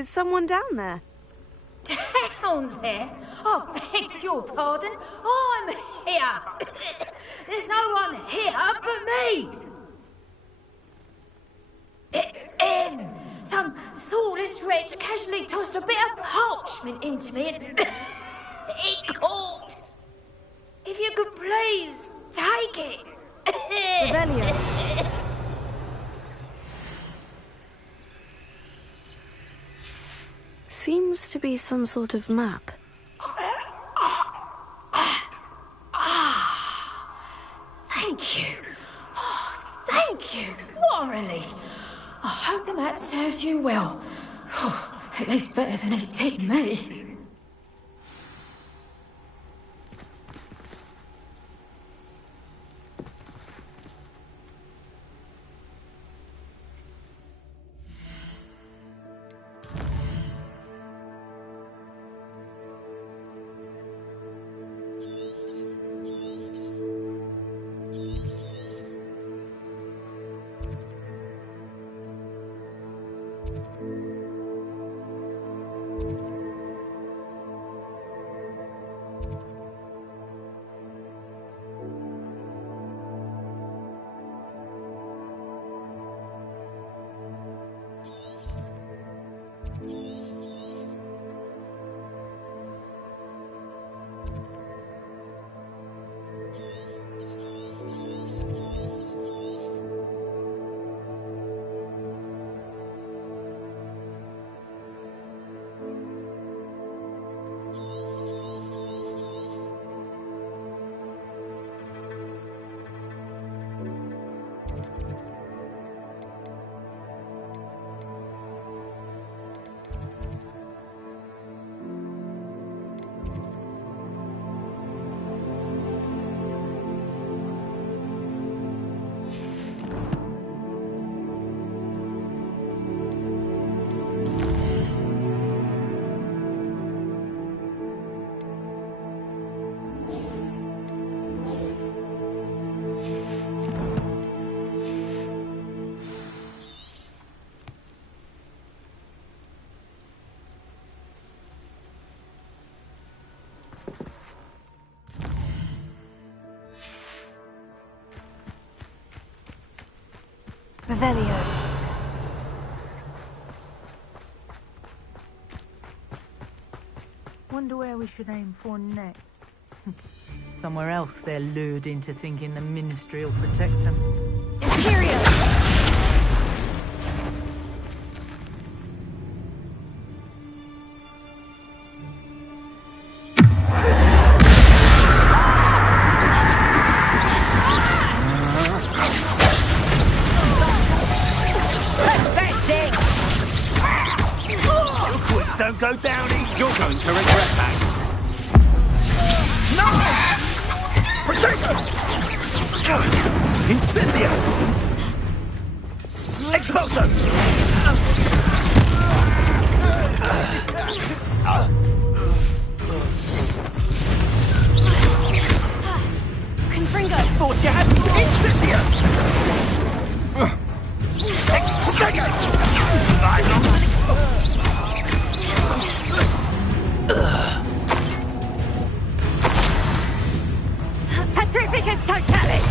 Is someone down there? Down there? I beg your pardon. I'm here. There's no one here but me. Some thoughtless wretch casually tossed a bit of parchment into me and it caught. If you could please take it. Revelio. Seems to be some sort of map. Thank you. Oh, thank you. What a relief. I hope the map serves you well. At least better than it did me. Revelio. Wonder where we should aim for next. Somewhere else they're lured into thinking the Ministry will protect them. Imperial! Don't go down easy. You're going to regret that. No! Protego! Incendio! Expulso! Confringo! Thought you had Incendio! Expulso! I'm not an expulso! Petrificus totalis!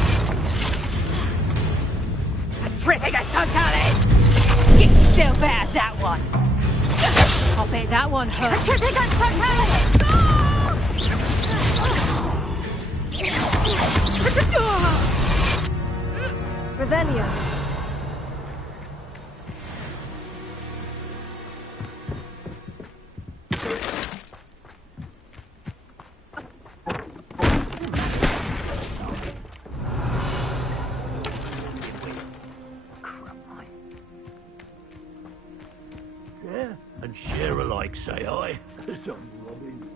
Petrificus totalis! Get yourself out of that one! I'll bet that one hurt. Petrificus totalis! Revelio. And share alike, say I. Some Robin.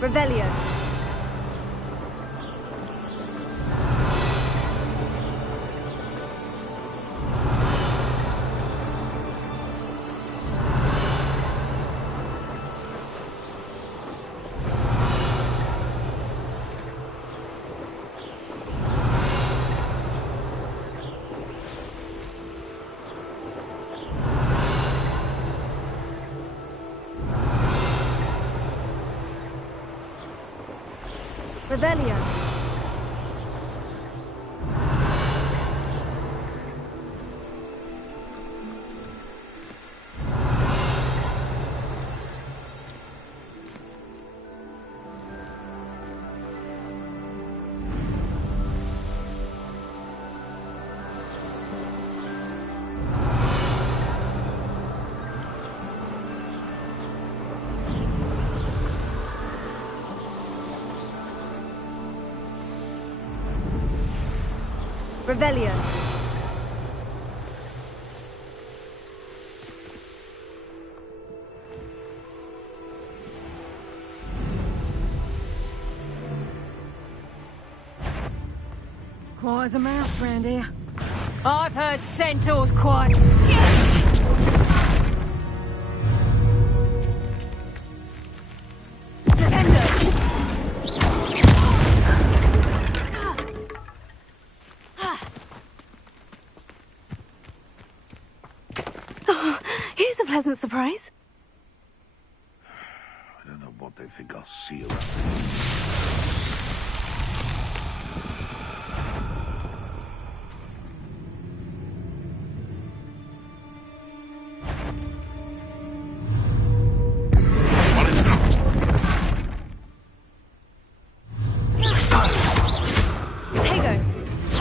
Revelio. Revelio. Revelio. Quiet as a mouse round here. I've heard centaurs quite... Here's a pleasant surprise. I don't know what they think I'll see around.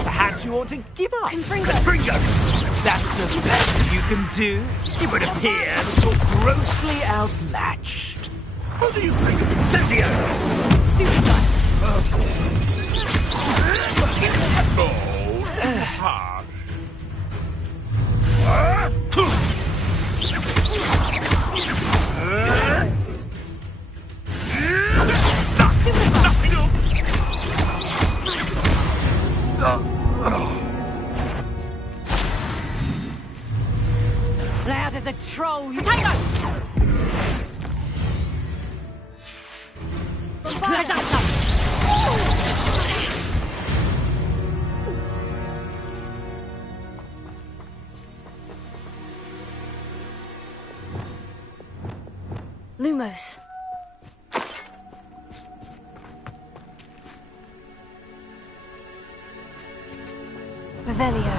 Perhaps you ought to give up. Confringo. That's the best you can do. It would appear that you're grossly outmatched. What do you think of Incendio? Stupid guy. Oh, harsh. Nothing up. Loud as a troll, you... Potato! Lumos. Revelio.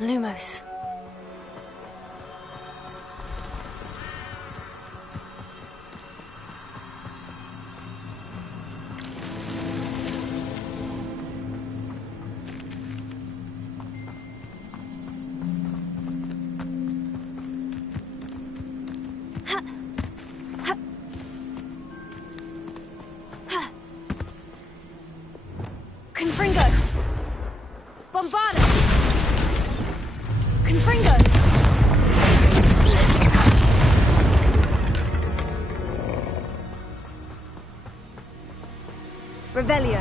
Lumos. Confringo. Bombarda. Confringo. Revelio.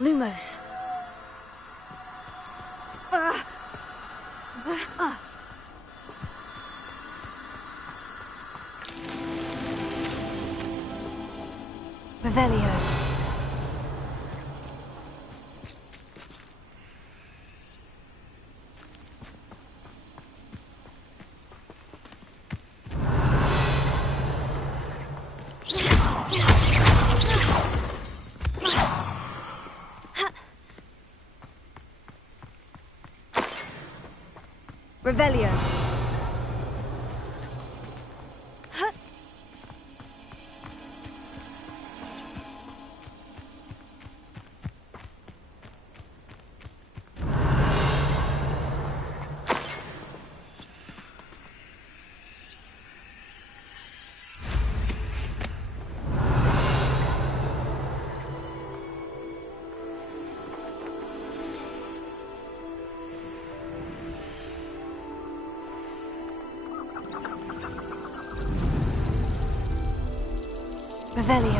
Lumos. Revelio. Revelio. Revelio.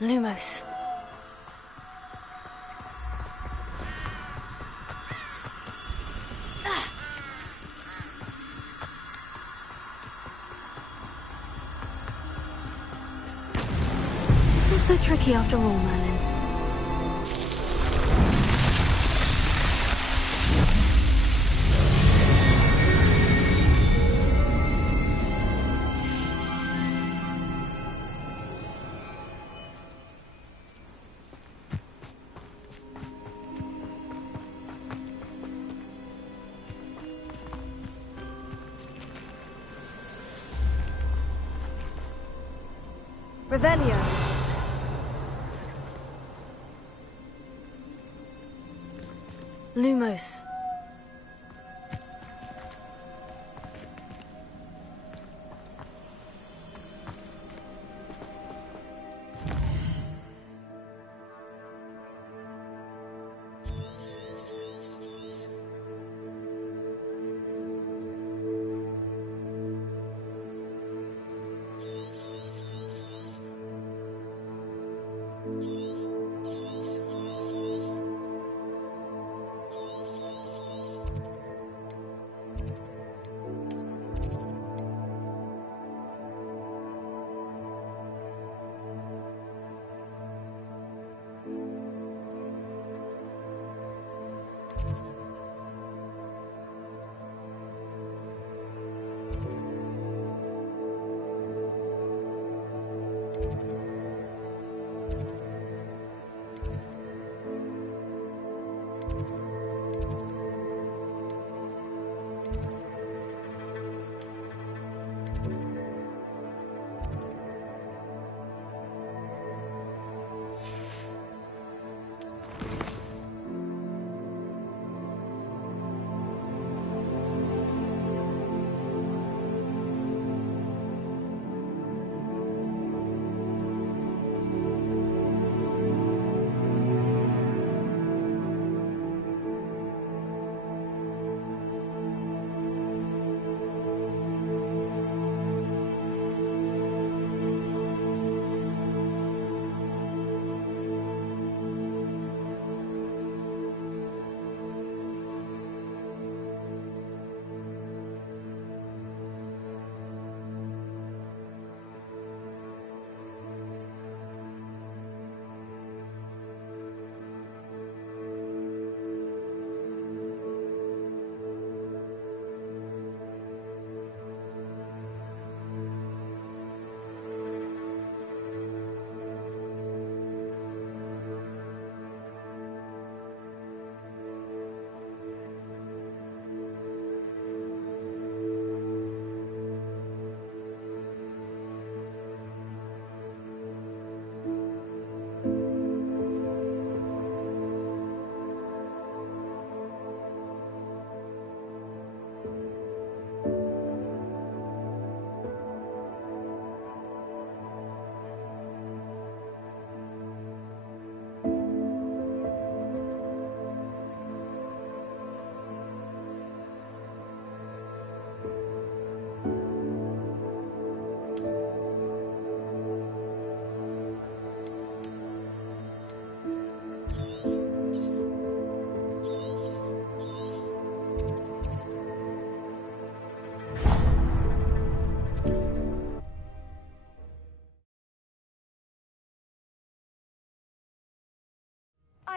Lumos. Not so tricky after all, Merlin. Revelio. Lumos.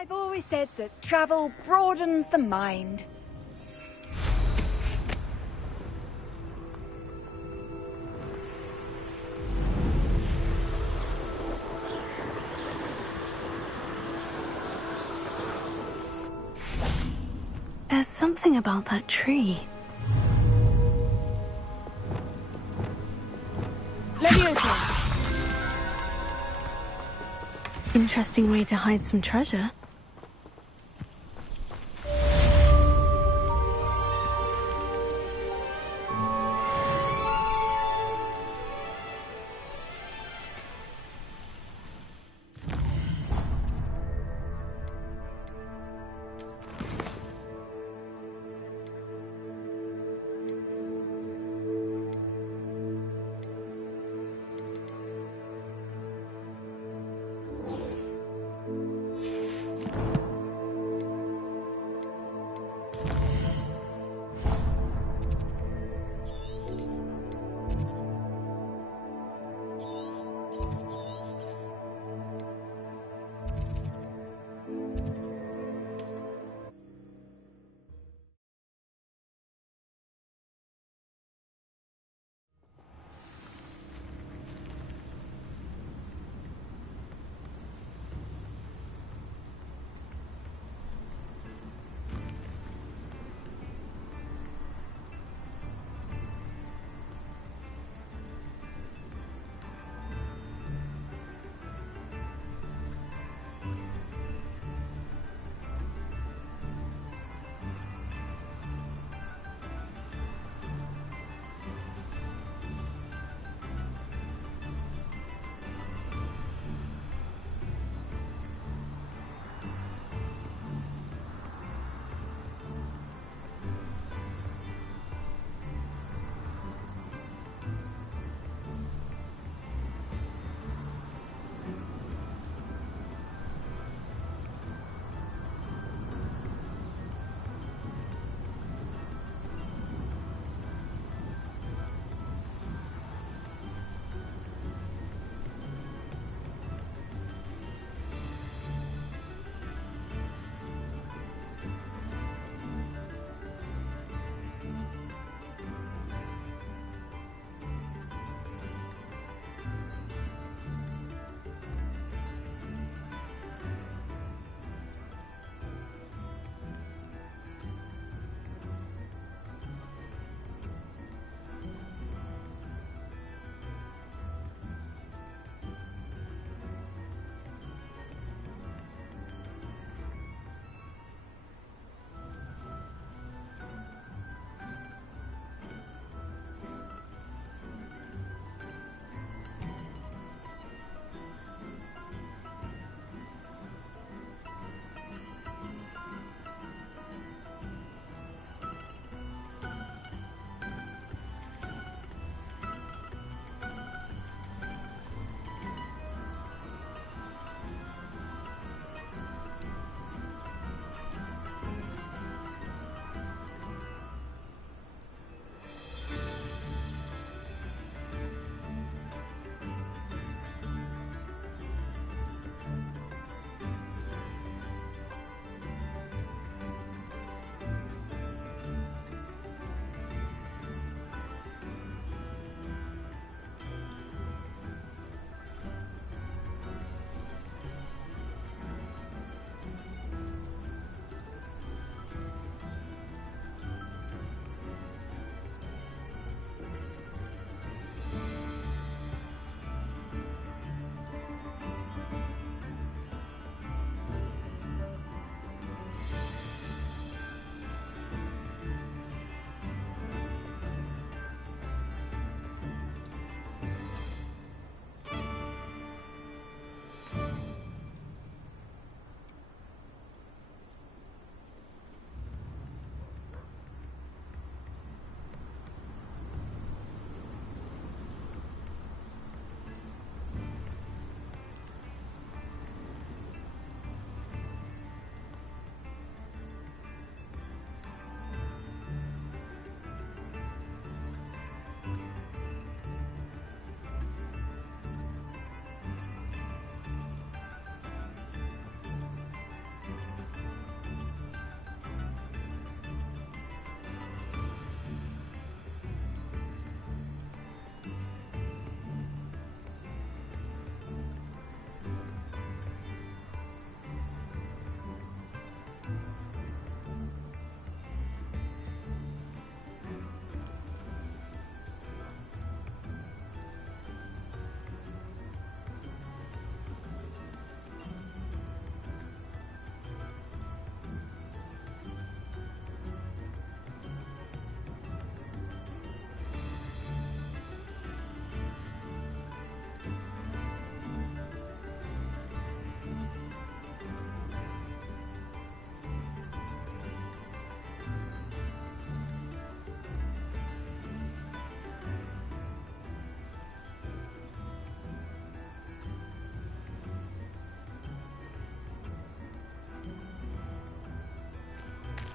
I've always said that travel broadens the mind. There's something about that tree. Leviosa! Interesting way to hide some treasure.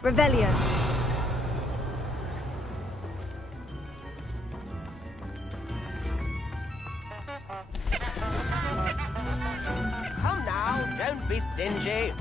Revelio. Come now, don't be stingy.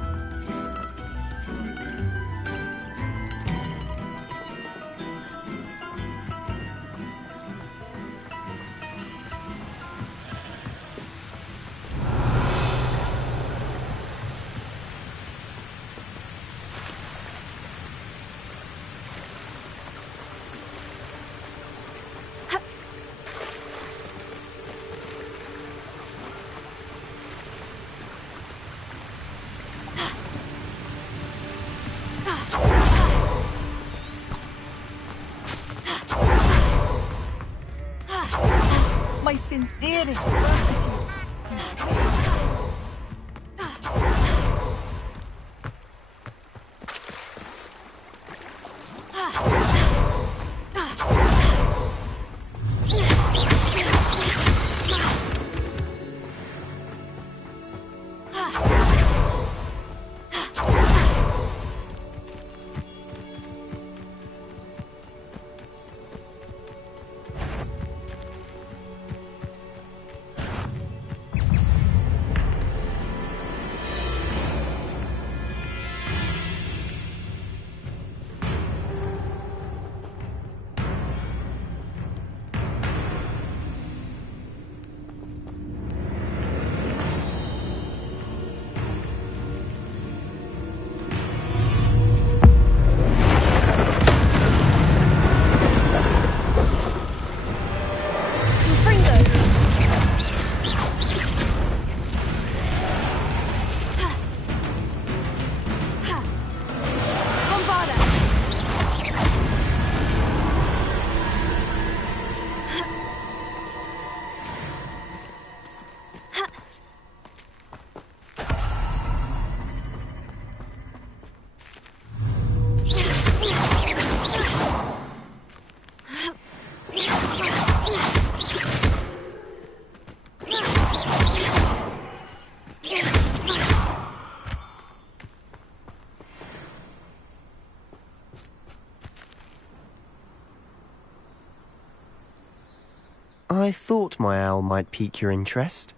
My sincerest gratitude. I thought my owl might pique your interest.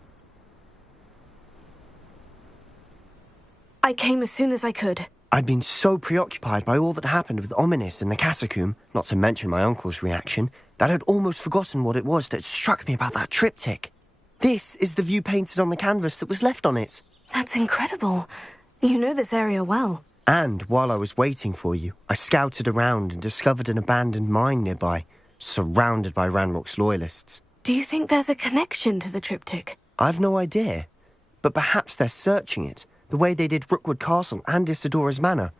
I came as soon as I could. I'd been so preoccupied by all that happened with Ominis and the catacomb, not to mention my uncle's reaction, that I'd almost forgotten what it was that struck me about that triptych. This is the view painted on the canvas that was left on it. That's incredible. You know this area well. And while I was waiting for you, I scouted around and discovered an abandoned mine nearby, surrounded by Ranrock's loyalists. Do you think there's a connection to the triptych? I've no idea, but perhaps they're searching it, the way they did Rookwood Castle and Isidora's Manor.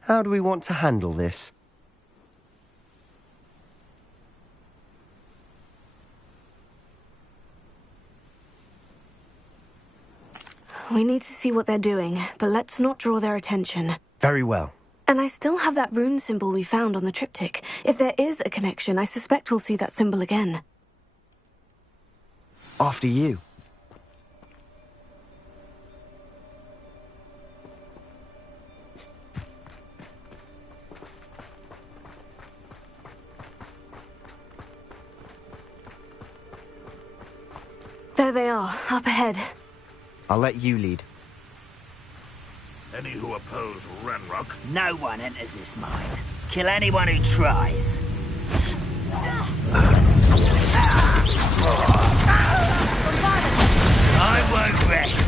How do we want to handle this? We need to see what they're doing, but let's not draw their attention. Very well. And I still have that rune symbol we found on the triptych. If there is a connection, I suspect we'll see that symbol again. After you. There they are, up ahead. I'll let you lead. Any who oppose Ranrock? No one enters this mine. Kill anyone who tries. I won't rest.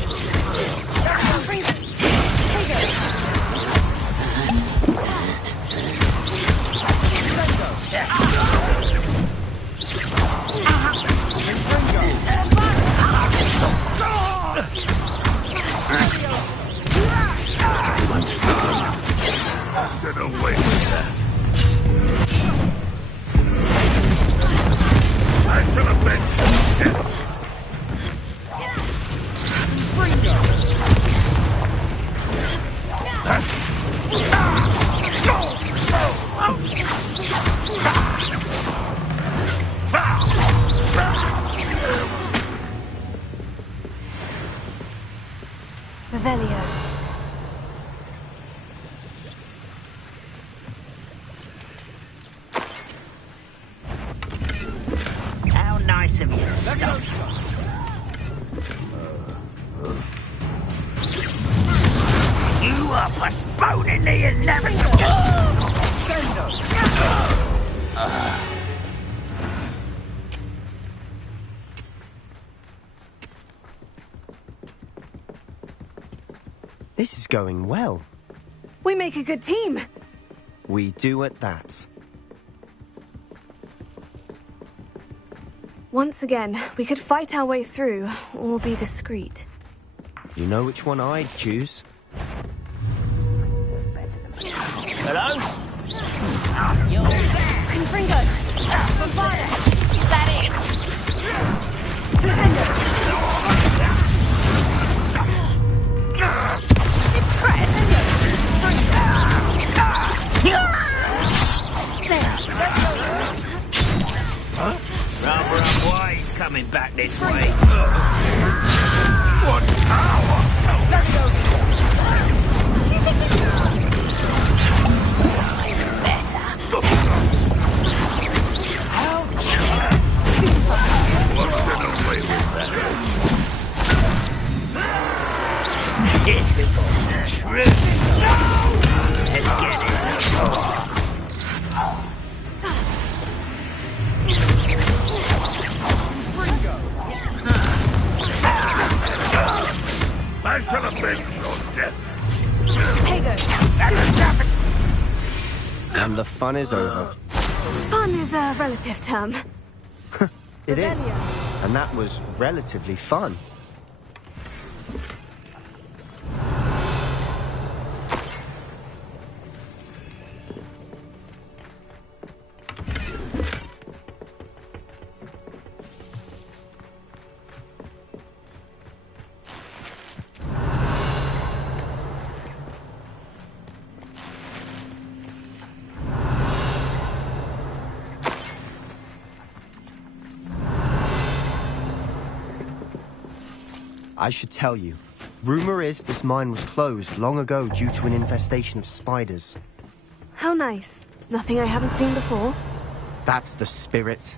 Get away with that. I shall avenge death. Revelio. stuff. You are postponing the inevitable! This is going well. We make a good team. We do at that. Once again, we could fight our way through, or be discreet. You know which one I'd choose. Hello? Confringo! Bombada! Is that it? Rather unwise coming back this way. What power! Better. Ouch! What's get away with that? Pitiful. True. Let's get this over. I shall avenge your death. And the fun is over. Fun is a relative term. It is. And that was relatively fun. I should tell you. Rumor is this mine was closed long ago due to an infestation of spiders. How nice. Nothing I haven't seen before. That's the spirit.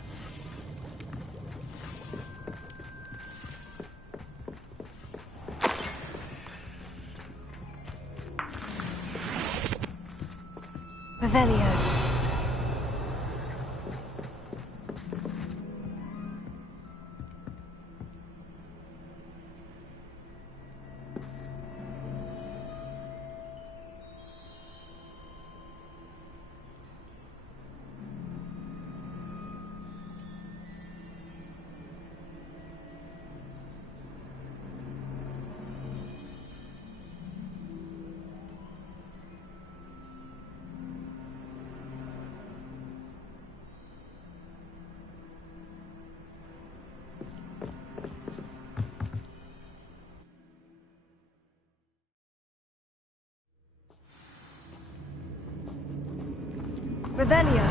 Revelio. Revelio.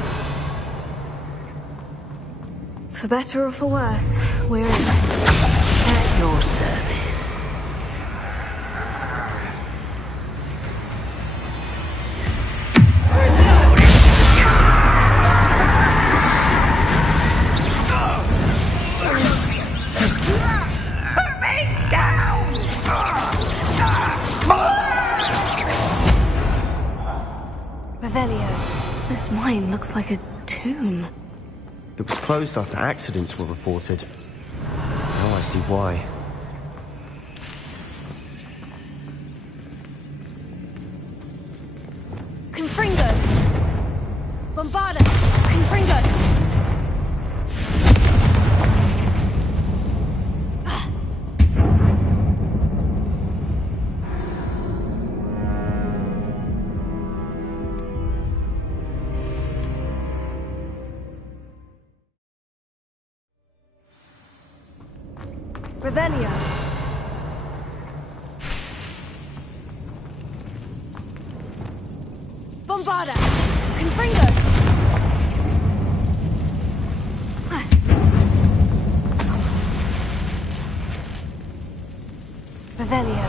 For better or for worse, we're in. At your service. Put me down! Revelio. This mine looks like a tomb. It was closed after accidents were reported. Now I see why. Confringo! Bombada! Confringo! Revelio. Bombada! Confringo! Revelio.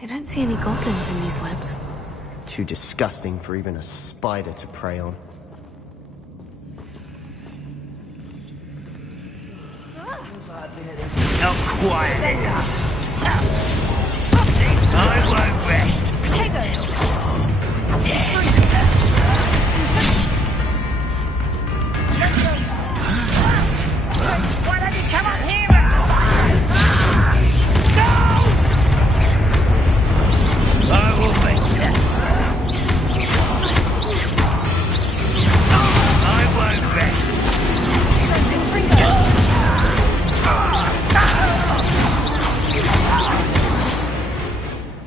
I don't see any goblins in these webs. Too disgusting for even a spider to prey on. Not quiet enough. I won't rest. Why don't you come up here? No! I will make that. I won't rest.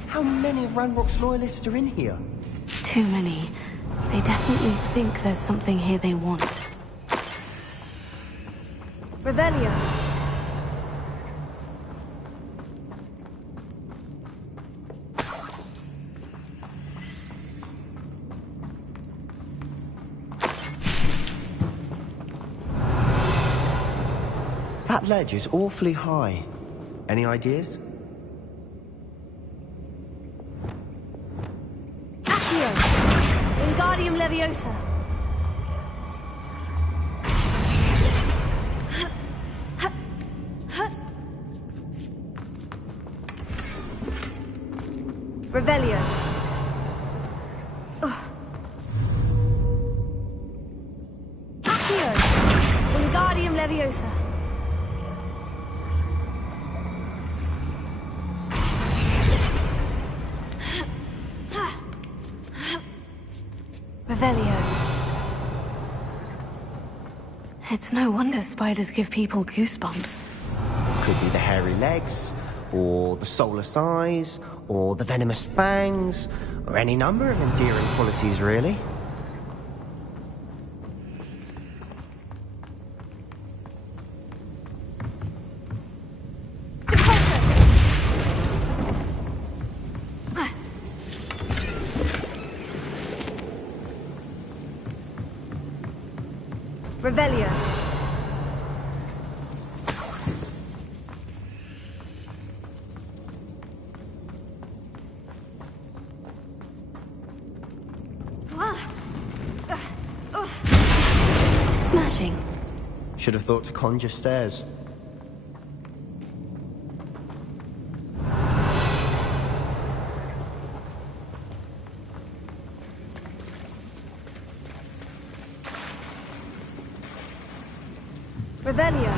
How many of Ranrock's loyalists are in here? Too many. They definitely think there's something here they want. Revelio. That ledge is awfully high. Any ideas? Accio! Wingardium Leviosa! Revelio. Accio! Wingardium Leviosa! Revelio. It's no wonder spiders give people goosebumps. Could be the hairy legs, or the soulless eyes, or the venomous fangs, or any number of endearing qualities, really. Revelio. Smashing. Should have thought to conjure stairs. Revelio.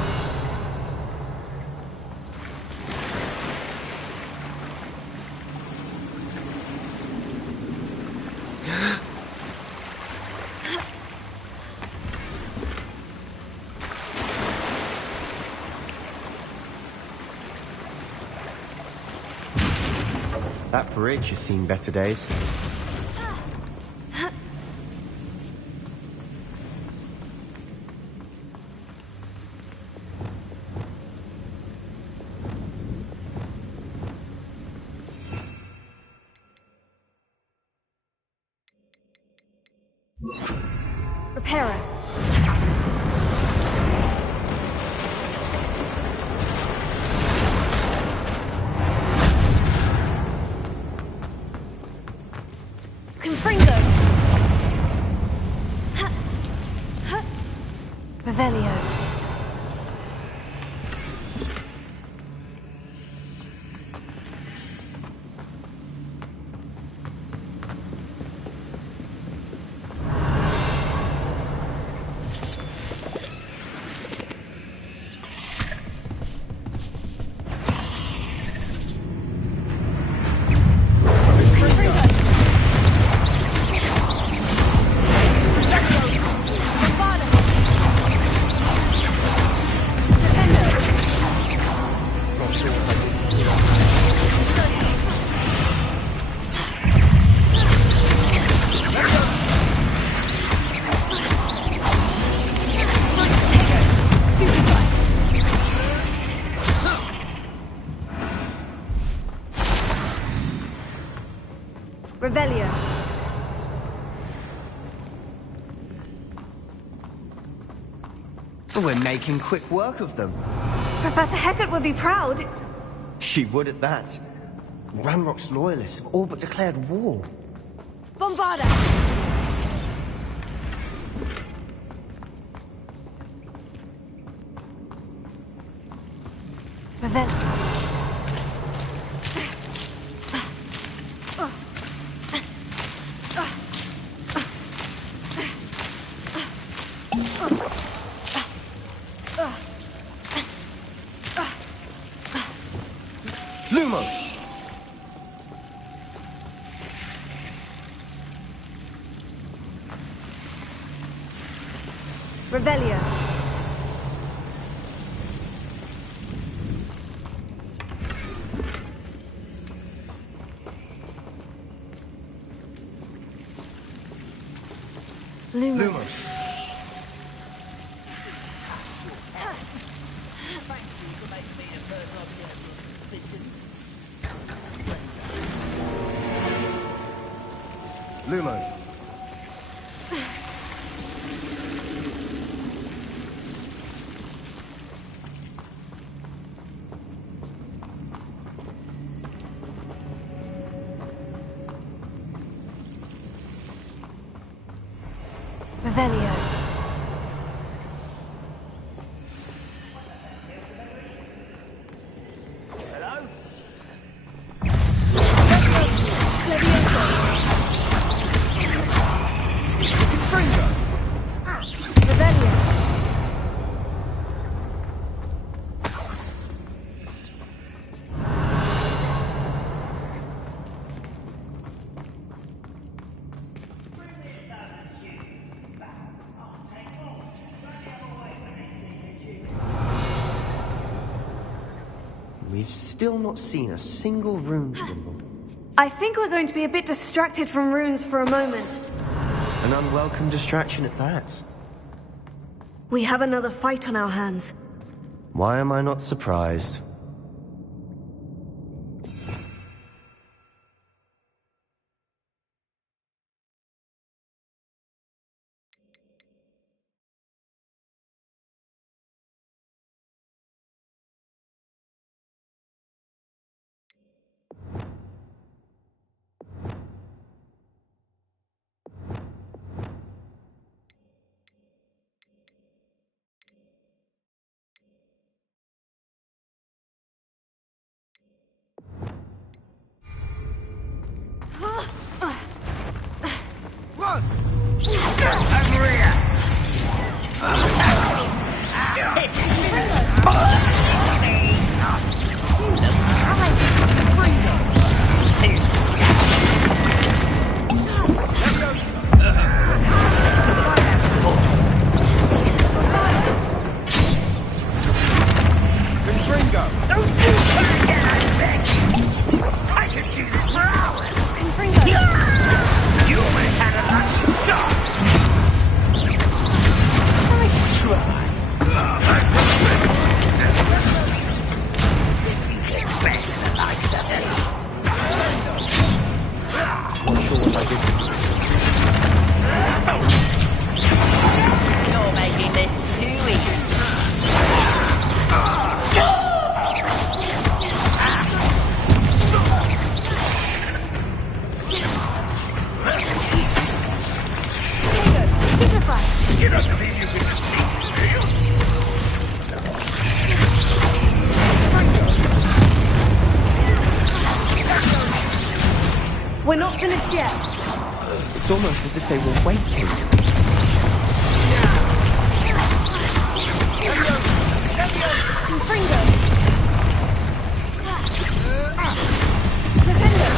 That bridge has seen better days. Reparo. Confringo. Revelio. Revelio. We're making quick work of them. Professor Hecat would be proud. She would at that. Ranrock's loyalists have all but declared war. Bombarda! Revel. Lumos! Revelio. Lumos. Lumos. Revelio. Revelio. We've still not seen a single rune symbol. I think we're going to be a bit distracted from runes for a moment. An unwelcome distraction at that. We have another fight on our hands. Why am I not surprised? You're making this too easy. You don't believe you can defeat me, do you? We're not finished yet. It's almost as if they were waiting. Confringo. Defender.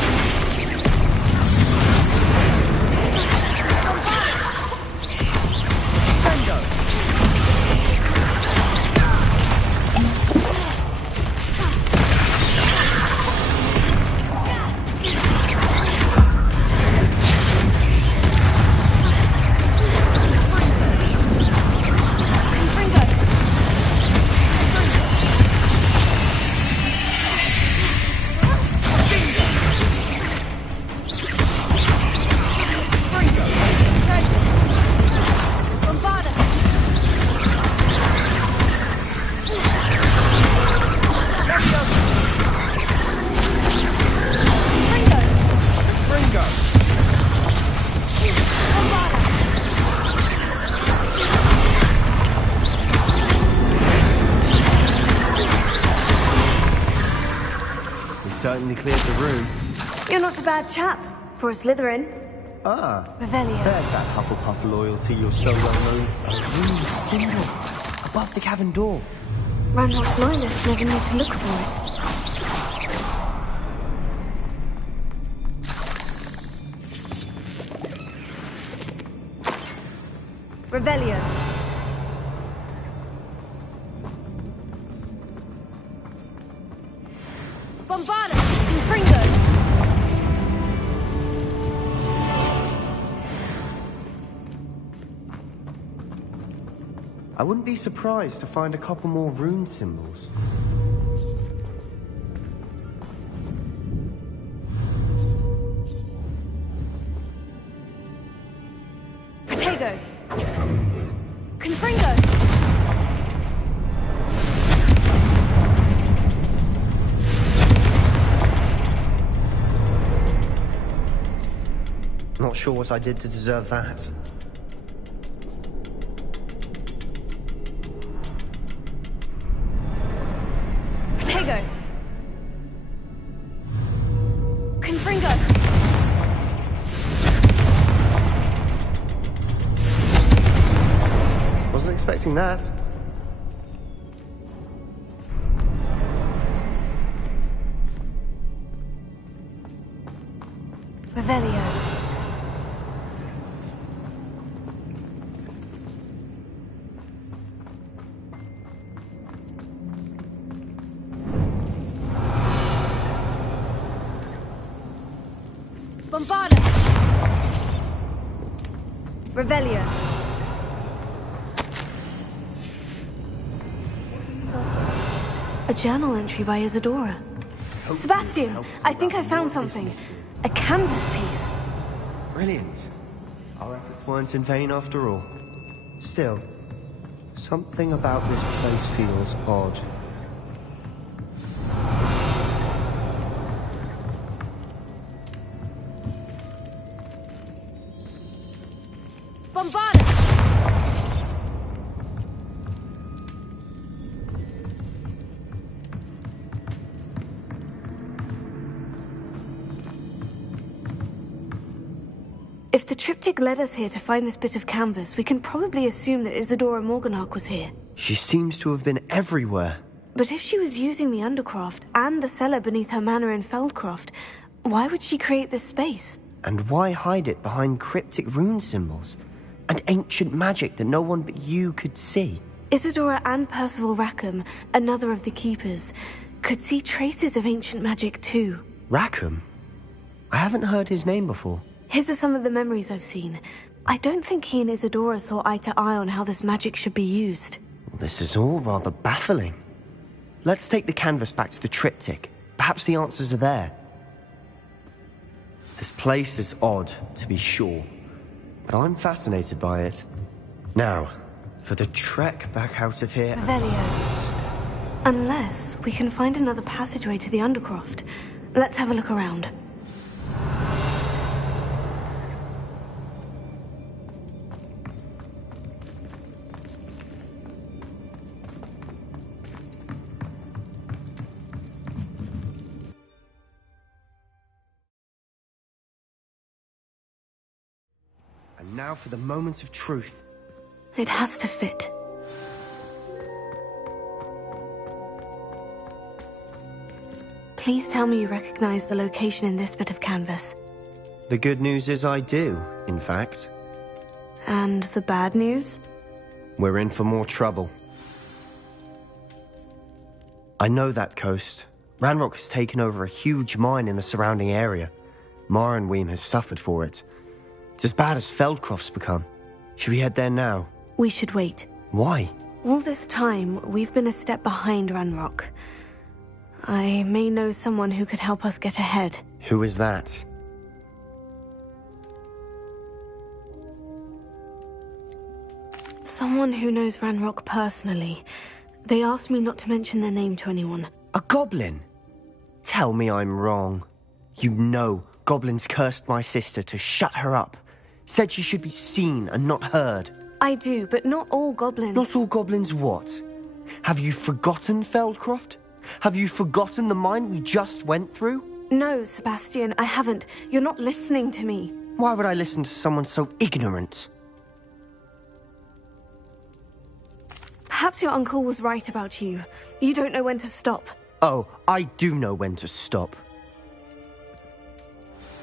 certainly cleared the room. You're not a bad chap for a Slytherin. Ah, Revelio. there's that Hufflepuff loyalty you're so well known for. A green symbol above the cavern door. Ranrock's loyalists never need to look for it. Revelio. Bombarda! Confringo! I wouldn't be surprised to find a couple more rune symbols. Protego! Confringo! Not sure what I did to deserve that. Protego! Confringo! Wasn't expecting that. Revelio. Bombarda! Revelio. A journal entry by Isadora. Sebastian, I think I found something. A canvas piece. Brilliant. Our efforts weren't in vain after all. Still, something about this place feels odd. Bombarda! If the triptych led us here to find this bit of canvas, we can probably assume that Isadora Morganach was here. She seems to have been everywhere. But if she was using the Undercroft and the cellar beneath her manor in Feldcroft, why would she create this space? And why hide it behind cryptic rune symbols? And ancient magic that no one but you could see? Isadora and Percival Rackham, another of the Keepers, could see traces of ancient magic too. Rackham? I haven't heard his name before. His are some of the memories I've seen. I don't think he and Isadora saw eye to eye on how this magic should be used. This is all rather baffling. Let's take the canvas back to the triptych. Perhaps the answers are there. This place is odd, to be sure, but I'm fascinated by it. Now, for the trek back out of here... Revelio. Unless we can find another passageway to the Undercroft. Let's have a look around. And now for the moment of truth. It has to fit. Please tell me you recognize the location in this bit of canvas. The good news is I do, in fact. And the bad news? We're in for more trouble. I know that coast. Ranrock has taken over a huge mine in the surrounding area. Marrenweem has suffered for it. It's as bad as Feldcroft's become. Should we head there now? We should wait. Why? All this time, we've been a step behind Ranrock. I may know someone who could help us get ahead. Who is that? Someone who knows Ranrock personally. They asked me not to mention their name to anyone. A goblin? Tell me I'm wrong. You know goblins cursed my sister to shut her up. Said she should be seen and not heard. I do, but not all goblins. Not all goblins what? Have you forgotten Feldcroft? Have you forgotten the mine we just went through? No, Sebastian, I haven't. You're not listening to me. Why would I listen to someone so ignorant? Perhaps your uncle was right about you. You don't know when to stop. Oh, I do know when to stop.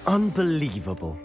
Unbelievable.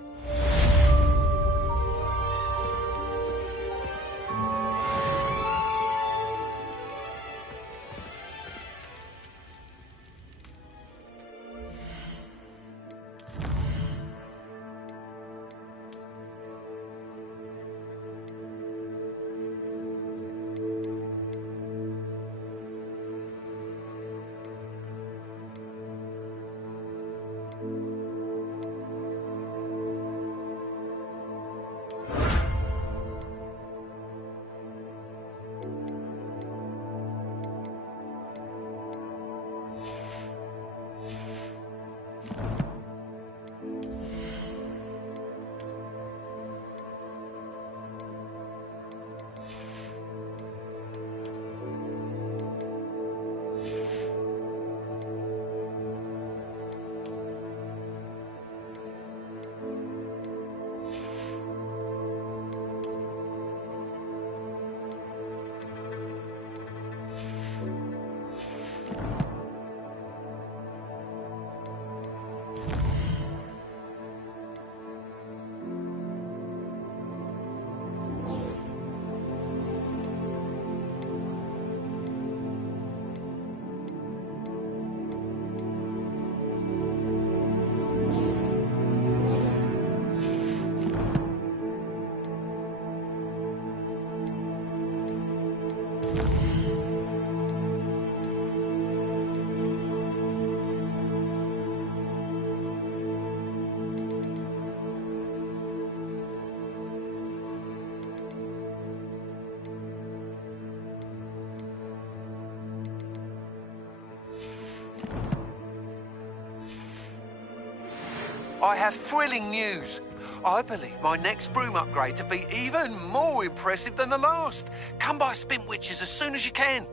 I have thrilling news. I believe my next broom upgrade to be even more impressive than the last. Come by Spintwitches as soon as you can.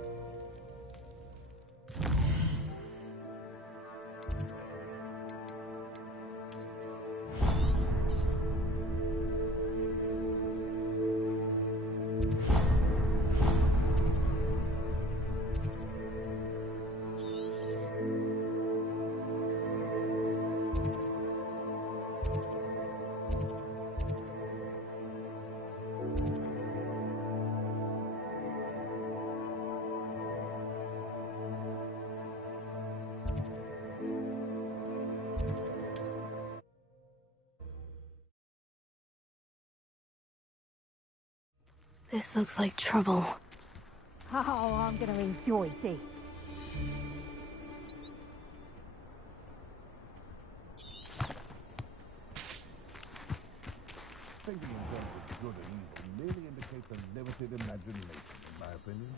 This looks like trouble. Oh, I'm gonna enjoy this. Thinking in terms of good and evil merely indicates a limited imagination, in my opinion.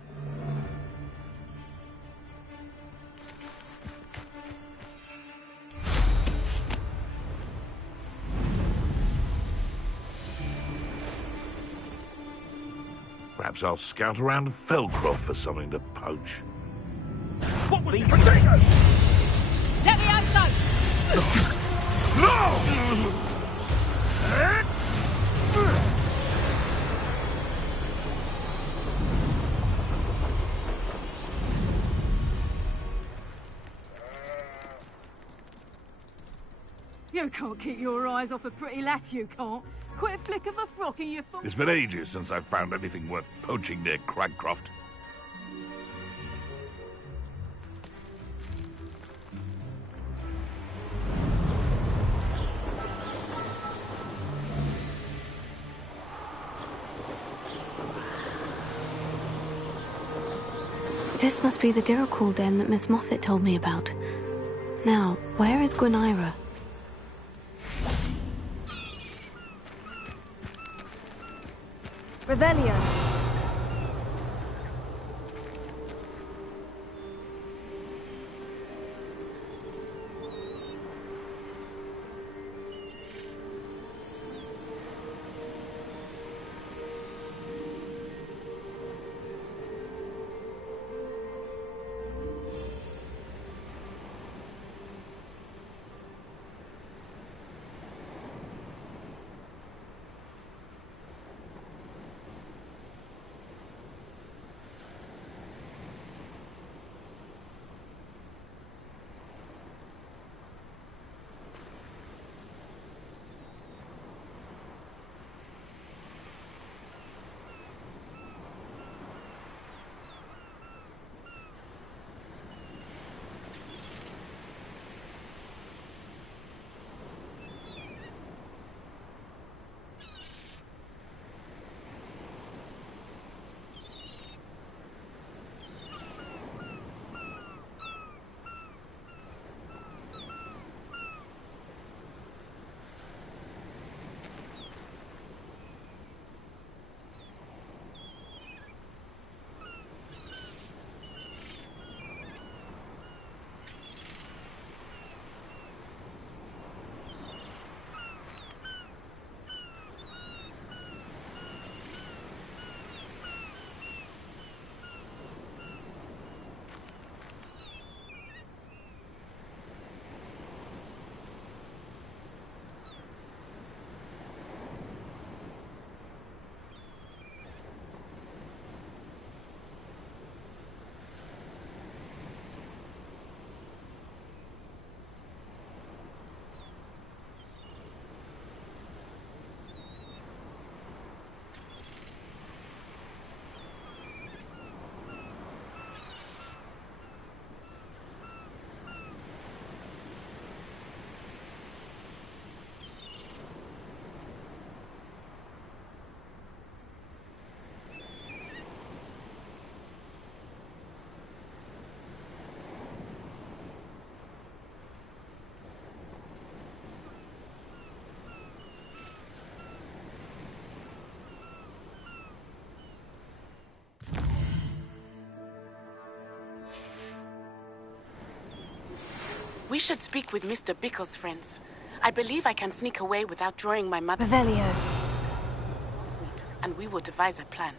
Perhaps I'll scout around Felcroft for something to poach. What was it? Potato! Let me out, No! You can't keep your eyes off a pretty lass, you can't. Quit a flick of a frock and you're It's been ages since I've found anything worth poaching near Cragcroft. This must be the Diracool den that Miss Moffat told me about. Now, where is Gwynaira? Revelio. We should speak with Mr. Bickle's friends. I believe I can sneak away without drawing my mother. Revelio. And we will devise a plan.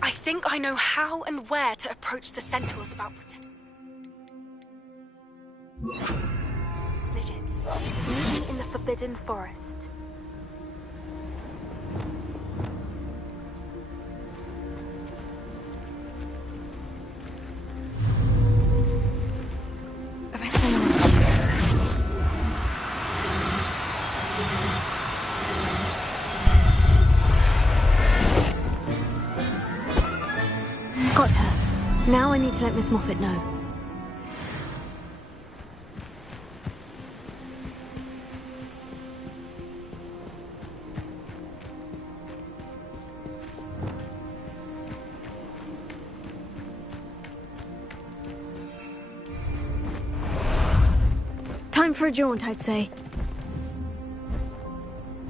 I think I know how and where to approach the centaurs about protection. Snidgets, meet me in the Forbidden Forest. Got her. Now I need to let Miss Moffat know. Time for a jaunt, I'd say.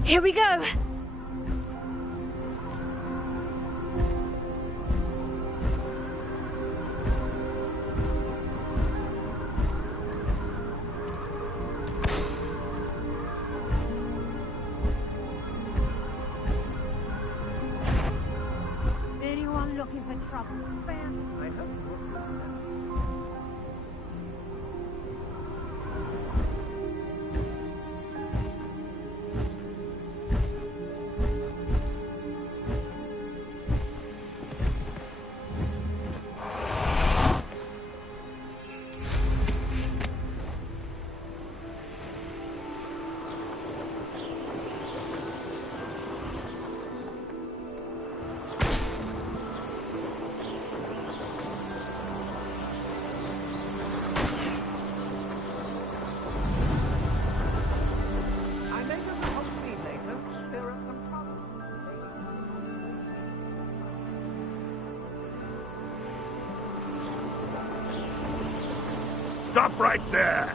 Here we go! Anyone looking for trouble? I hope. Stop right there!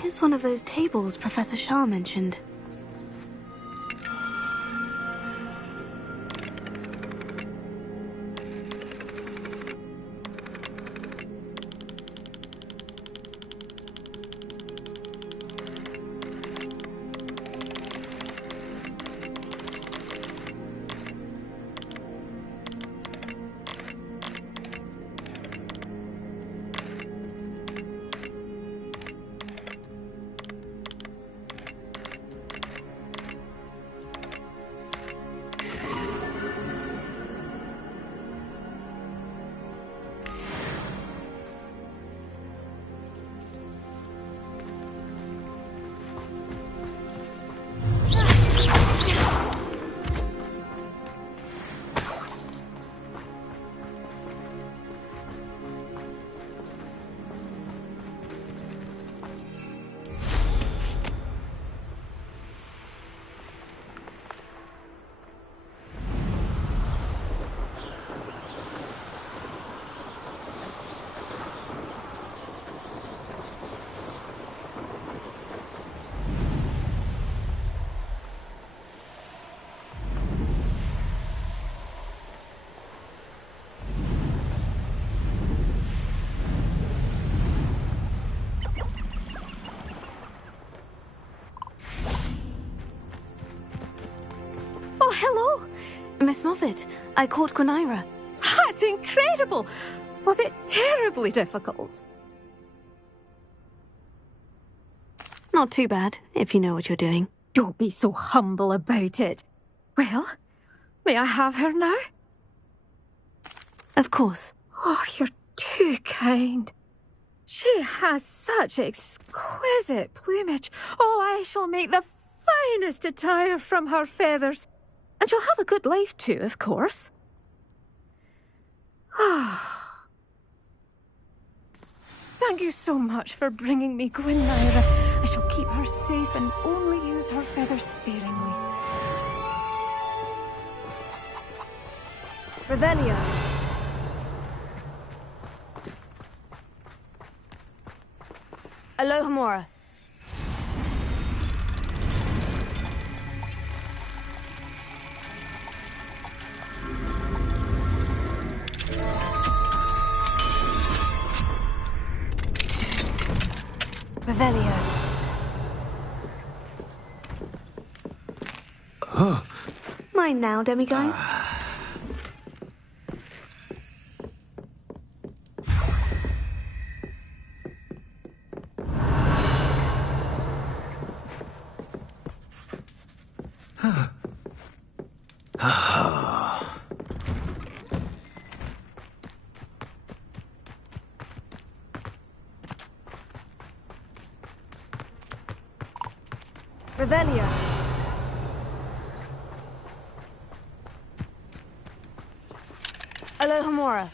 Here's one of those tables Professor Shah mentioned. Hello! Miss Moffat, I caught Quinaira. That's incredible! Was it terribly difficult? Not too bad, if you know what you're doing. Don't be so humble about it. Well, may I have her now? Of course. Oh, you're too kind. She has such exquisite plumage. Oh, I shall make the finest attire from her feathers. And she'll have a good life too, of course. Ah. Thank you so much for bringing me Quinaira. I shall keep her safe and only use her feathers sparingly. Revelio. Alohomora. Revelio. Mine now, demiguise. Revelio. Alohomora.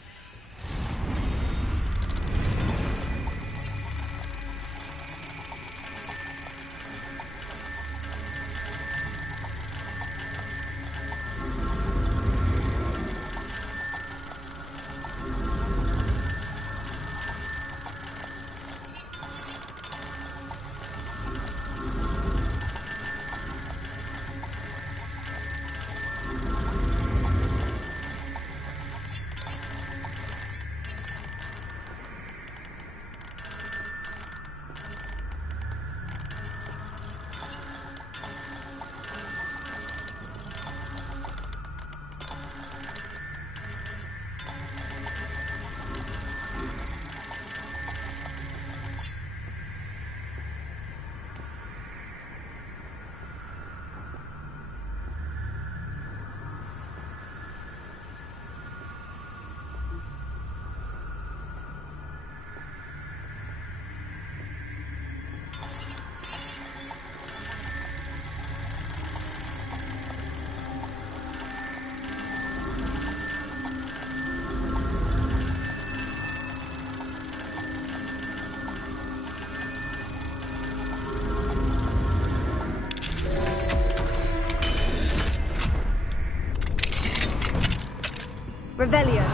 Revelio.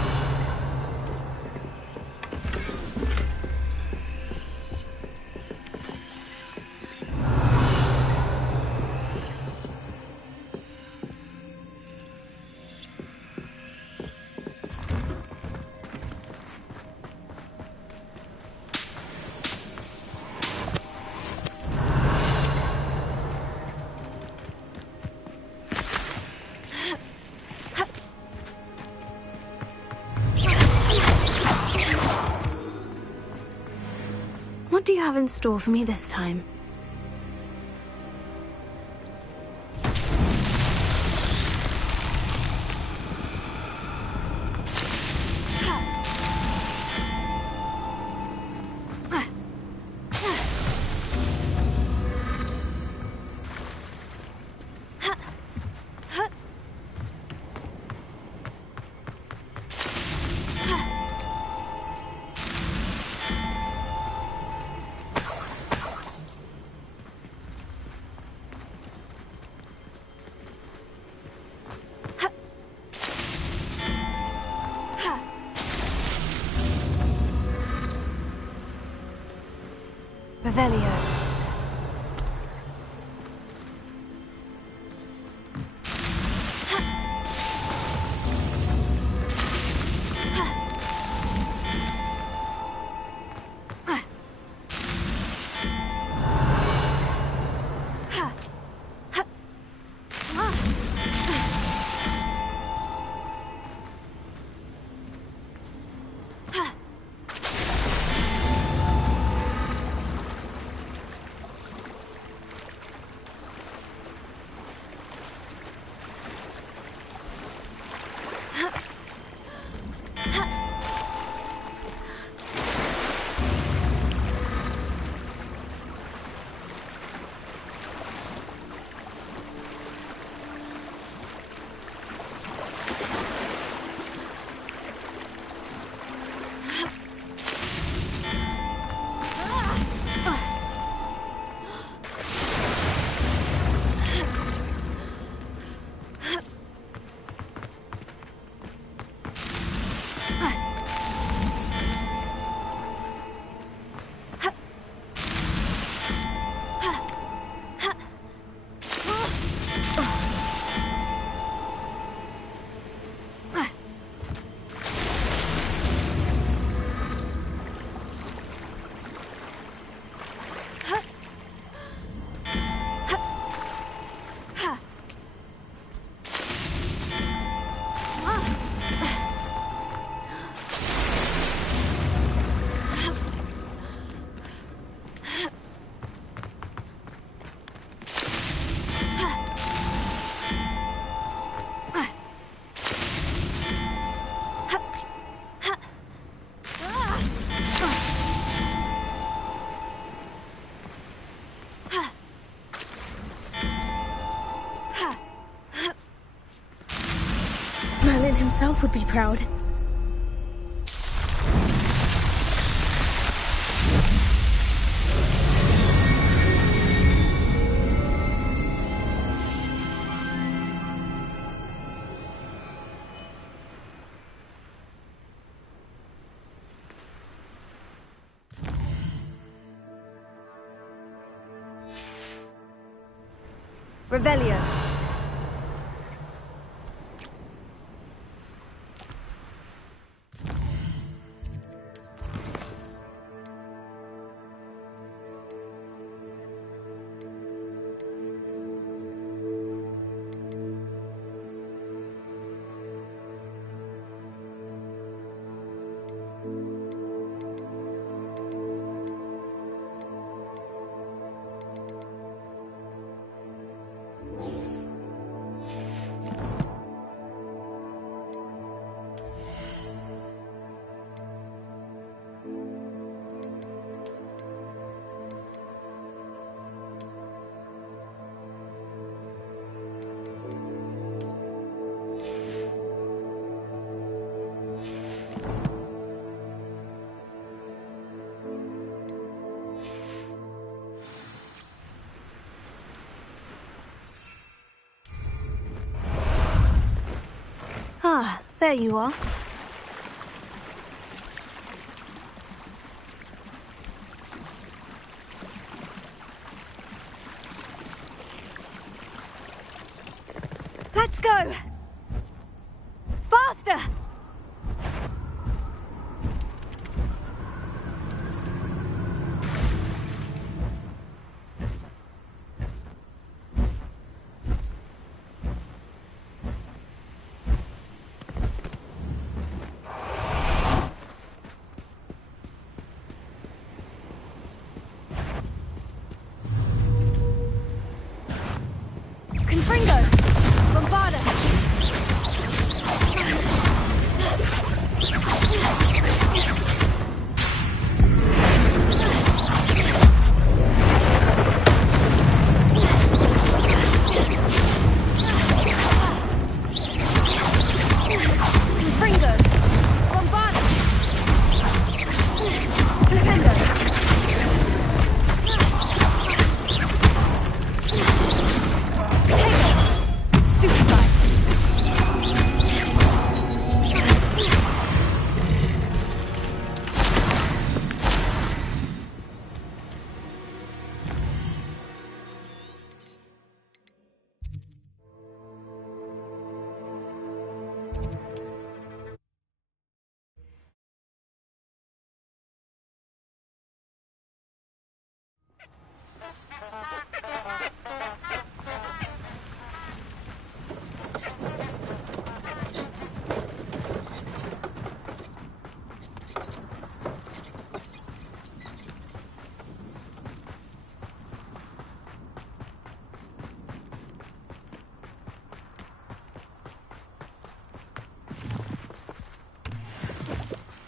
What do you have in store for me this time? Revelio. would be proud. Revelio. Ah, there you are. Let's go! Faster! Confringo! Bombarda! Confringo! Bombarda! Flipendo!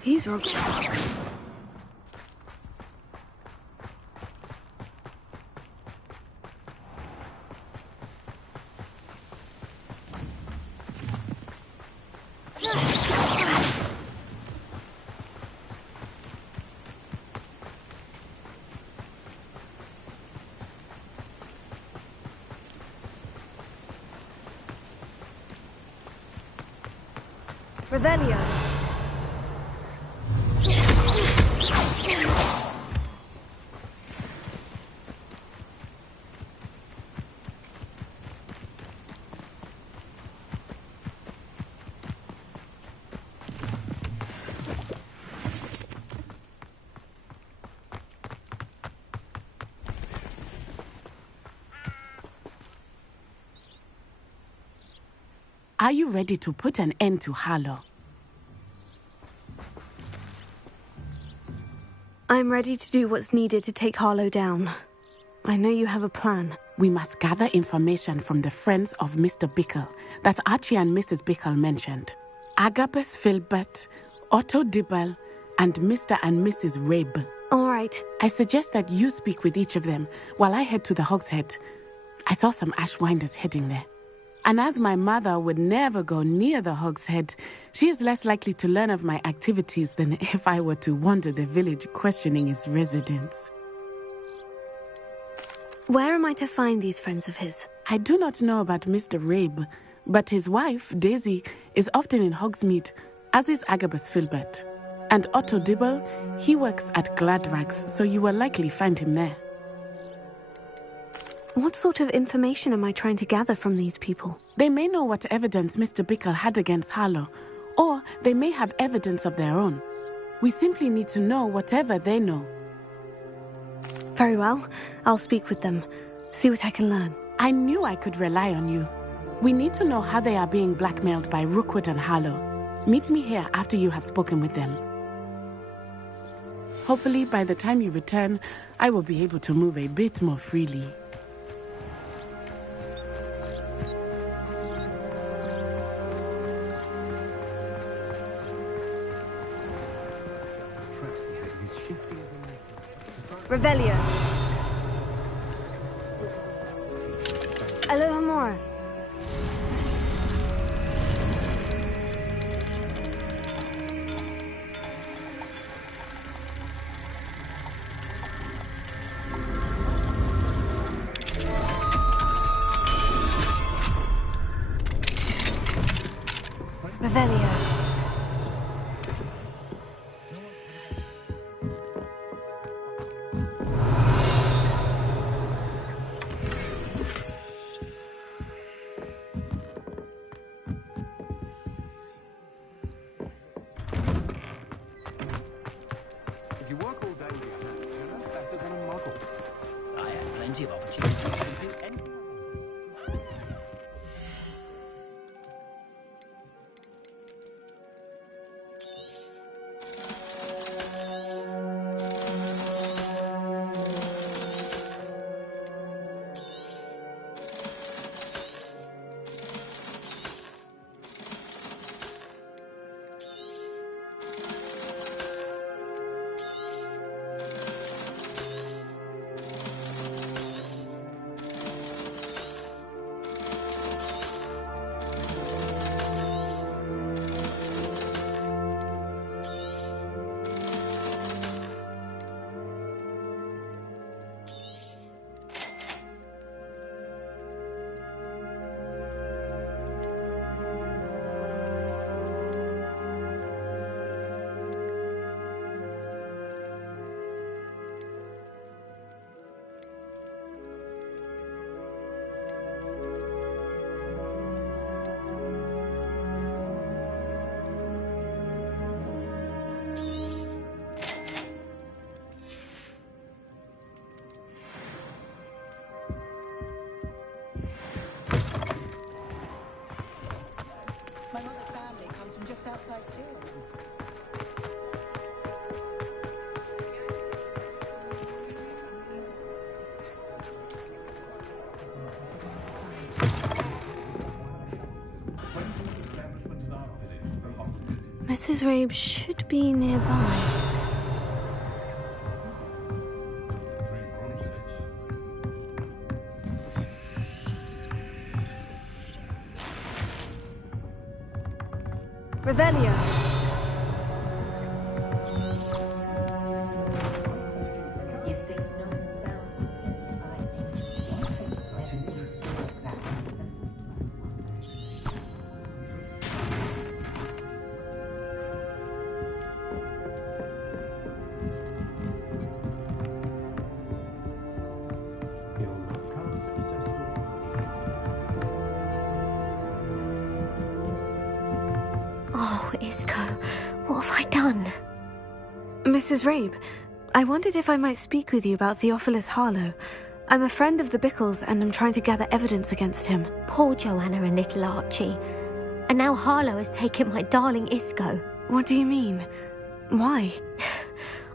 These rocks. Revelio. Are you ready to put an end to Harlow? I'm ready to do what's needed to take Harlow down. I know you have a plan. We must gather information from the friends of Mr. Bickle that Archie and Mrs. Bickle mentioned. Agabus Filbert, Otto Dibble, and Mr. and Mrs. Rabe. All right. I suggest that you speak with each of them while I head to the Hogshead. I saw some Ashwinders heading there. And as my mother would never go near the Hog's Head, she is less likely to learn of my activities than if I were to wander the village questioning its residents. Where am I to find these friends of his? I do not know about Mr. Rabe, but his wife, Daisy, is often in Hogsmeade, as is Agabus Filbert. And Otto Dibble, he works at Gladrags, so you will likely find him there. What sort of information am I trying to gather from these people? They may know what evidence Mr. Bickle had against Harlow, or they may have evidence of their own. We simply need to know whatever they know. Very well. I'll speak with them. See what I can learn. I knew I could rely on you. We need to know how they are being blackmailed by Rookwood and Harlow. Meet me here after you have spoken with them. Hopefully, by the time you return, I will be able to move a bit more freely. Revelio. Alohomora. Revelio. If you work all day with your hands, you're no better than a model. I had plenty of opportunities to do anything. My mother's family comes from just outside Stirling. Mrs. Rabe should be nearby. Revelio. Oh, Isco, what have I done? Mrs. Rabe, I wondered if I might speak with you about Theophilus Harlow. I'm a friend of the Bickles and I'm trying to gather evidence against him. Poor Joanna and little Archie. And now Harlow has taken my darling Isco. What do you mean? Why?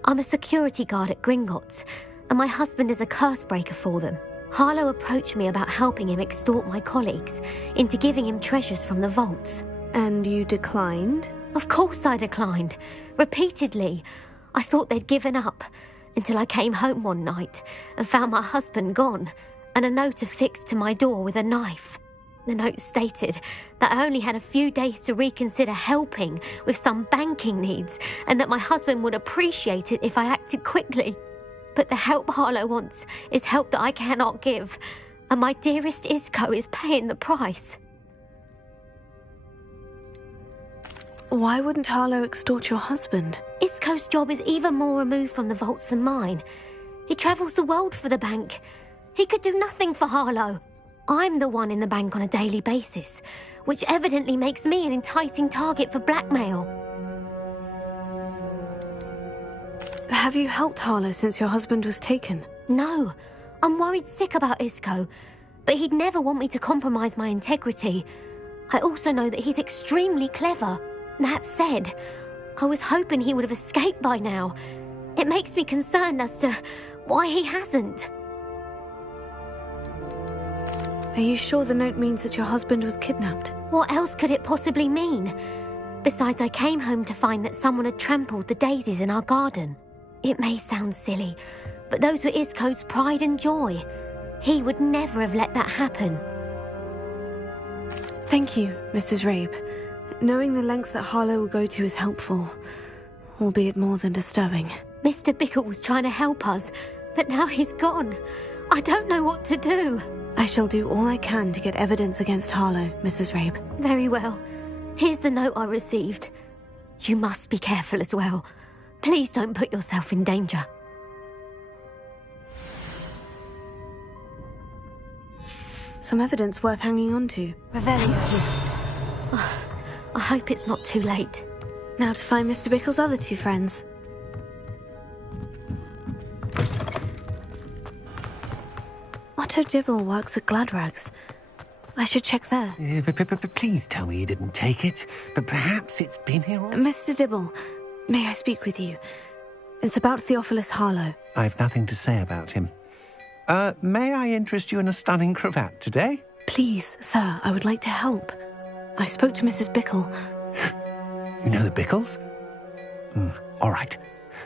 I'm a security guard at Gringotts, and my husband is a curse breaker for them. Harlow approached me about helping him extort my colleagues into giving him treasures from the vaults. And you declined? Of course I declined. Repeatedly. I thought they'd given up, until I came home one night and found my husband gone, and a note affixed to my door with a knife. The note stated that I only had a few days to reconsider helping with some banking needs and that my husband would appreciate it if I acted quickly. But the help Harlow wants is help that I cannot give, and my dearest Isco is paying the price. Why wouldn't Harlow extort your husband? Isco's job is even more removed from the vaults than mine. He travels the world for the bank. He could do nothing for Harlow. I'm the one in the bank on a daily basis, which evidently makes me an enticing target for blackmail. Have you helped Harlow since your husband was taken? No, I'm worried sick about Isco, but he'd never want me to compromise my integrity. I also know that he's extremely clever. That said, I was hoping he would have escaped by now. It makes me concerned as to why he hasn't. Are you sure the note means that your husband was kidnapped? What else could it possibly mean? Besides, I came home to find that someone had trampled the daisies in our garden. It may sound silly, but those were Isco's pride and joy. He would never have let that happen. Thank you, Mrs. Rabe. Knowing the lengths that Harlow will go to is helpful, albeit more than disturbing. Mr. Bickle was trying to help us, but now he's gone. I don't know what to do. I shall do all I can to get evidence against Harlow, Mrs. Rabe. Very well. Here's the note I received. You must be careful as well. Please don't put yourself in danger. Some evidence worth hanging on to. Revelio. I hope it's not too late. Now to find Mr. Bickle's other two friends. Otto Dibble works at Gladrags. I should check there. Please tell me you didn't take it. But perhaps it's been here all... Mr. Dibble, may I speak with you? It's about Theophilus Harlow. I've nothing to say about him. May I interest you in a stunning cravat today? Please, sir, I would like to help. I spoke to Mrs. Bickle. You know the Bickles? All right.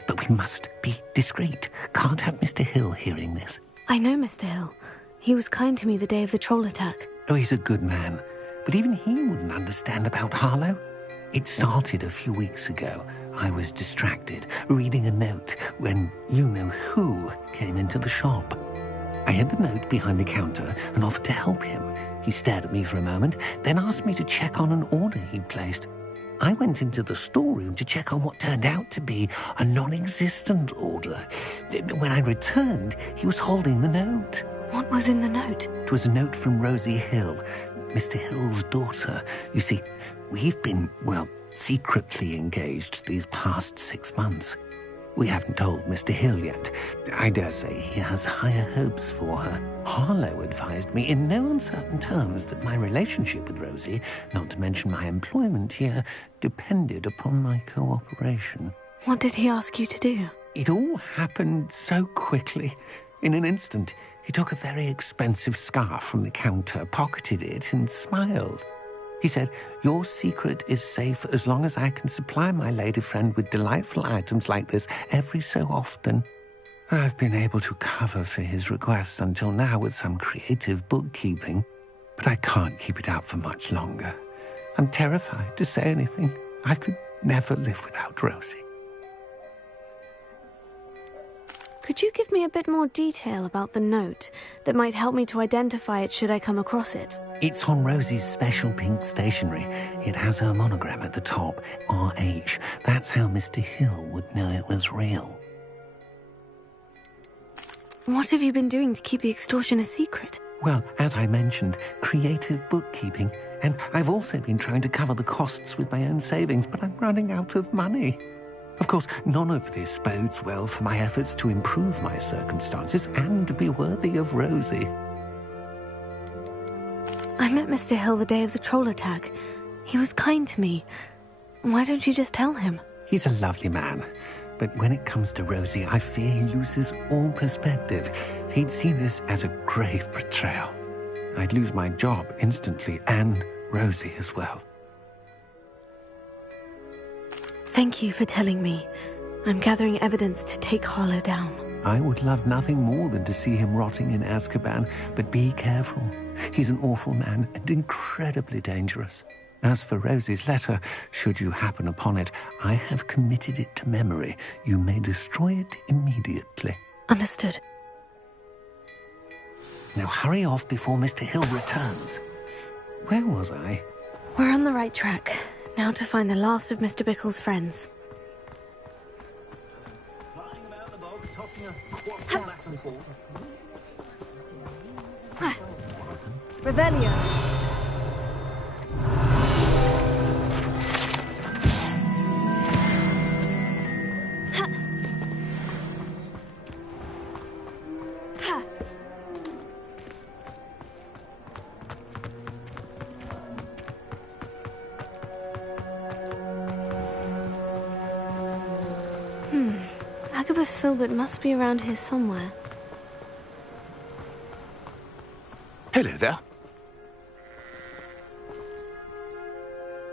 But we must be discreet. Can't have Mr. Hill hearing this. I know Mr. Hill. He was kind to me the day of the troll attack. Oh, he's a good man. But even he wouldn't understand about Harlow. It started a few weeks ago. I was distracted, reading a note, when you-know-who came into the shop. I hid the note behind the counter and offered to help him. He stared at me for a moment, then asked me to check on an order he'd placed. I went into the storeroom to check on what turned out to be a non-existent order. When I returned, he was holding the note. What was in the note? It was a note from Rosie Hill, Mr. Hill's daughter. You see, we've been, secretly engaged these past 6 months. We haven't told Mr. Hill yet. I dare say he has higher hopes for her. Harlow advised me in no uncertain terms that my relationship with Rosie, not to mention my employment here, depended upon my cooperation. What did he ask you to do? It all happened so quickly. In an instant, he took a very expensive scarf from the counter, pocketed it, and smiled. He said, "Your secret is safe as long as I can supply my lady friend with delightful items like this every so often." I've been able to cover for his requests until now with some creative bookkeeping, but I can't keep it up for much longer. I'm terrified to say anything. I could never live without Rosie. Could you give me a bit more detail about the note that might help me to identify it should I come across it? It's on Rosie's special pink stationery. It has her monogram at the top, RH. That's how Mr. Hill would know it was real. What have you been doing to keep the extortion a secret? Well, as I mentioned, creative bookkeeping. And I've also been trying to cover the costs with my own savings, but I'm running out of money. Of course, none of this bodes well for my efforts to improve my circumstances and to be worthy of Rosie. I met Mr. Hill the day of the troll attack. He was kind to me. Why don't you just tell him? He's a lovely man. But when it comes to Rosie, I fear he loses all perspective. He'd see this as a grave betrayal. I'd lose my job instantly, and Rosie as well. Thank you for telling me. I'm gathering evidence to take Harlow down. I would love nothing more than to see him rotting in Azkaban, but be careful. He's an awful man and incredibly dangerous. As for Rosie's letter, should you happen upon it, I have committed it to memory. You may destroy it immediately. Understood. Now hurry off before Mr. Hill returns. Where was I? We're on the right track. Now to find the last of Mr. Bickle's friends. Revelio. Agabus Filbert must be around here somewhere. Hello there.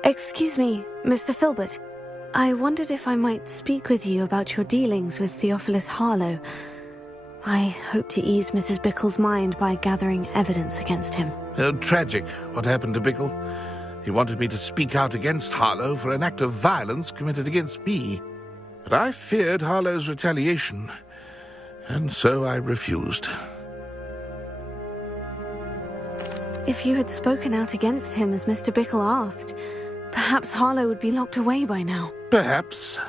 Excuse me, Mr. Filbert. I wondered if I might speak with you about your dealings with Theophilus Harlow. I hope to ease Mrs. Bickle's mind by gathering evidence against him. Tragic, what happened to Bickle. He wanted me to speak out against Harlow for an act of violence committed against me. But I feared Harlow's retaliation, and so I refused. If you had spoken out against him as Mr. Bickle asked, perhaps Harlow would be locked away by now. Perhaps.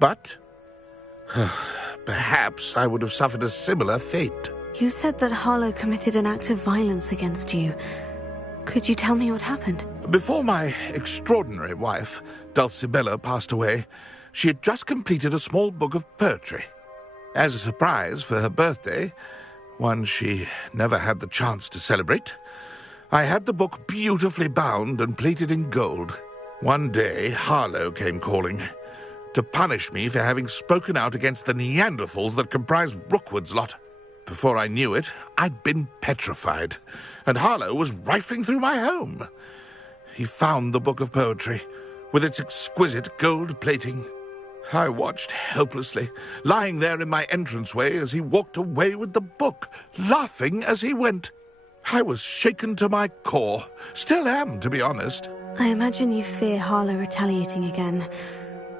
But perhaps I would have suffered a similar fate. You said that Harlow committed an act of violence against you. Could you tell me what happened? Before my extraordinary wife, Dulcibella, passed away, she had just completed a small book of poetry. As a surprise for her birthday, one she never had the chance to celebrate, I had the book beautifully bound and plated in gold. One day, Harlow came calling to punish me for having spoken out against the Neanderthals that comprise Rookwood's lot. Before I knew it, I'd been petrified, and Harlow was rifling through my home. He found the book of poetry, with its exquisite gold plating. I watched helplessly, lying there in my entranceway as he walked away with the book, laughing as he went. I was shaken to my core. Still am, to be honest. I imagine you fear Harlow retaliating again.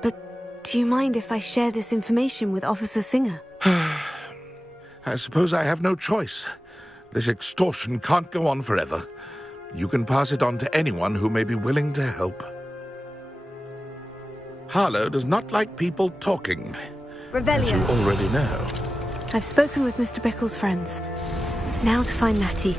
But do you mind if I share this information with Officer Singer? I suppose I have no choice. This extortion can't go on forever. You can pass it on to anyone who may be willing to help. Harlow does not like people talking, Revelio. as you already know. I've spoken with Mr. Bickle's friends. Now to find Natty.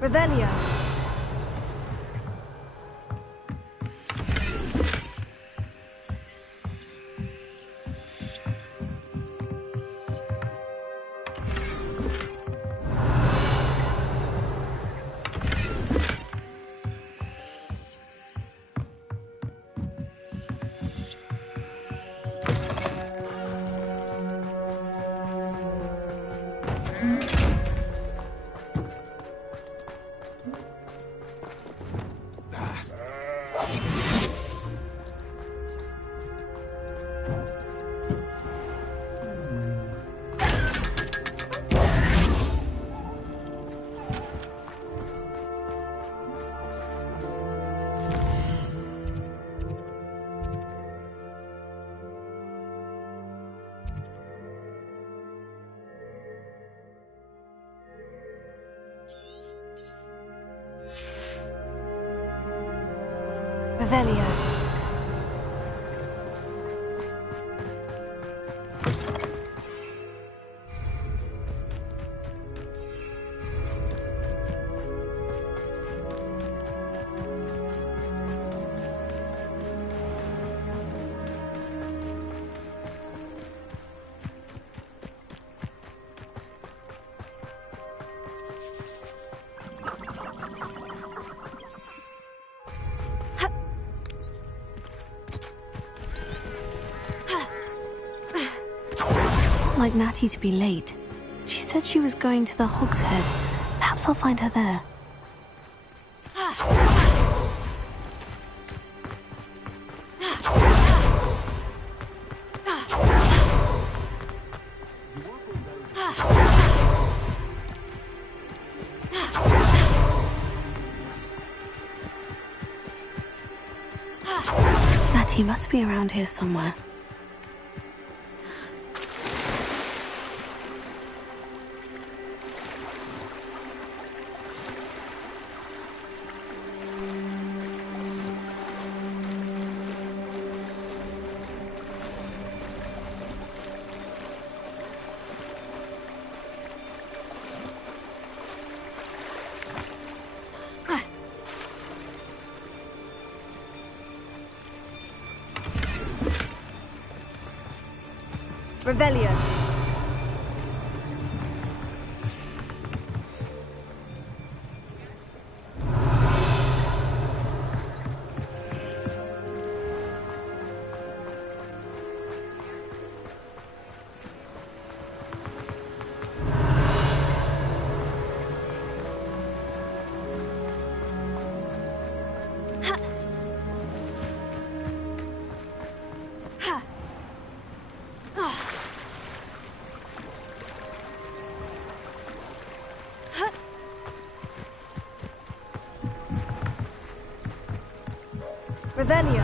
Revelio. Revelio. Like Natty to be late. She said she was going to the Hog's Head. Perhaps I'll find her there. Natty must be around here somewhere. Revelio. Revelio.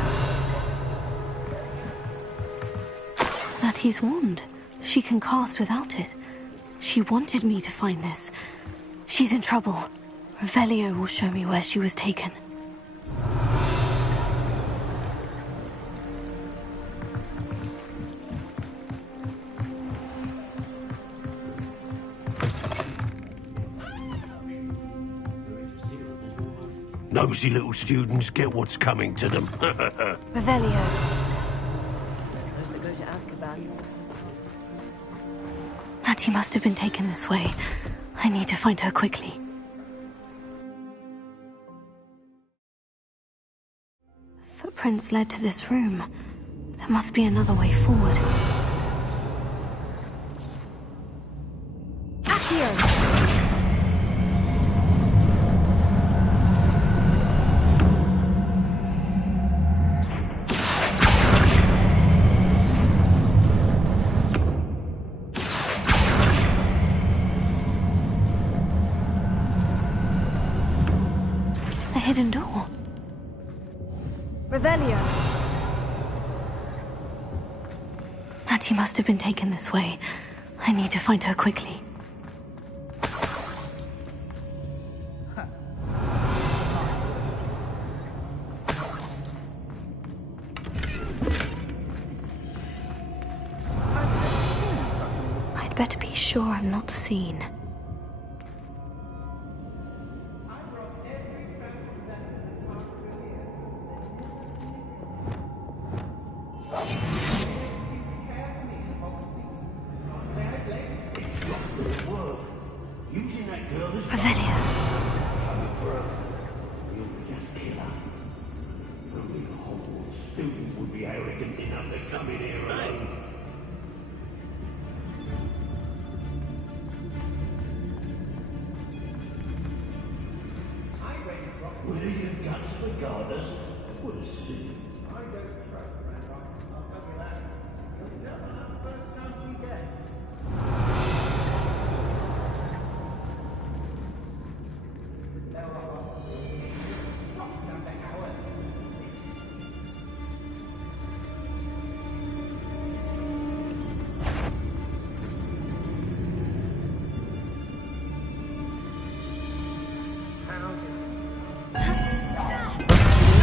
Natty's wand. She can cast without it. She wanted me to find this. She's in trouble. Revelio will show me where she was taken. Nosy little students get what's coming to them. Revelio. Natty must have been taken this way. I need to find her quickly. Footprints led to this room. There must be another way forward. Accio. Hidden door. Revelio. Natty must have been taken this way. I need to find her quickly. I'd better be sure I'm not seen.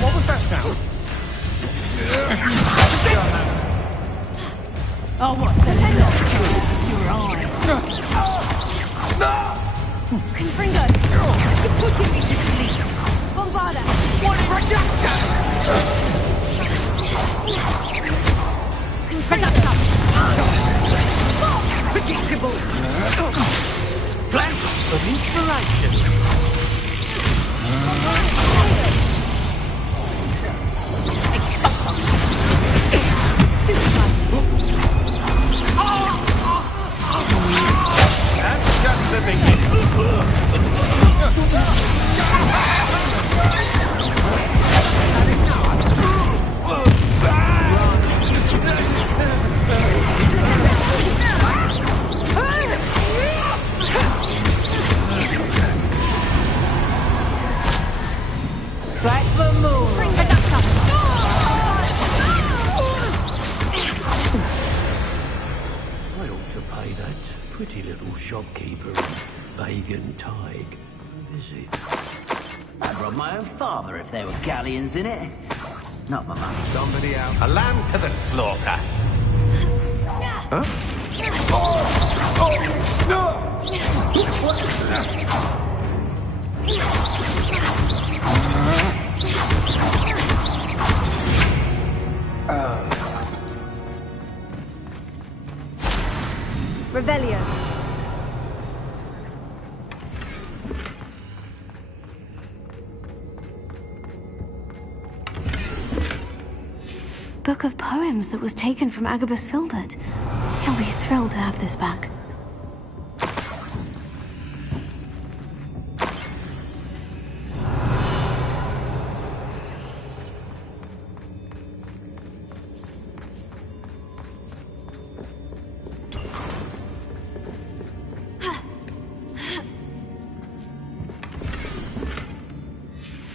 What was that sound? Oh, what's the look your eyes? Confringo! You're putting me to sleep! Bombarda! What reductor? Confringo! Predictable! Flash of inspiration! That's just the beginning. Back for more! I ought to pay that pretty little shopkeeper in Bagan Tig a visit. I'd rob my own father if there were galleons in it. Not my mum. Somebody out. A lamb to the slaughter. Huh? Revelio. Book of poems that was taken from Agabus Filbert. He'll be thrilled to have this back.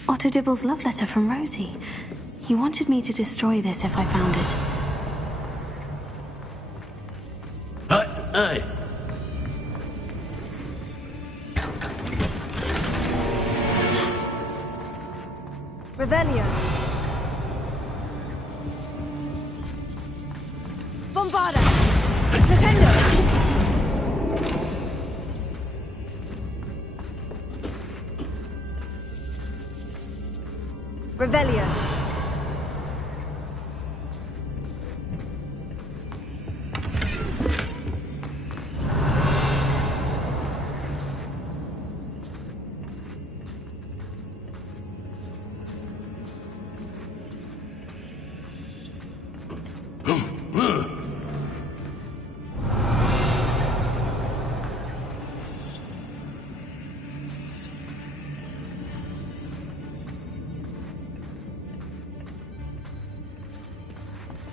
Otto Dibble's love letter from Rosie. He wanted me to destroy this if I found it. Hey! Revelio. Bombarda. Defendo. Revelio.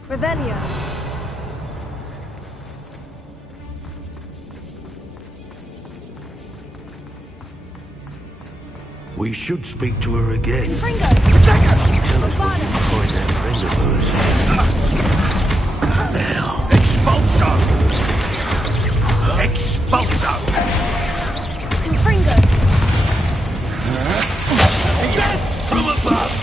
Revelio. We should speak to her again. Confringo. Tell us what you can find that friend of hers. Now. Expulso! Expulso! Confringo. Death from above!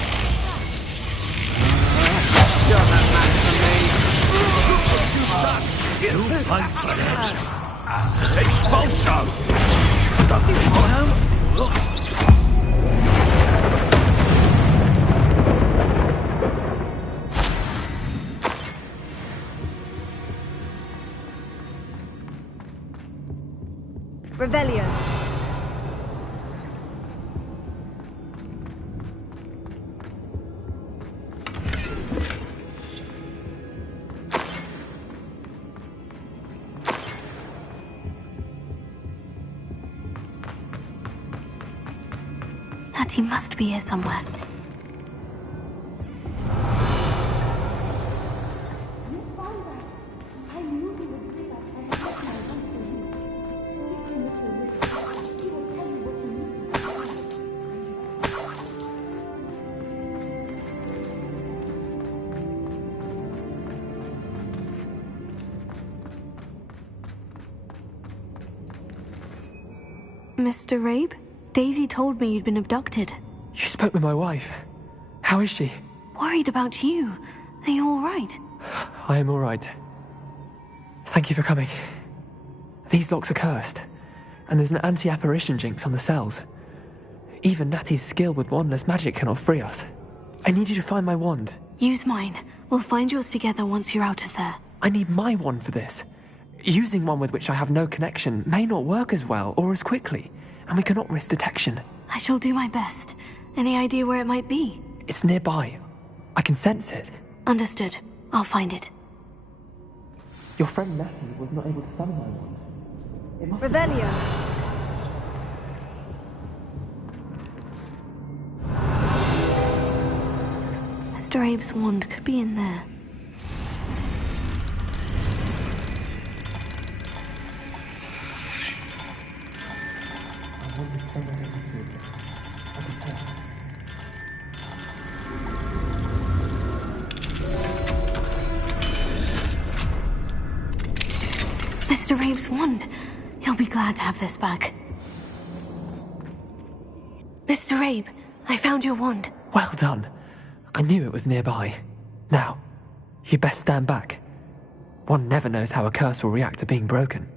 You'll fight for that. Expulso! Revelio. He must be here somewhere. Mr. Rabe? Daisy told me you'd been abducted. You spoke with my wife. How is she? worried about you. Are you all right? I am all right. Thank you for coming. These locks are cursed, and there's an anti-apparition jinx on the cells. Even Natty's skill with wandless magic cannot free us. I need you to find my wand. Use mine. We'll find yours together once you're out of there. I need my wand for this. Using one with which I have no connection may not work as well or as quickly, and we cannot risk detection. I shall do my best. Any idea where it might be? It's nearby. I can sense it. Understood. I'll find it. Your friend Natty was not able to summon my wand. It must Revelio. Mr. Abe's wand could be in there. I want to send it into it. I can tell. Mr. Abe's wand. He'll be glad to have this back. Mr. Abe, I found your wand. Well done. I knew it was nearby. Now, you best stand back. One never knows how a curse will react to being broken.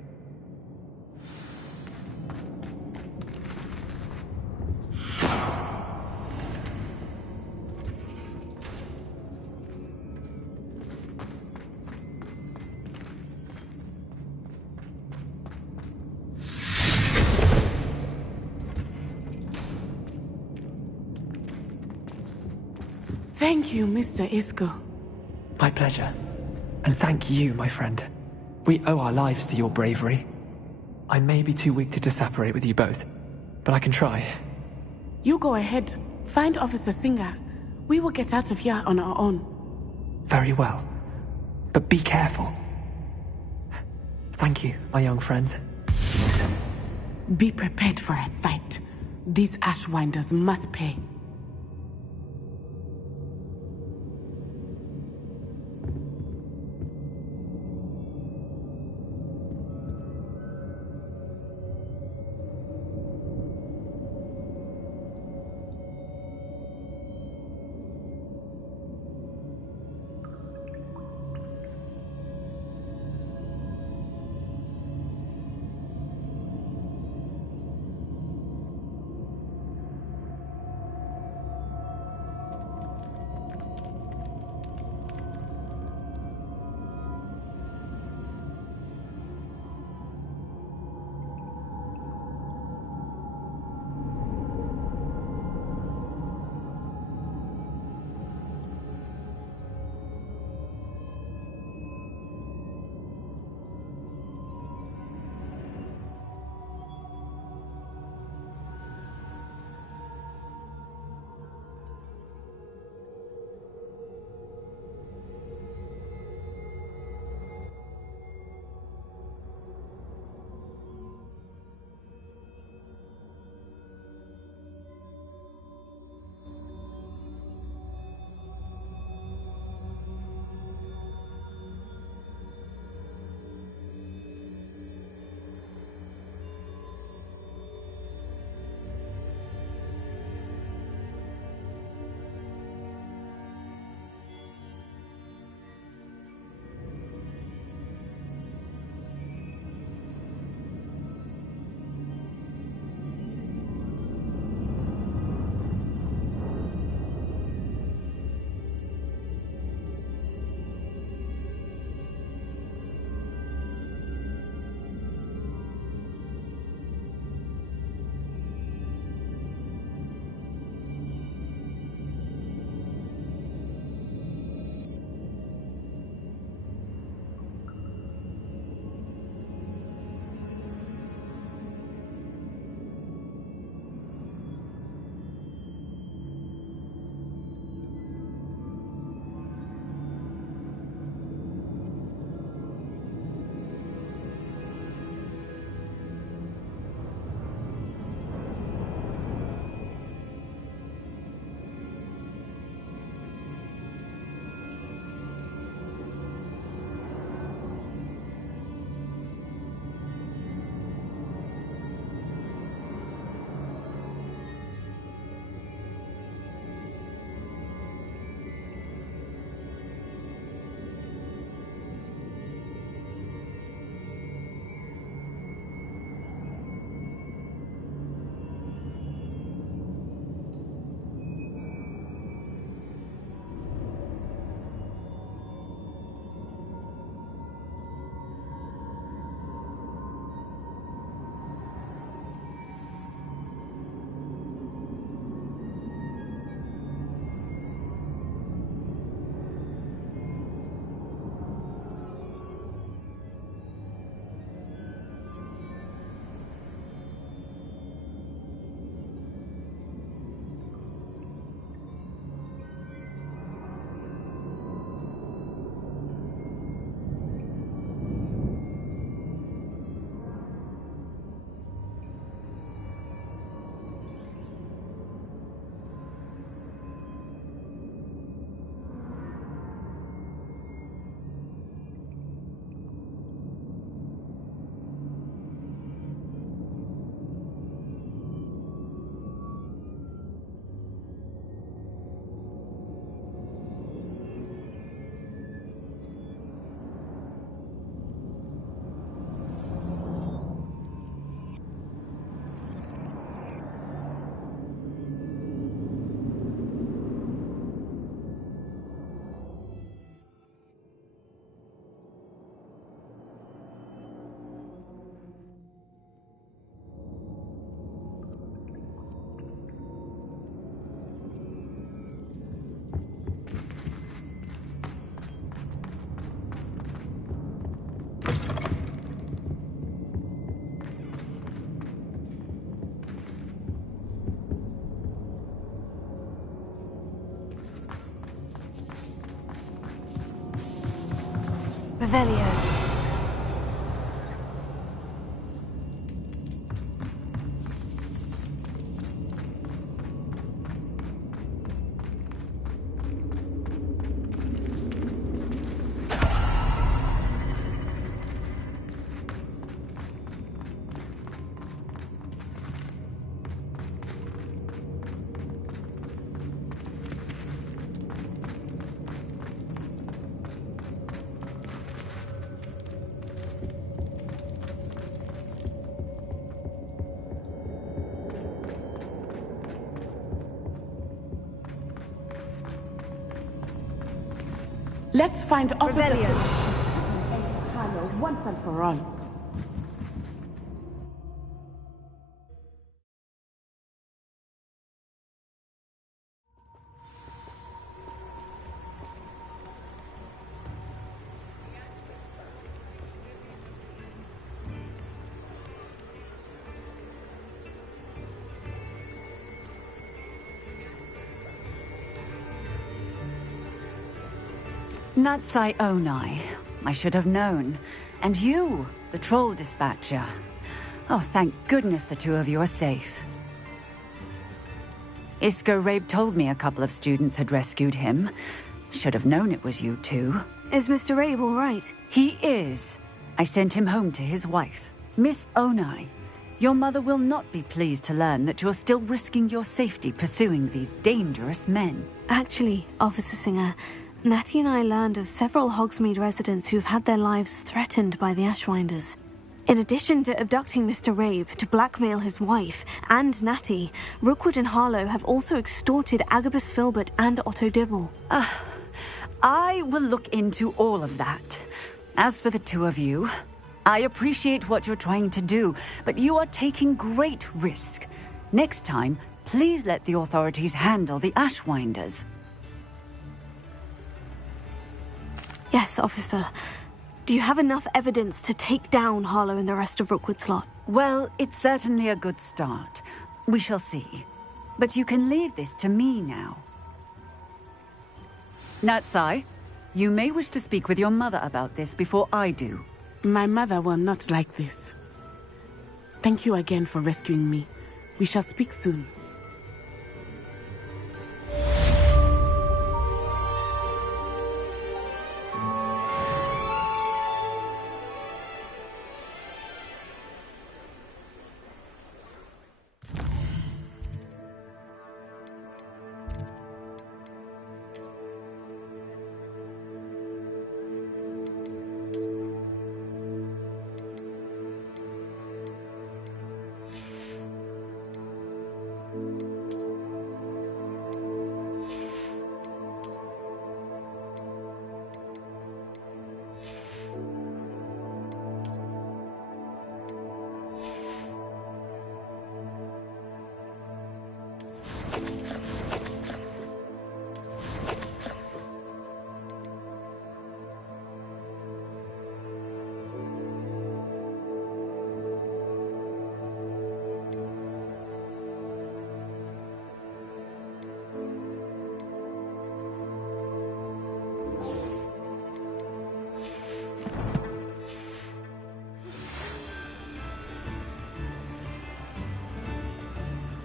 Thank you, Mr. Isco. My pleasure. And thank you, my friend. We owe our lives to your bravery. I may be too weak to disapparate with you both, but I can try. You go ahead. Find Officer Singer. We will get out of here on our own. Very well. But be careful. Thank you, my young friends. Be prepared for a fight. These Ashwinders must pay. Revelio. Let's find Officer Rebellion. Harlow once and for all. Natsai Onai. I should have known. And you, the troll dispatcher. Oh, thank goodness the two of you are safe. Isco Rabe told me a couple of students had rescued him. Should have known it was you two. Is Mr. Rabe all right? He is. I sent him home to his wife. Miss Onai, your mother will not be pleased to learn that you're still risking your safety pursuing these dangerous men. Actually, Officer Singer, Natty and I learned of several Hogsmeade residents who've had their lives threatened by the Ashwinders. In addition to abducting Mr. Rabe to blackmail his wife and Natty, Rookwood and Harlow have also extorted Agabus Filbert and Otto Dibble. I will look into all of that. As for the two of you, I appreciate what you're trying to do, but you are taking great risk. Next time, please let the authorities handle the Ashwinders. Yes, officer. Do you have enough evidence to take down Harlow and the rest of Rookwood's lot? Well, it's certainly a good start. We shall see. But you can leave this to me now. Natsai, you may wish to speak with your mother about this before I do. My mother will not like this. Thank you again for rescuing me. We shall speak soon.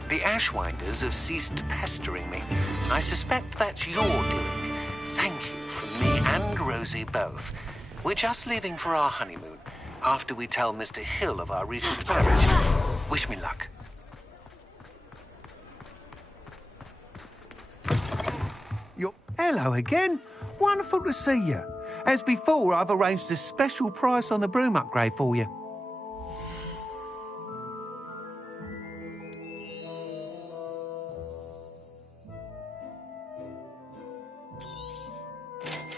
The Ashwinders have ceased pestering me. I suspect that's your doing. Thank you from me and Rosie both. We're just leaving for our honeymoon, after we tell Mr. Hill of our recent marriage. Wish me luck. Hello again. Wonderful to see you. As before, I've arranged a special price on the broom upgrade for you.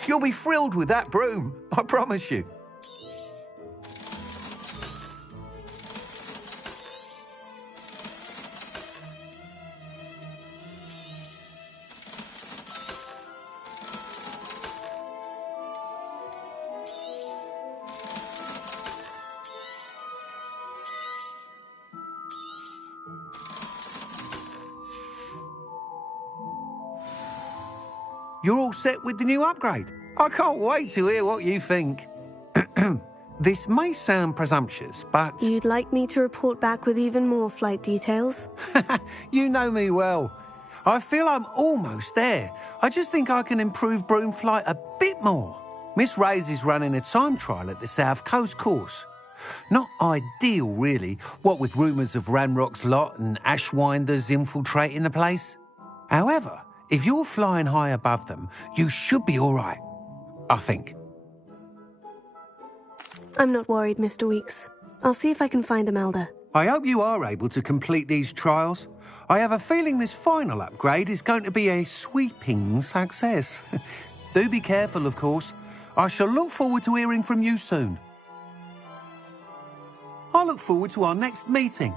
You'll be thrilled with that broom, I promise you. You're all set with the new upgrade. I can't wait to hear what you think. This may sound presumptuous, but... You'd like me to report back with even more flight details? You know me well. I feel I'm almost there. I just think I can improve broom flight a bit more. Miss Ray's is running a time trial at the South Coast course. Not ideal, really, what with rumours of Ranrock's lot and Ashwinders infiltrating the place. However, if you're flying high above them, you should be all right, I think. I'm not worried, Mr. Weeks. I'll see if I can find Imelda. I hope you are able to complete these trials. I have a feeling this final upgrade is going to be a sweeping success. Do be careful, of course. I shall look forward to hearing from you soon. I look forward to our next meeting.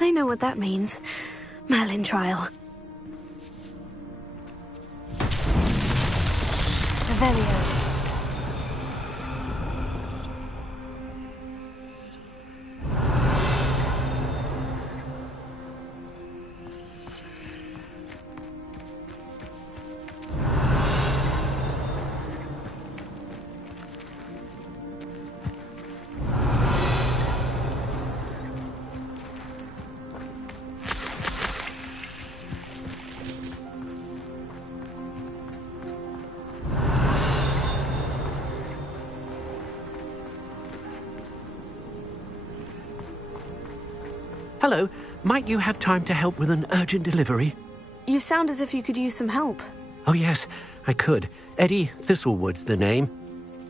I know what that means. Merlin trial. Revelio. Hello, might you have time to help with an urgent delivery? You sound as if you could use some help. Oh yes, I could. Eddie Thistlewood's the name.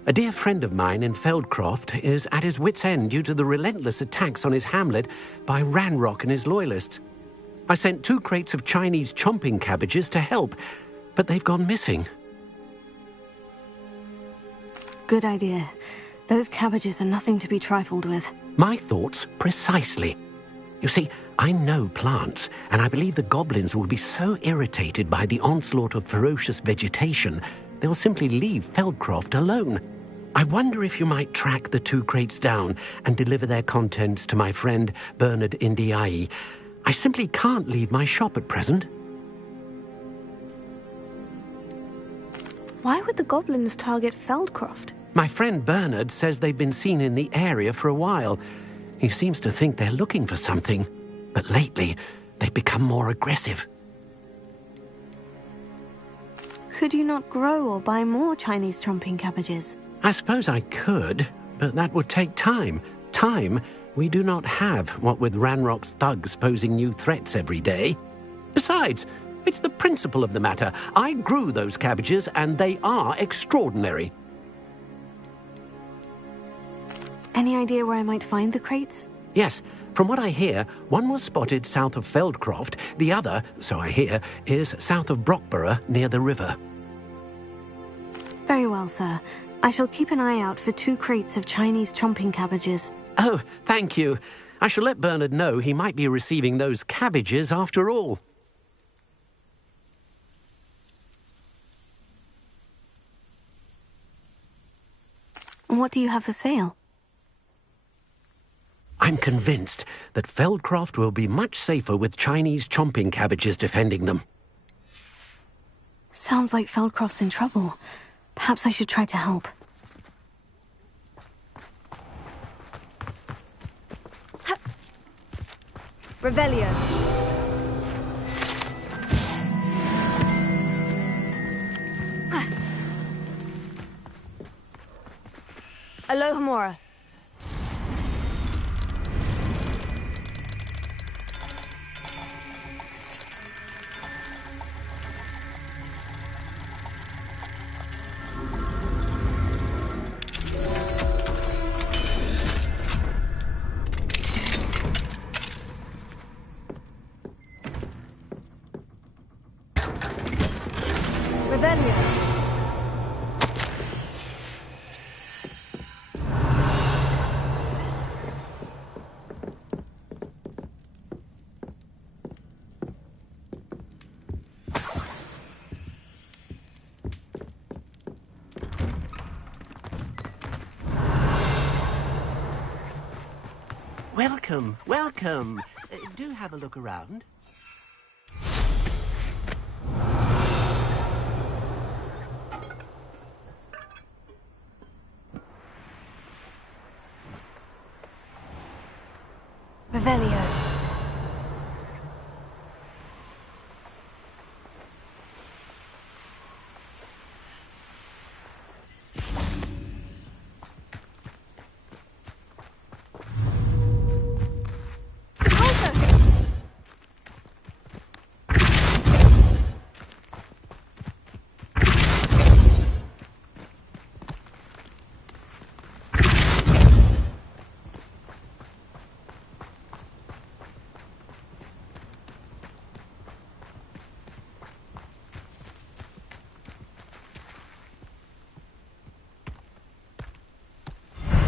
A dear friend of mine in Feldcroft is at his wit's end due to the relentless attacks on his hamlet by Ranrock and his loyalists. I sent 2 crates of Chinese chomping cabbages to help, but they've gone missing. Good idea. Those cabbages are nothing to be trifled with. My thoughts precisely. You see, I know plants, and I believe the goblins will be so irritated by the onslaught of ferocious vegetation, they'll simply leave Feldcroft alone. I wonder if you might track the 2 crates down and deliver their contents to my friend Bernard Indiai. I simply can't leave my shop at present. Why would the goblins target Feldcroft? My friend Bernard says they've been seen in the area for a while. He seems to think they're looking for something, but lately they've become more aggressive. Could you not grow or buy more Chinese chomping cabbages? I suppose I could, but that would take time. Time we do not have, what with Ranrock's thugs posing new threats every day. Besides, it's the principle of the matter. I grew those cabbages, and they are extraordinary. Any idea where I might find the crates? Yes, from what I hear, one was spotted south of Feldcroft, the other, so I hear, is south of Brockborough near the river. Very well, sir. I shall keep an eye out for 2 crates of Chinese chomping cabbages. Oh, thank you. I shall let Bernard know he might be receiving those cabbages after all. And what do you have for sale? I'm convinced that Feldcroft will be much safer with Chinese chomping cabbages defending them. Sounds like Feldcroft's in trouble. Perhaps I should try to help. Revelio. Alohomora. Welcome, welcome. Do have a look around. Revelio.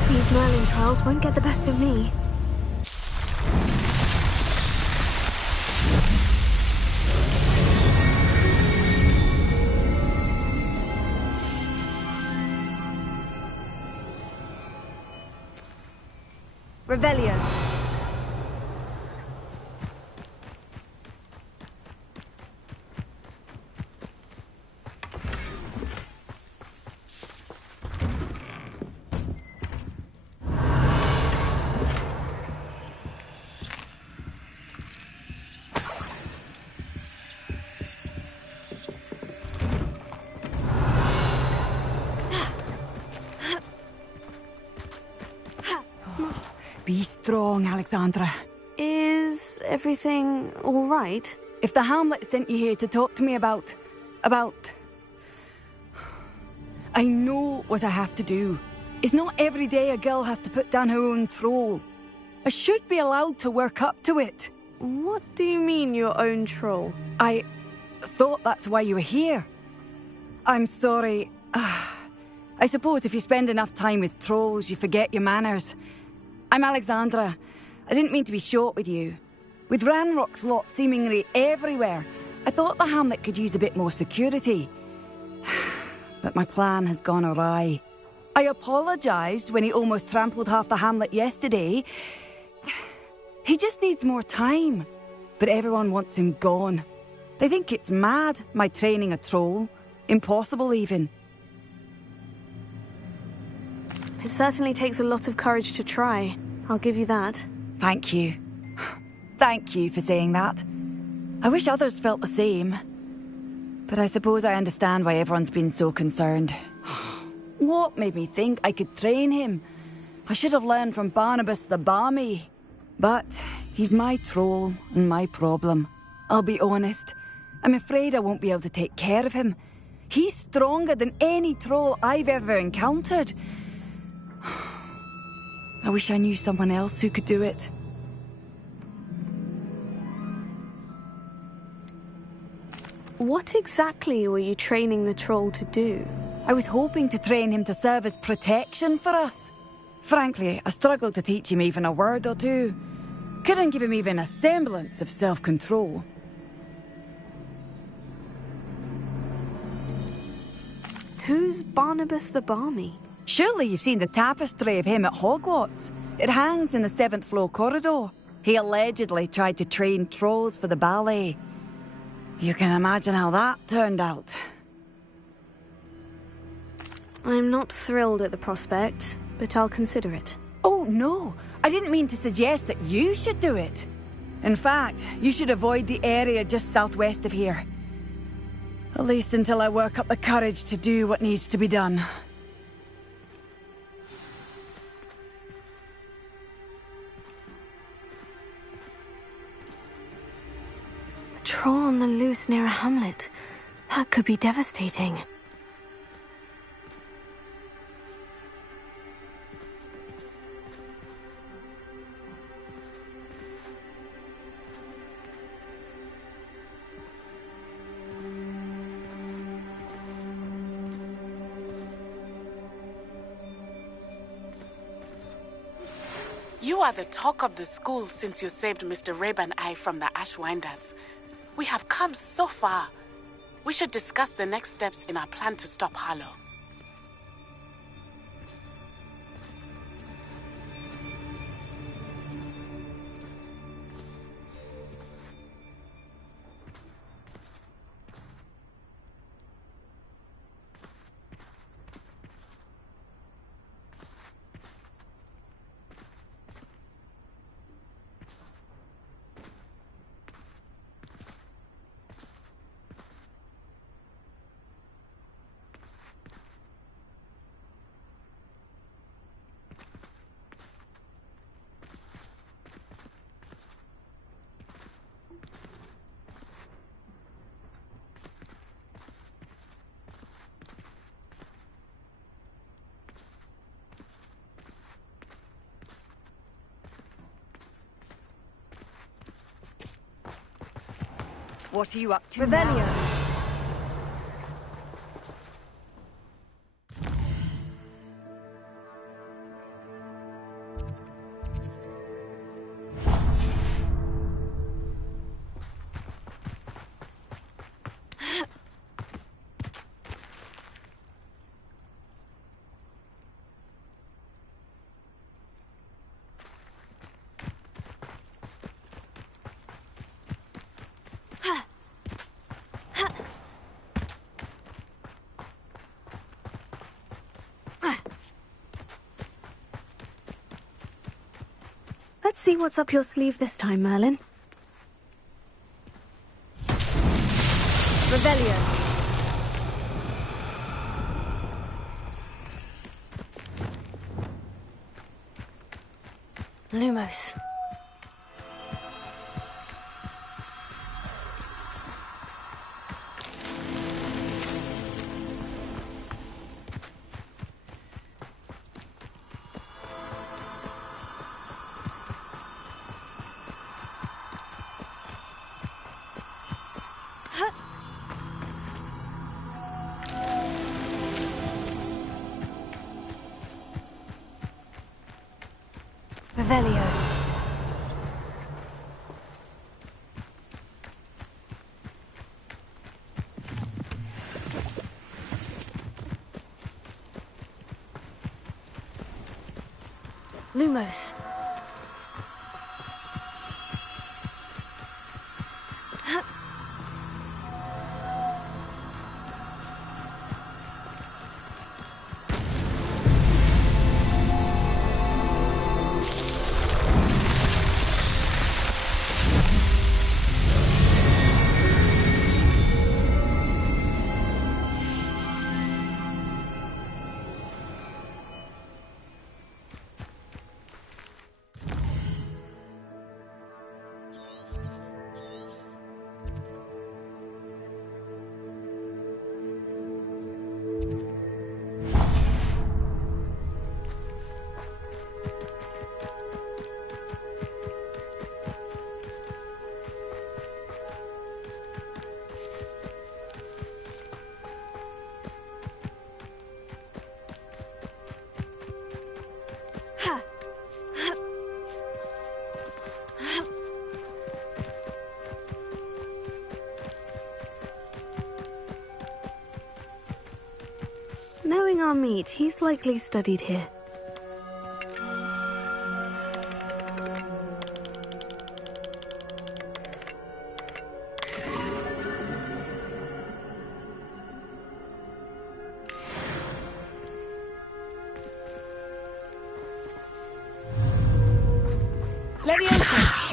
These Merlin trials won't get the best of me. Revelio. Be strong, Alexandra. Is everything all right? If the Hamlet sent you here to talk to me about... I know what I have to do. It's not every day a girl has to put down her own troll. I should be allowed to work up to it. What do you mean, your own troll? I thought that's why you were here. I'm sorry. I suppose if you spend enough time with trolls, you forget your manners. I'm Alexandra. I didn't mean to be short with you. With Ranrock's lot seemingly everywhere, I thought the Hamlet could use a bit more security. But my plan has gone awry. I apologised when he almost trampled half the Hamlet yesterday. He just needs more time. But everyone wants him gone. They think it's mad, my training a troll. Impossible, even. It certainly takes a lot of courage to try. I'll give you that. Thank you. Thank you for saying that. I wish others felt the same. But I suppose I understand why everyone's been so concerned. What made me think I could train him? I should have learned from Barnabas the Barmy. But he's my troll and my problem. I'll be honest. I'm afraid I won't be able to take care of him. He's stronger than any troll I've ever encountered. I wish I knew someone else who could do it. What exactly were you training the troll to do? I was hoping to train him to serve as protection for us. Frankly, I struggled to teach him even a word or two. Couldn't give him even a semblance of self-control. Who's Barnabas the Barmy? Surely you've seen the tapestry of him at Hogwarts. It hangs in the 7th floor corridor. He allegedly tried to train trolls for the ballet. You can imagine how that turned out. I'm not thrilled at the prospect, but I'll consider it. Oh, no. I didn't mean to suggest that you should do it. In fact, you should avoid the area just southwest of here. At least until I work up the courage to do what needs to be done. A troll on the loose near a hamlet. That could be devastating. You are the talk of the school since you saved Mr. Rabe and I from the Ashwinders. We have come so far. We should discuss the next steps in our plan to stop Harlow. What are you up to Revelio. now? Let's see what's up your sleeve this time, Merlin. Revelio. Lumos. Revelio. Lumos. Knowing our meat, he's likely studied here. Leviosa.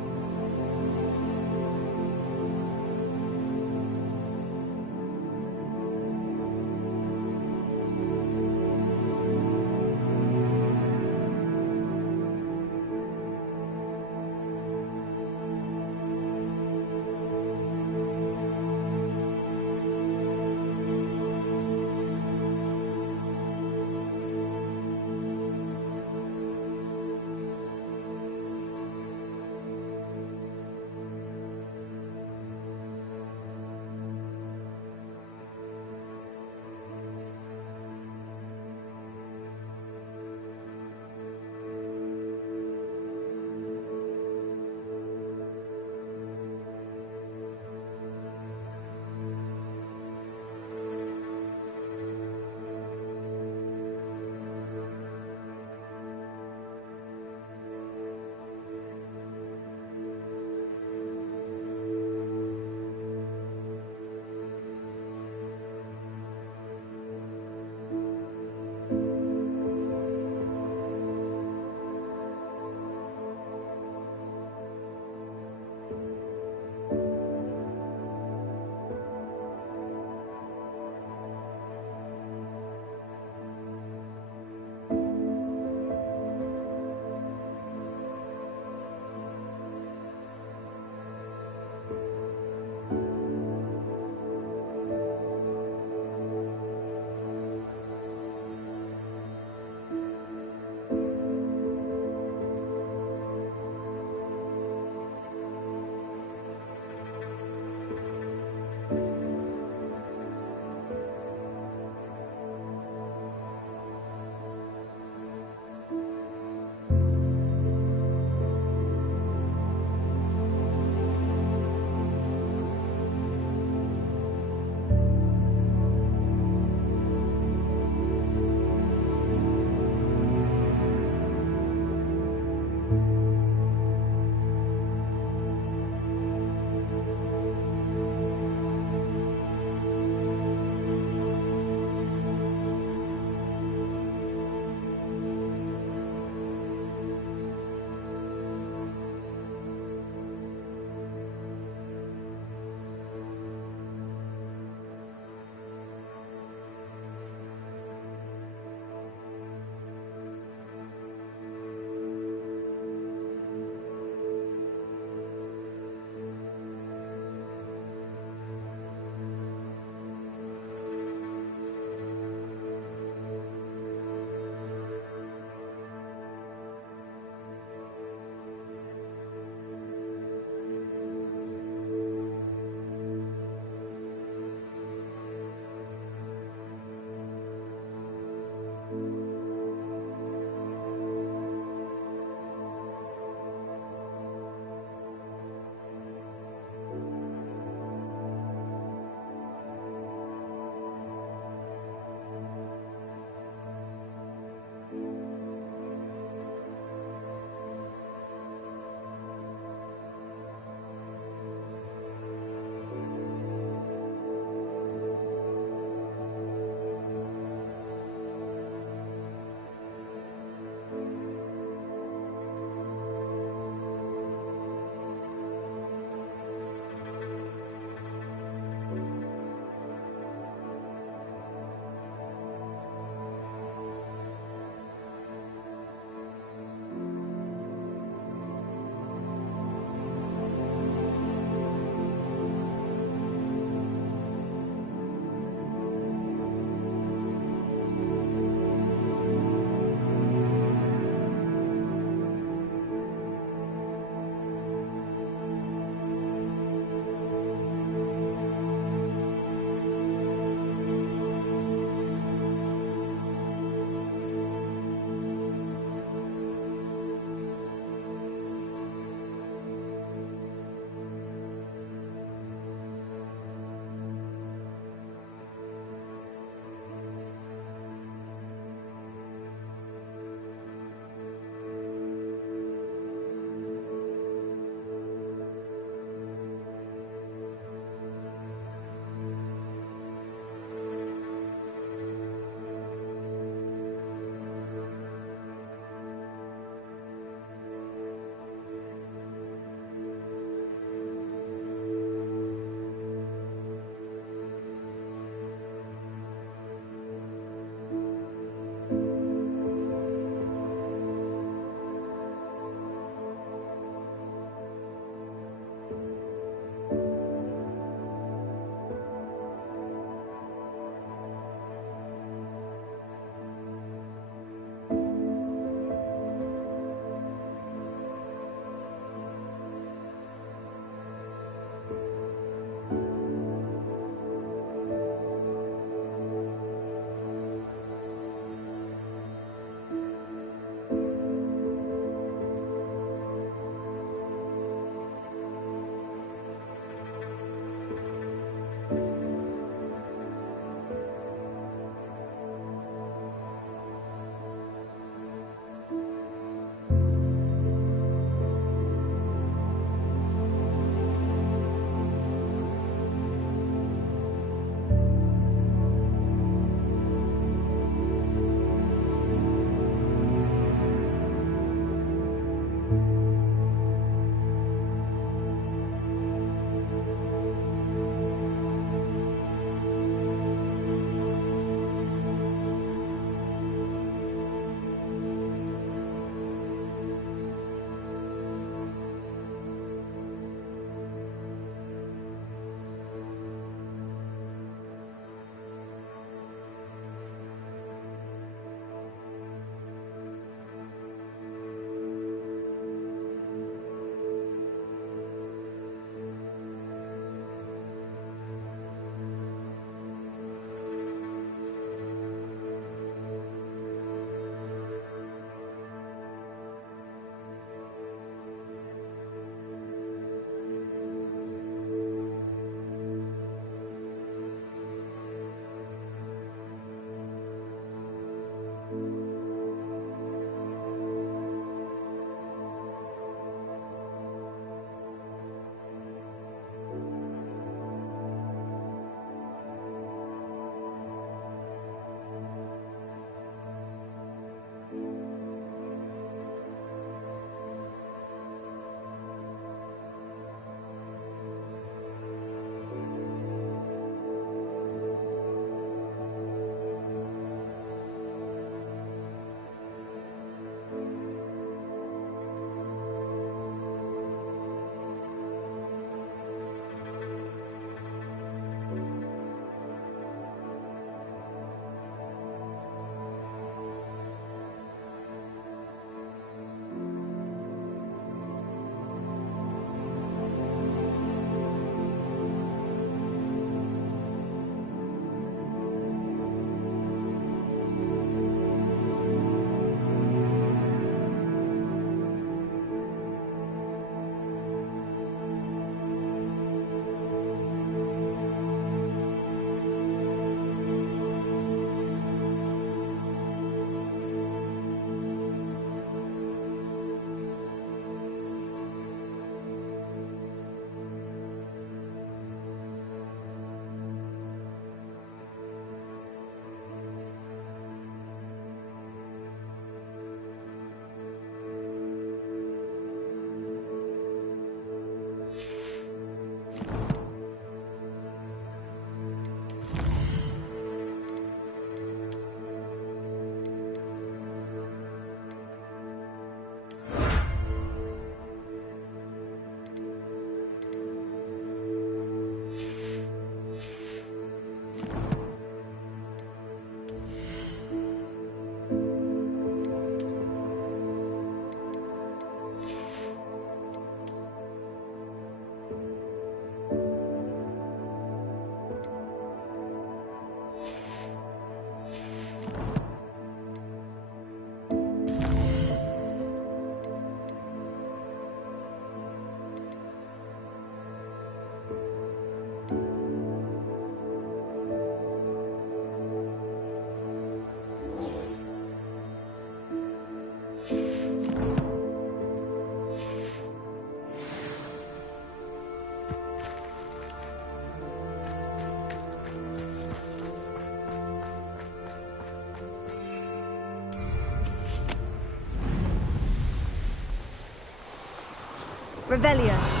Revelio.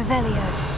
Revelio.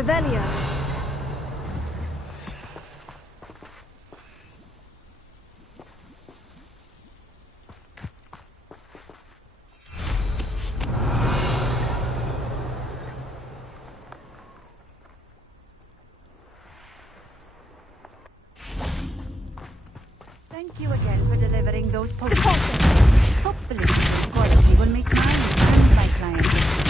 Revelio. Thank you again for delivering those potions. Hopefully, this quality will make mine and my clients.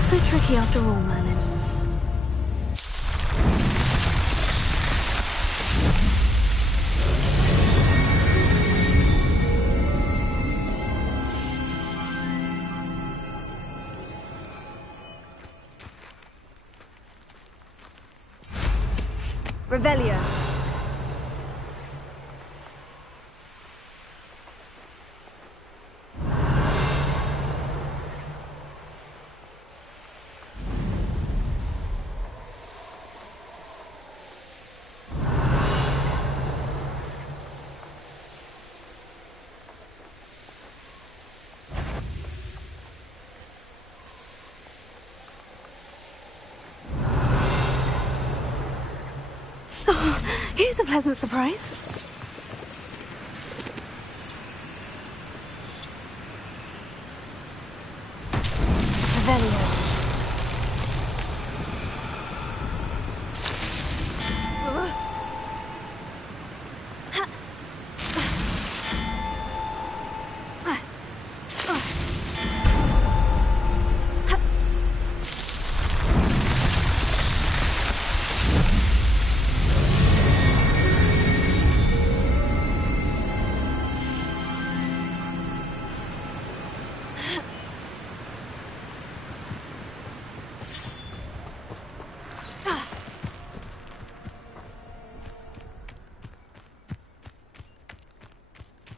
So tricky after all, Merlin. Revelio. Oh, here's a pleasant surprise.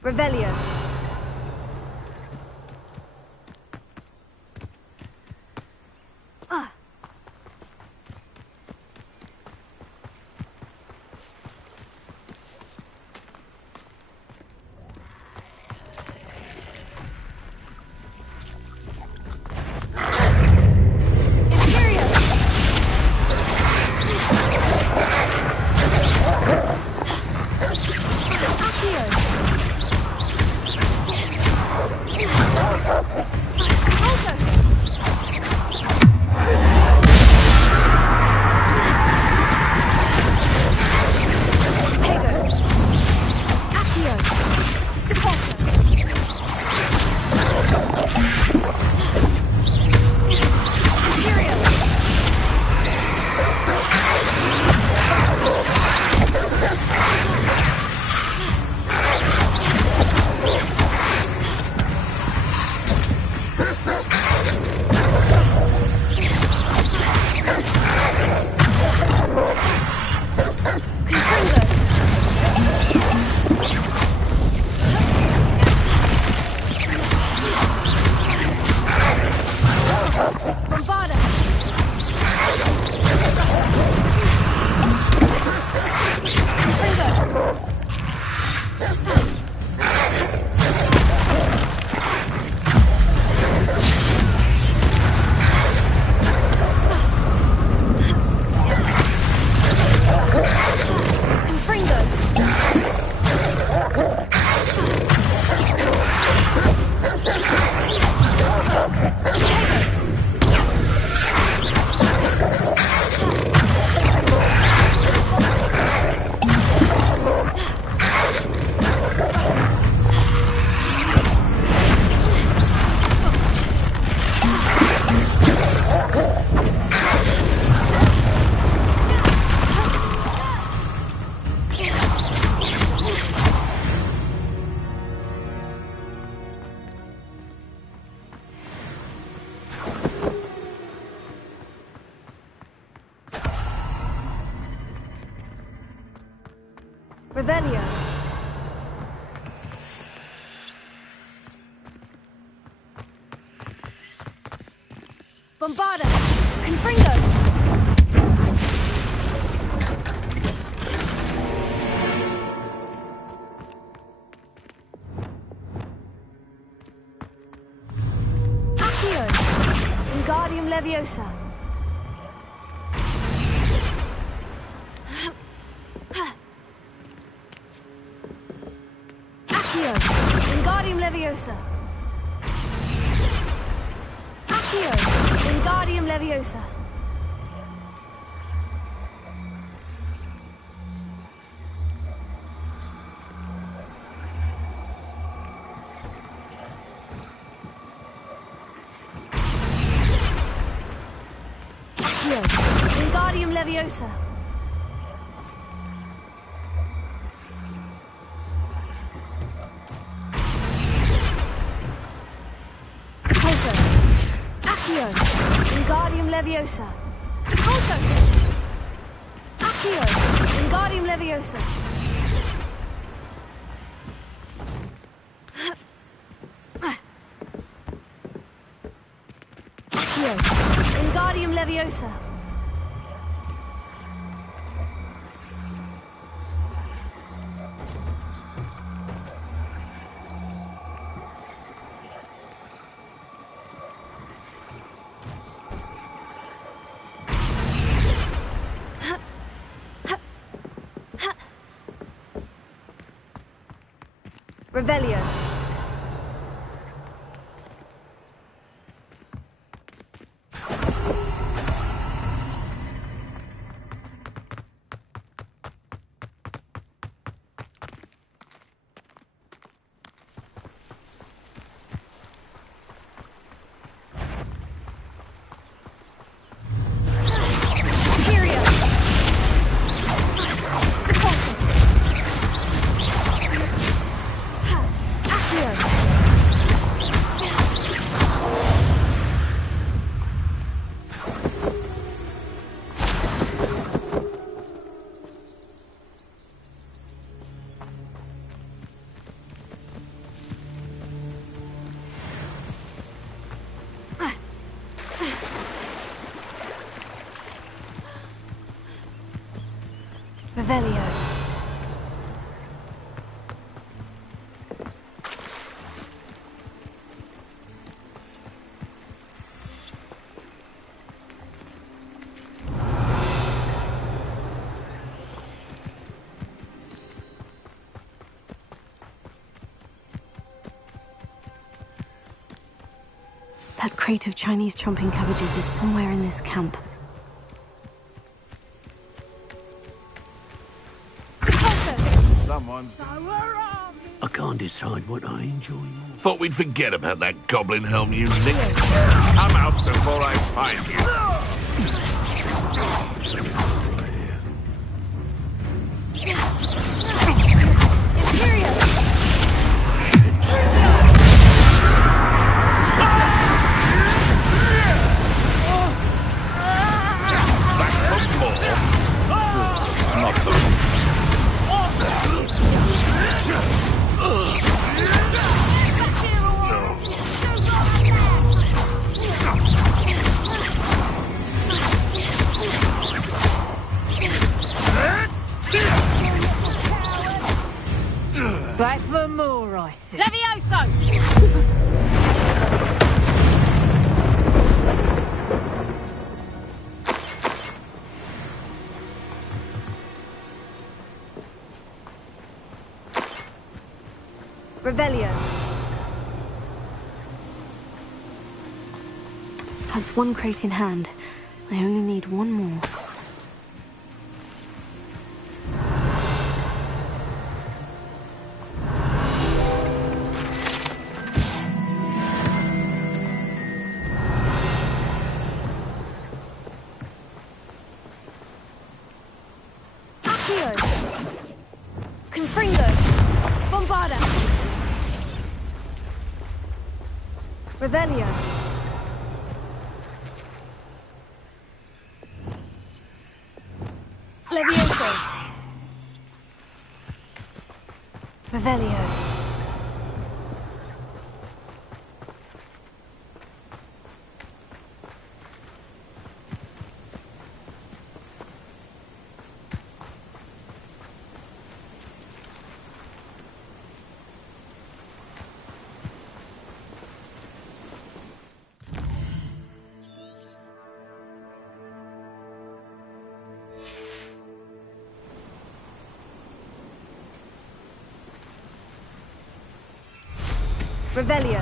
Revelio. Revelio. Bombarda. Confringo. Accio. Wingardium Leviosa. Accio. Wingardium Leviosa. Accio. Wingardium Leviosa. Accio. Wingardium Leviosa. Repulsor. Accio. Wingardium Leviosa. Repulsor. Accio. Wingardium Leviosa. Accio. Wingardium Leviosa. Revelio. Accio. Revelio. That crate of Chinese chomping cabbages is somewhere in this camp. Someone. I can't decide what I enjoy more. Thought we'd forget about that goblin helm you nicked. Come out before I find you. Back for more, I say. Levioso! Revelio. That's one crate in hand. I only need one more. Revelio. Levioso. Revelio. Revelio.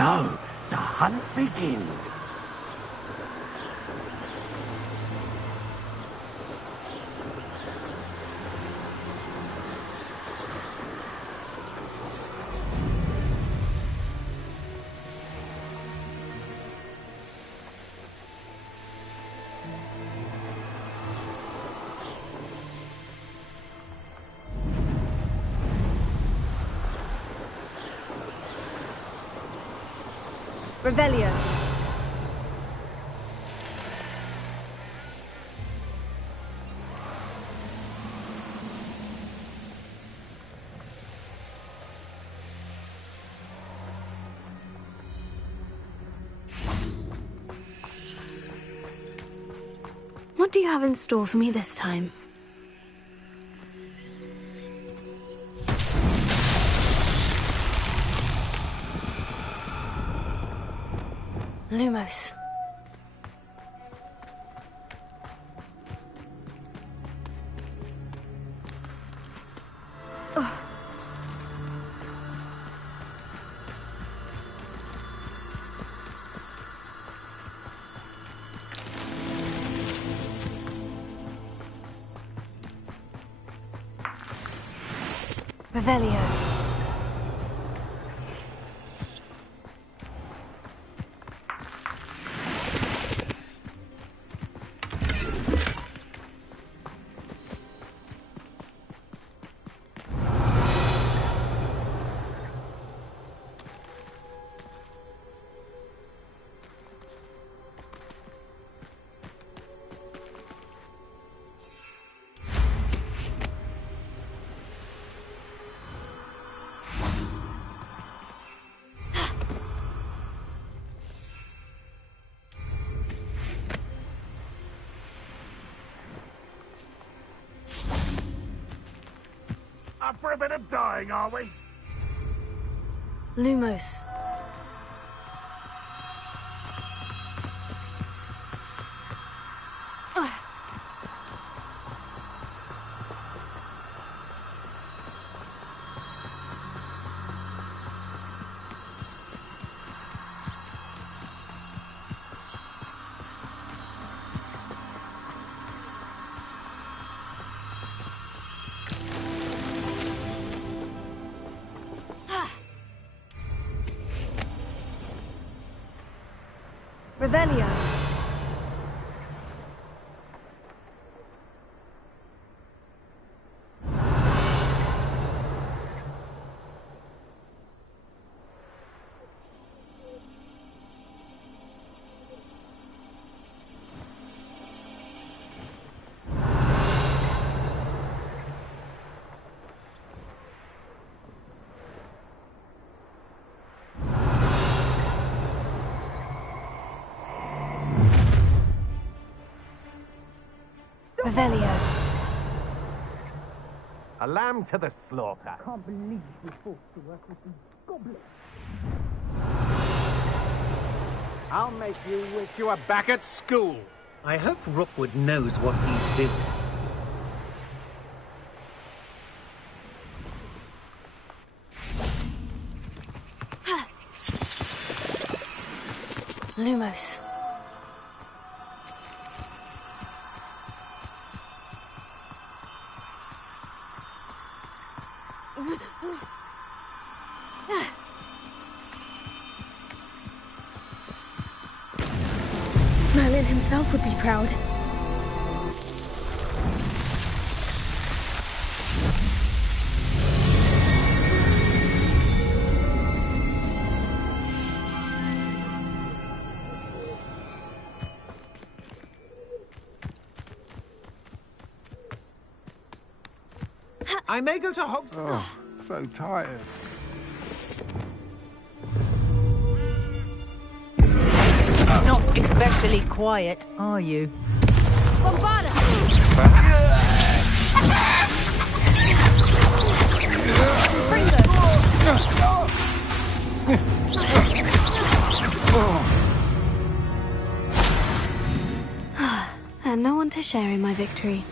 So, the hunt begins. Revelio. What do you have in store for me this time? Lumos. Revelio. Up for a bit of dying, are we? Lumos. Revelio. Revelio. A lamb to the slaughter. Can't believe we're forced to work with these goblins. I'll make you wish you were back at school. I hope Rookwood knows what he's doing. Lumos. Merlin himself would be proud. I may go to Hogs... Oh, so tired. Not especially quiet, are you? Bombarda! And no one to share in my victory.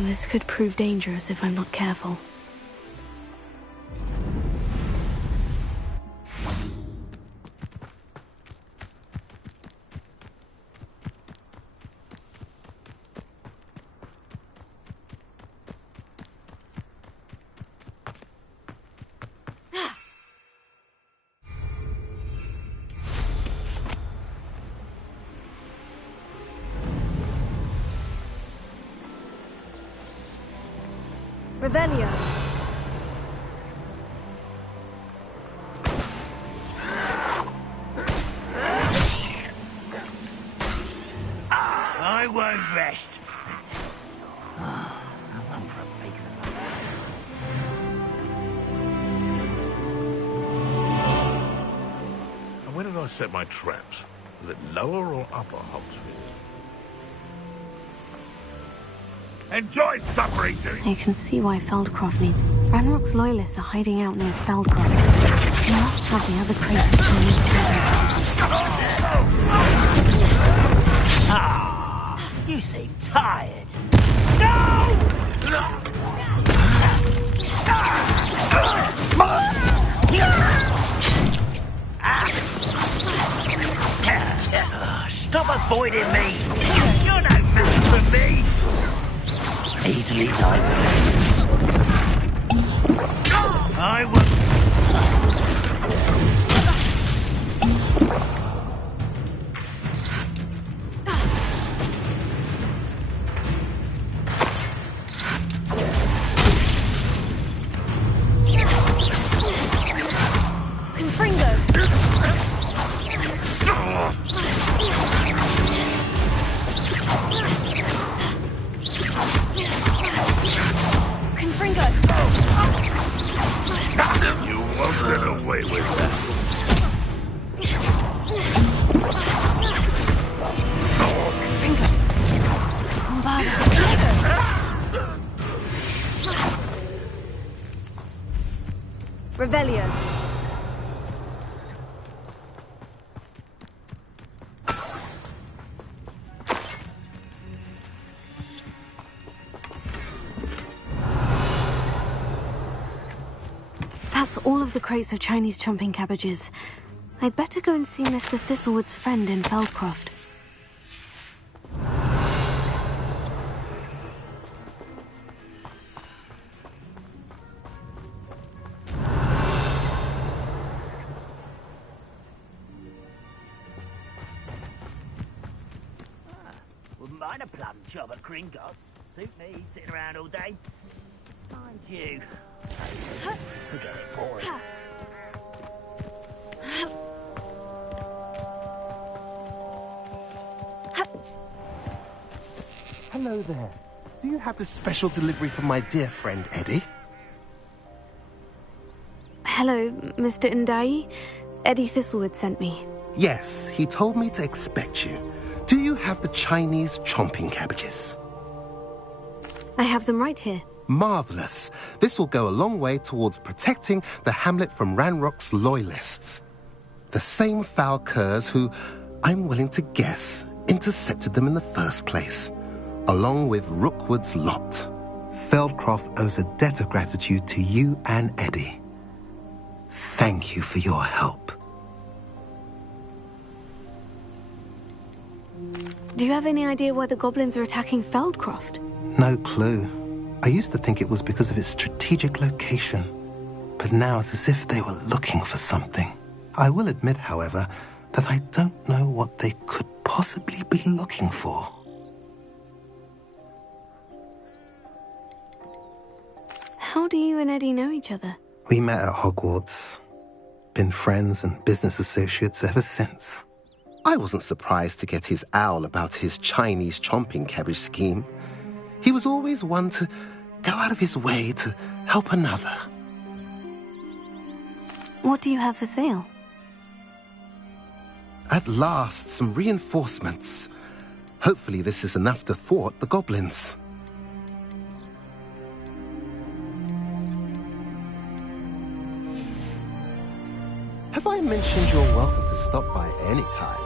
This could prove dangerous if I'm not careful. Revelio. I won't rest. And where did I set my traps? Was it lower or upper Hogsmeade? Enjoy suffering, doing. I can see why Feldcroft needs... Ranrock's loyalists are hiding out near Feldcroft. He must have the other crate of Chinese treasure. Ah, you seem tired. No! Stop avoiding me! You're no match for me! Easily diverted. I will. You won't get away with that. Revelio. That's all of the crates of Chinese chomping cabbages. I'd better go and see Mr. Thistlewood's friend in Feldcroft. Wouldn't mind a plum job at Gringotts. Suit me, sitting around all day. Mind you, forget it, boy. Hello there. Do you have the special delivery from my dear friend Eddie? Hello, Mr. Ndai. Eddie Thistlewood sent me. Yes, he told me to expect you. Do you have the Chinese chomping cabbages? I have them right here. Marvellous. This will go a long way towards protecting the hamlet from Ranrock's loyalists. The same foul curs who, I'm willing to guess, intercepted them in the first place, along with Rookwood's lot. Feldcroft owes a debt of gratitude to you and Eddie. Thank you for your help. Do you have any idea why the goblins are attacking Feldcroft? No clue. I used to think it was because of its strategic location, but now it's as if they were looking for something. I will admit, however, that I don't know what they could possibly be looking for. How do you and Eddie know each other? We met at Hogwarts. Been friends and business associates ever since. I wasn't surprised to get his owl about his Chinese chomping cabbage scheme. He was always one to go out of his way to help another. What do you have for sale? At last, some reinforcements. Hopefully this is enough to thwart the goblins. Have I mentioned you're welcome to stop by any time?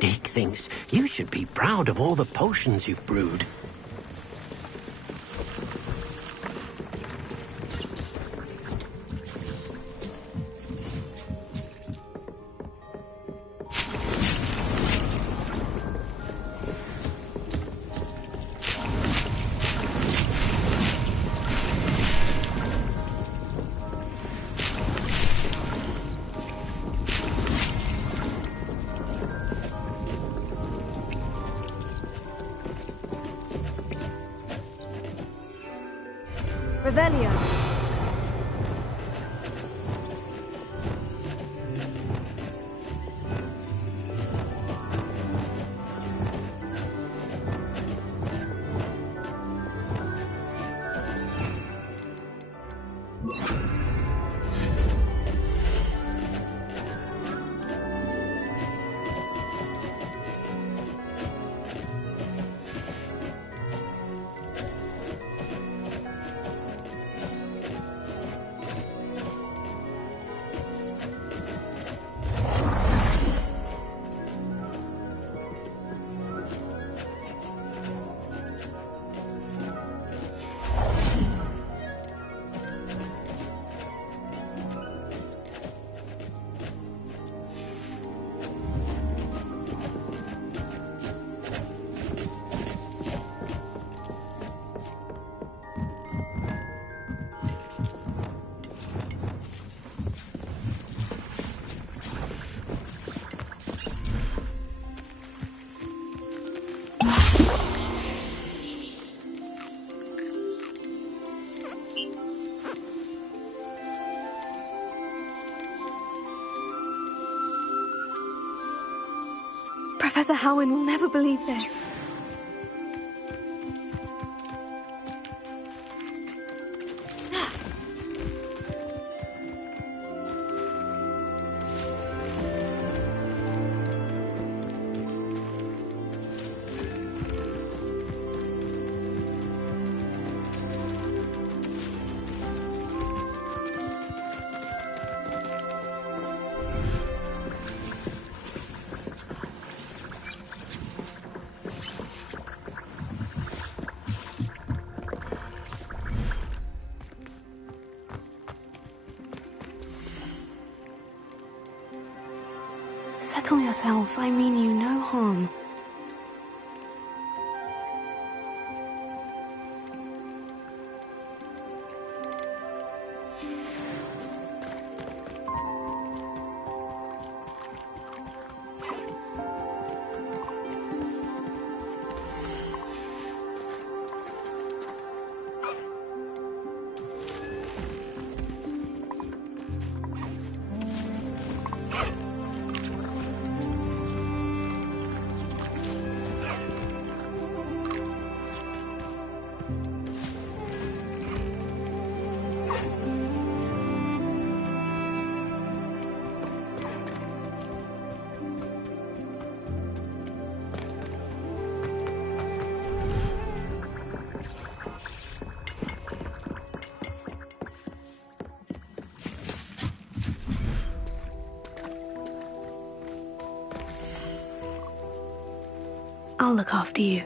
Dick thinks you should be proud of all the potions you've brewed. Revelio. Professor Howin will never believe this. Settle yourself. I mean you no harm. I'll look after you.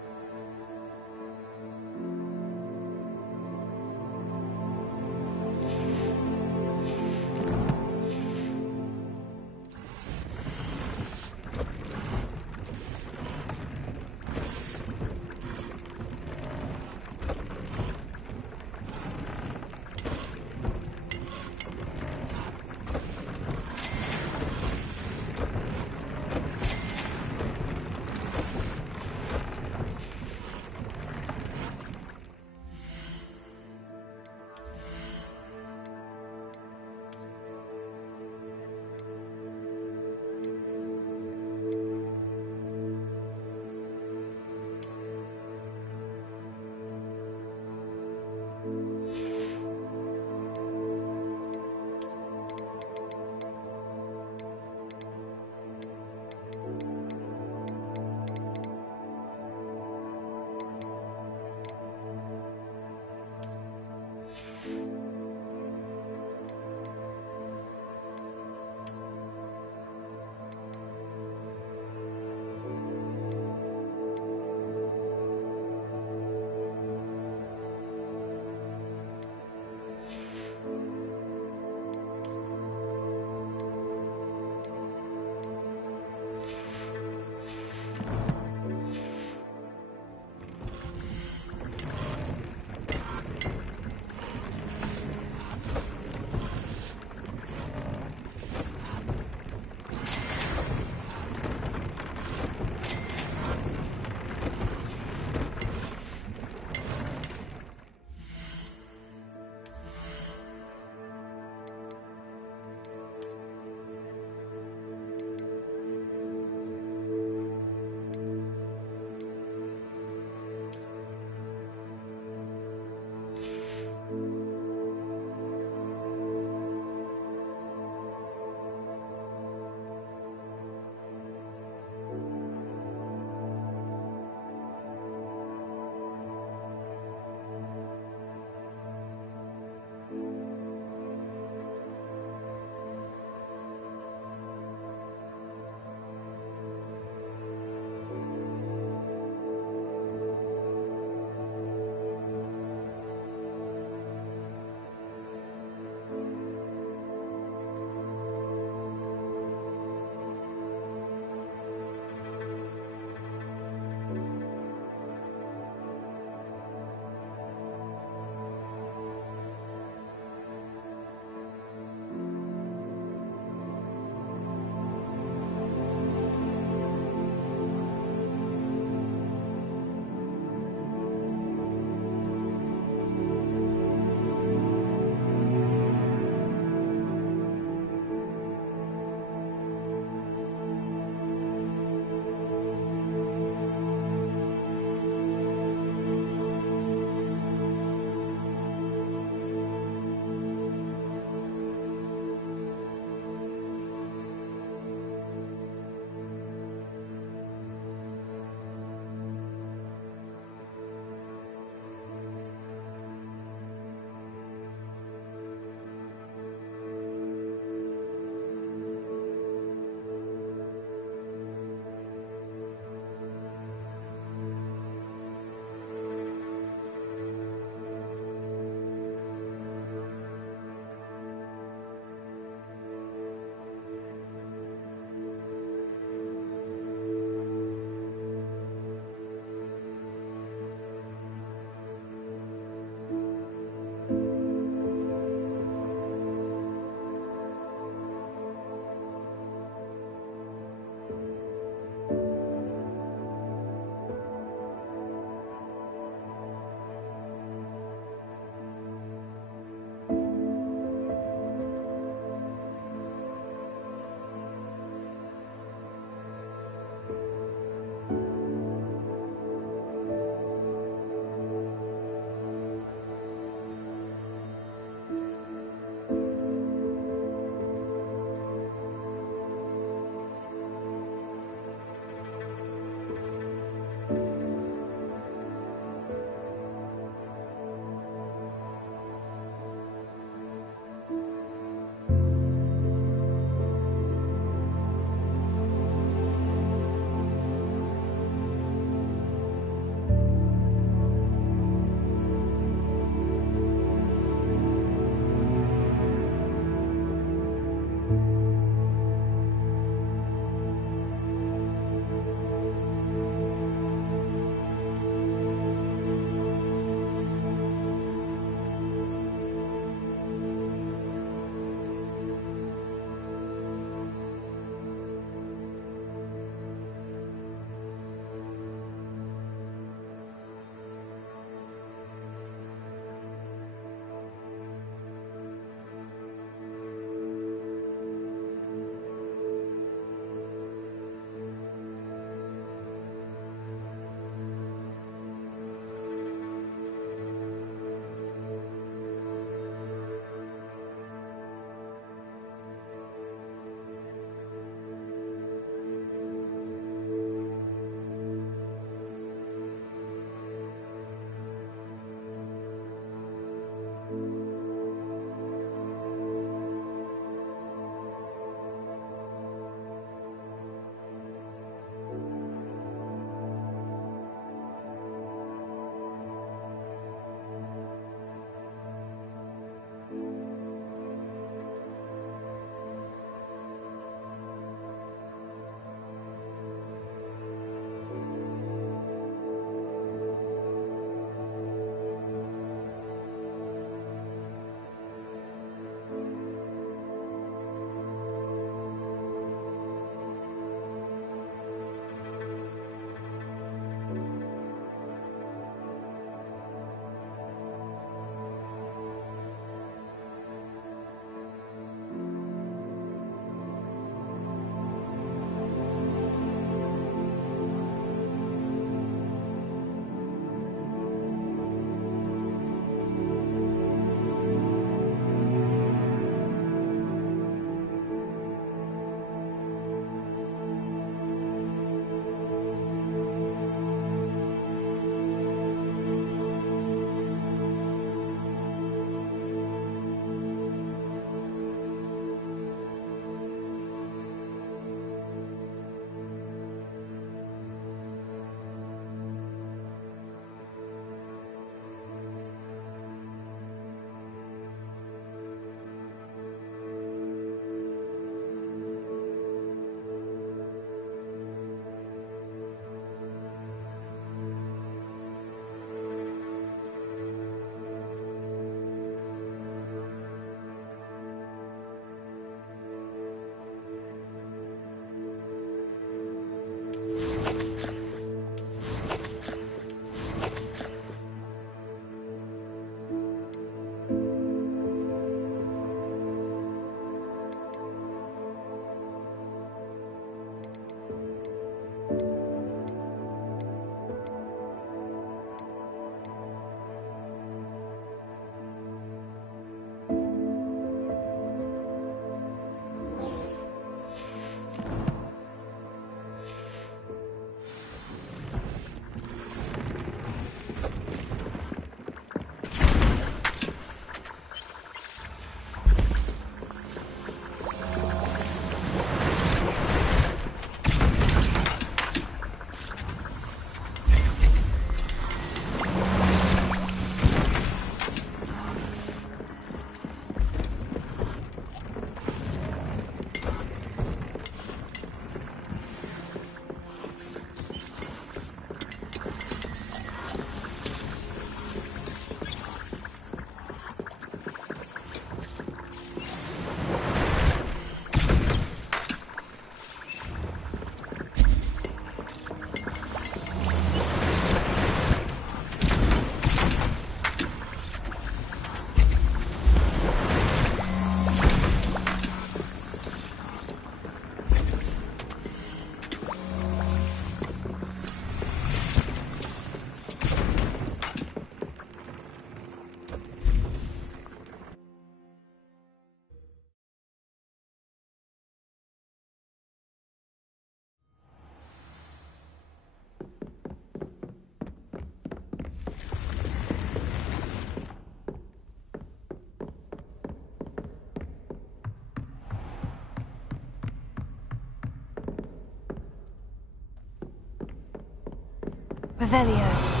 Revelio.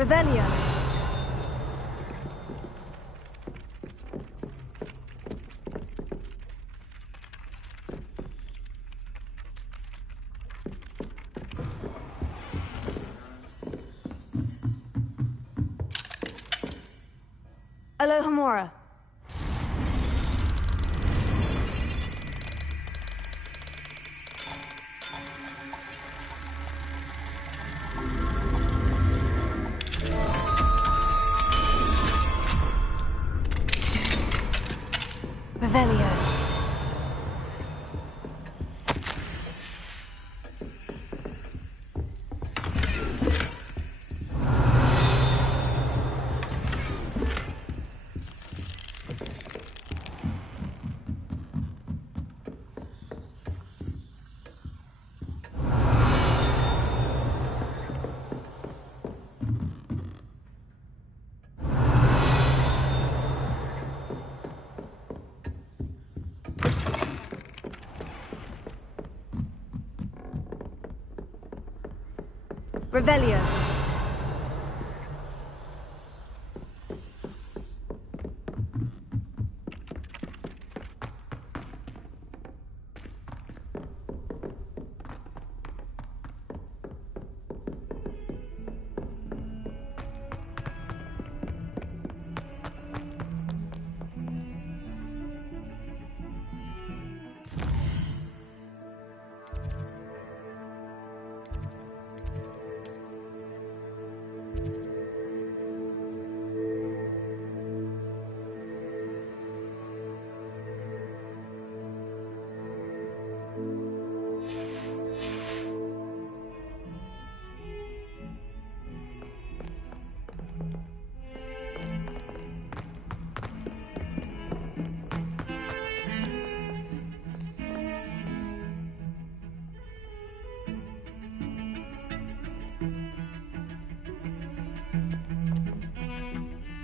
Revelio. Alohomora. Revelio. Revelio.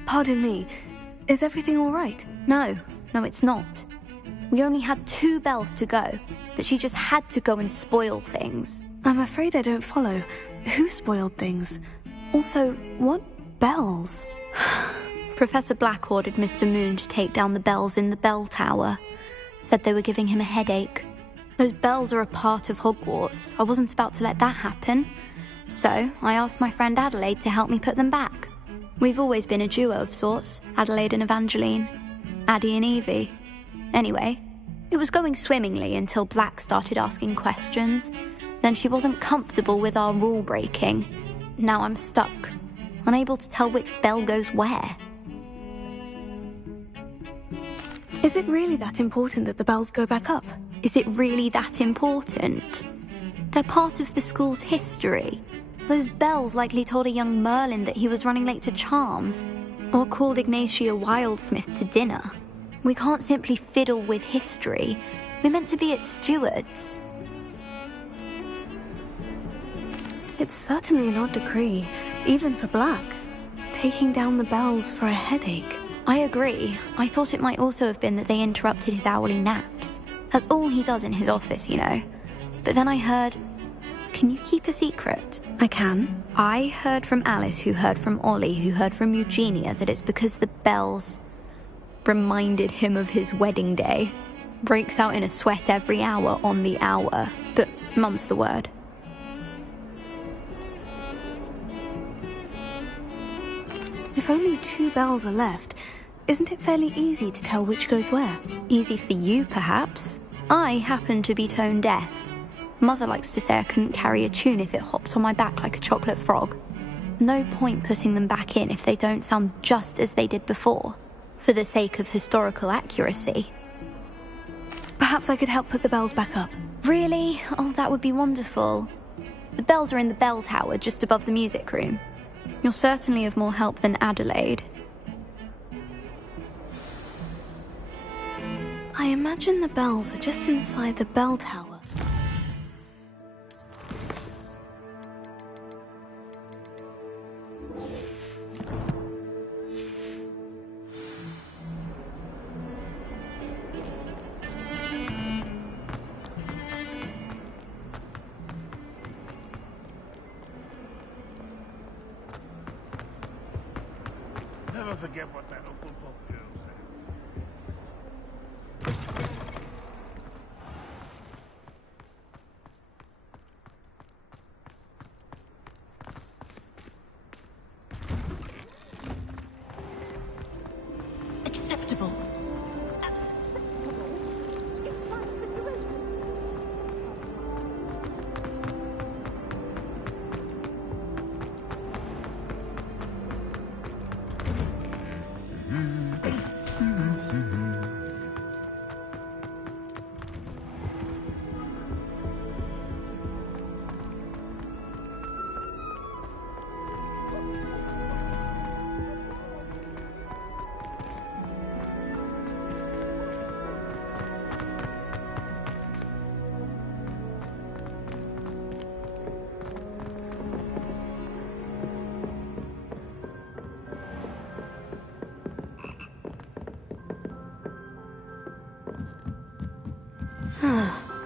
Pardon me, is everything all right? No, it's not. We only had 2 bells to go, but she just had to go and spoil things. I'm afraid I don't follow. Who spoiled things? Also, what bells? Professor Black ordered Mr. Moon to take down the bells in the bell tower. Said they were giving him a headache. Those bells are a part of Hogwarts. I wasn't about to let that happen. So, I asked my friend Adelaide to help me put them back. We've always been a duo of sorts, Adelaide and Evangeline. Addie and Evie. Anyway, it was going swimmingly until Black started asking questions. Then she wasn't comfortable with our rule breaking. Now I'm stuck, unable to tell which bell goes where. Is it really that important that the bells go back up? Is it really that important? They're part of the school's history. Those bells likely told a young Merlin that he was running late to Charms, or called Ignatia Wildsmith to dinner. We can't simply fiddle with history. We're meant to be its stewards. It's certainly an odd decree, even for Black. Taking down the bells for a headache. I agree. I thought it might also have been that they interrupted his hourly naps. That's all he does in his office, you know. But then I heard... Can you keep a secret? I can. I heard from Alice, who heard from Ollie, who heard from Eugenia, that it's because the bells reminded him of his wedding day. Breaks out in a sweat every hour on the hour. But mum's the word. If only 2 bells are left, isn't it fairly easy to tell which goes where? Easy for you, perhaps. I happen to be tone deaf. Mother likes to say I couldn't carry a tune if it hopped on my back like a chocolate frog. No point putting them back in if they don't sound just as they did before, for the sake of historical accuracy. Perhaps I could help put the bells back up. Really? Oh, that would be wonderful. The bells are in the bell tower just above the music room. You're certainly of more help than Adelaide. I imagine the bells are just inside the bell tower. Never forget what that Hufflepuff girl said. Acceptable.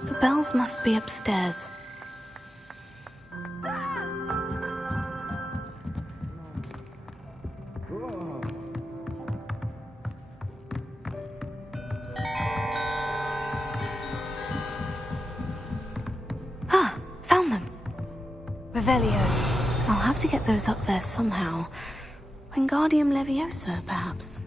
The bells must be upstairs. Ah, found them. Revelio. I'll have to get those up there somehow. Wingardium Leviosa, perhaps.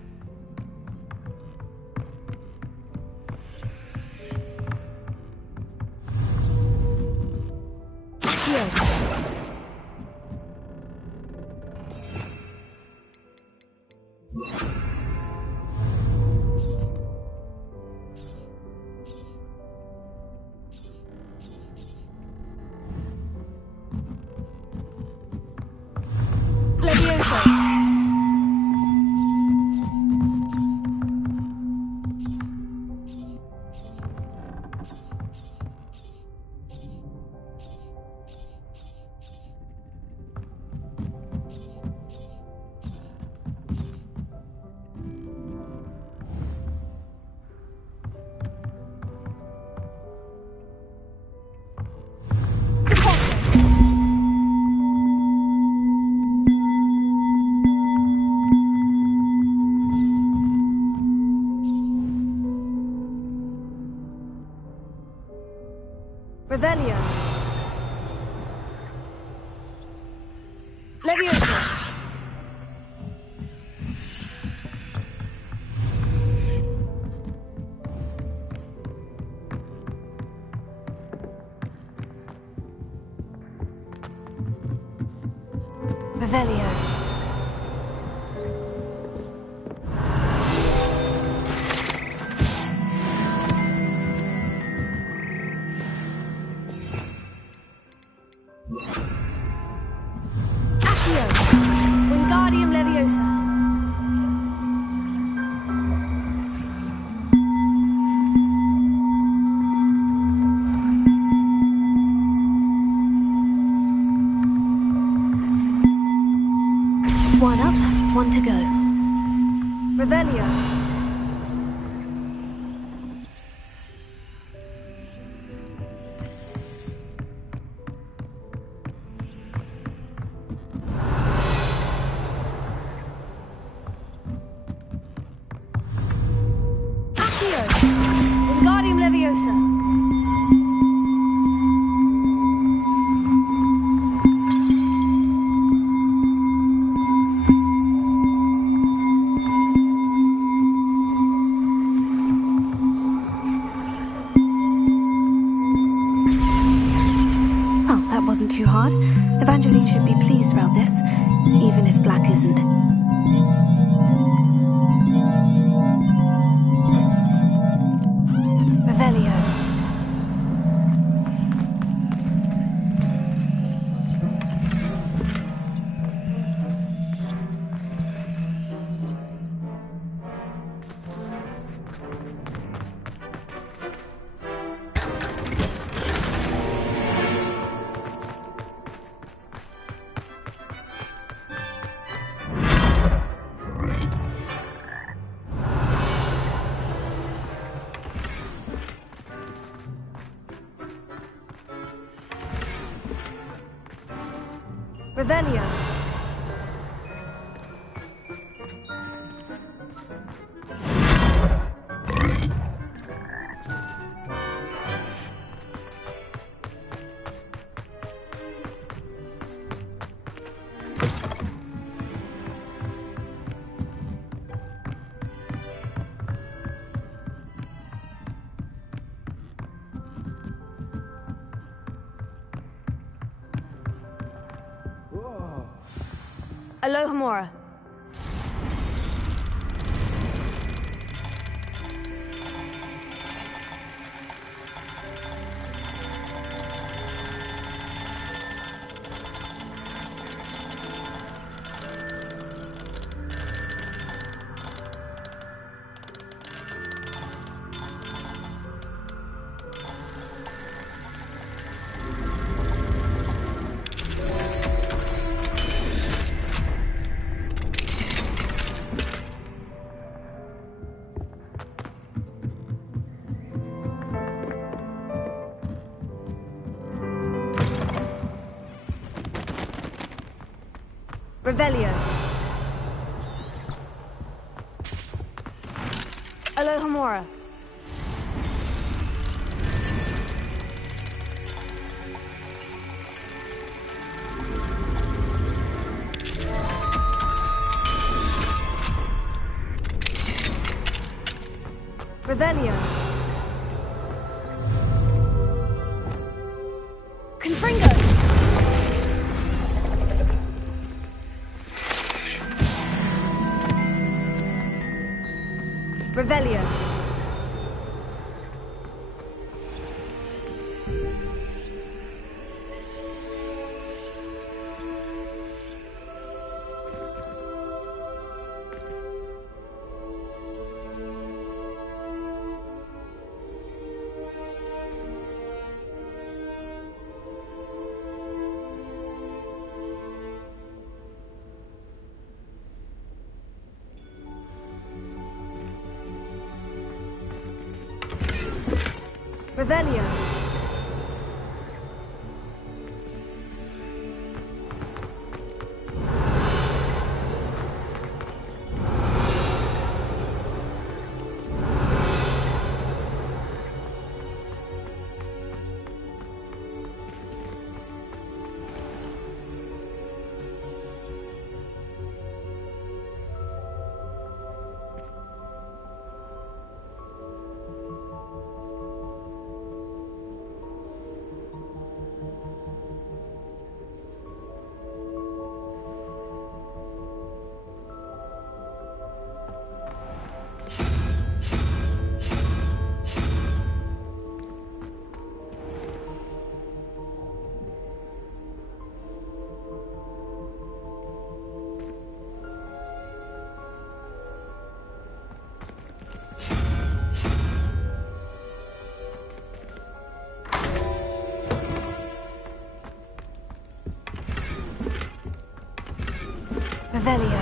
Revelio. Leviosa. Revelio. Wingardium Leviosa. One up, one to go. Revelio. Wingardium Leviosa. Well, that wasn't too hard. Evangeline should be pleased about this, even if Black isn't. Revelio. Revelio. Alohomora. Revelio. Alohomora. Revelio. Confringo. Revelio. Revelio. Revelio.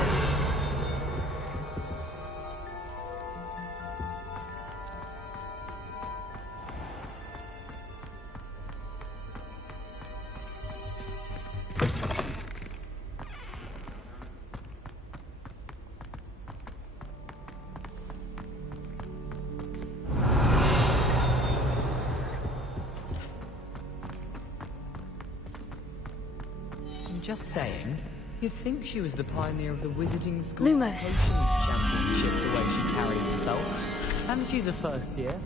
I'm just saying. You'd think she was the pioneer of the Wizarding School Lumos. Potions Championship, the way she carries herself. And she's a first year.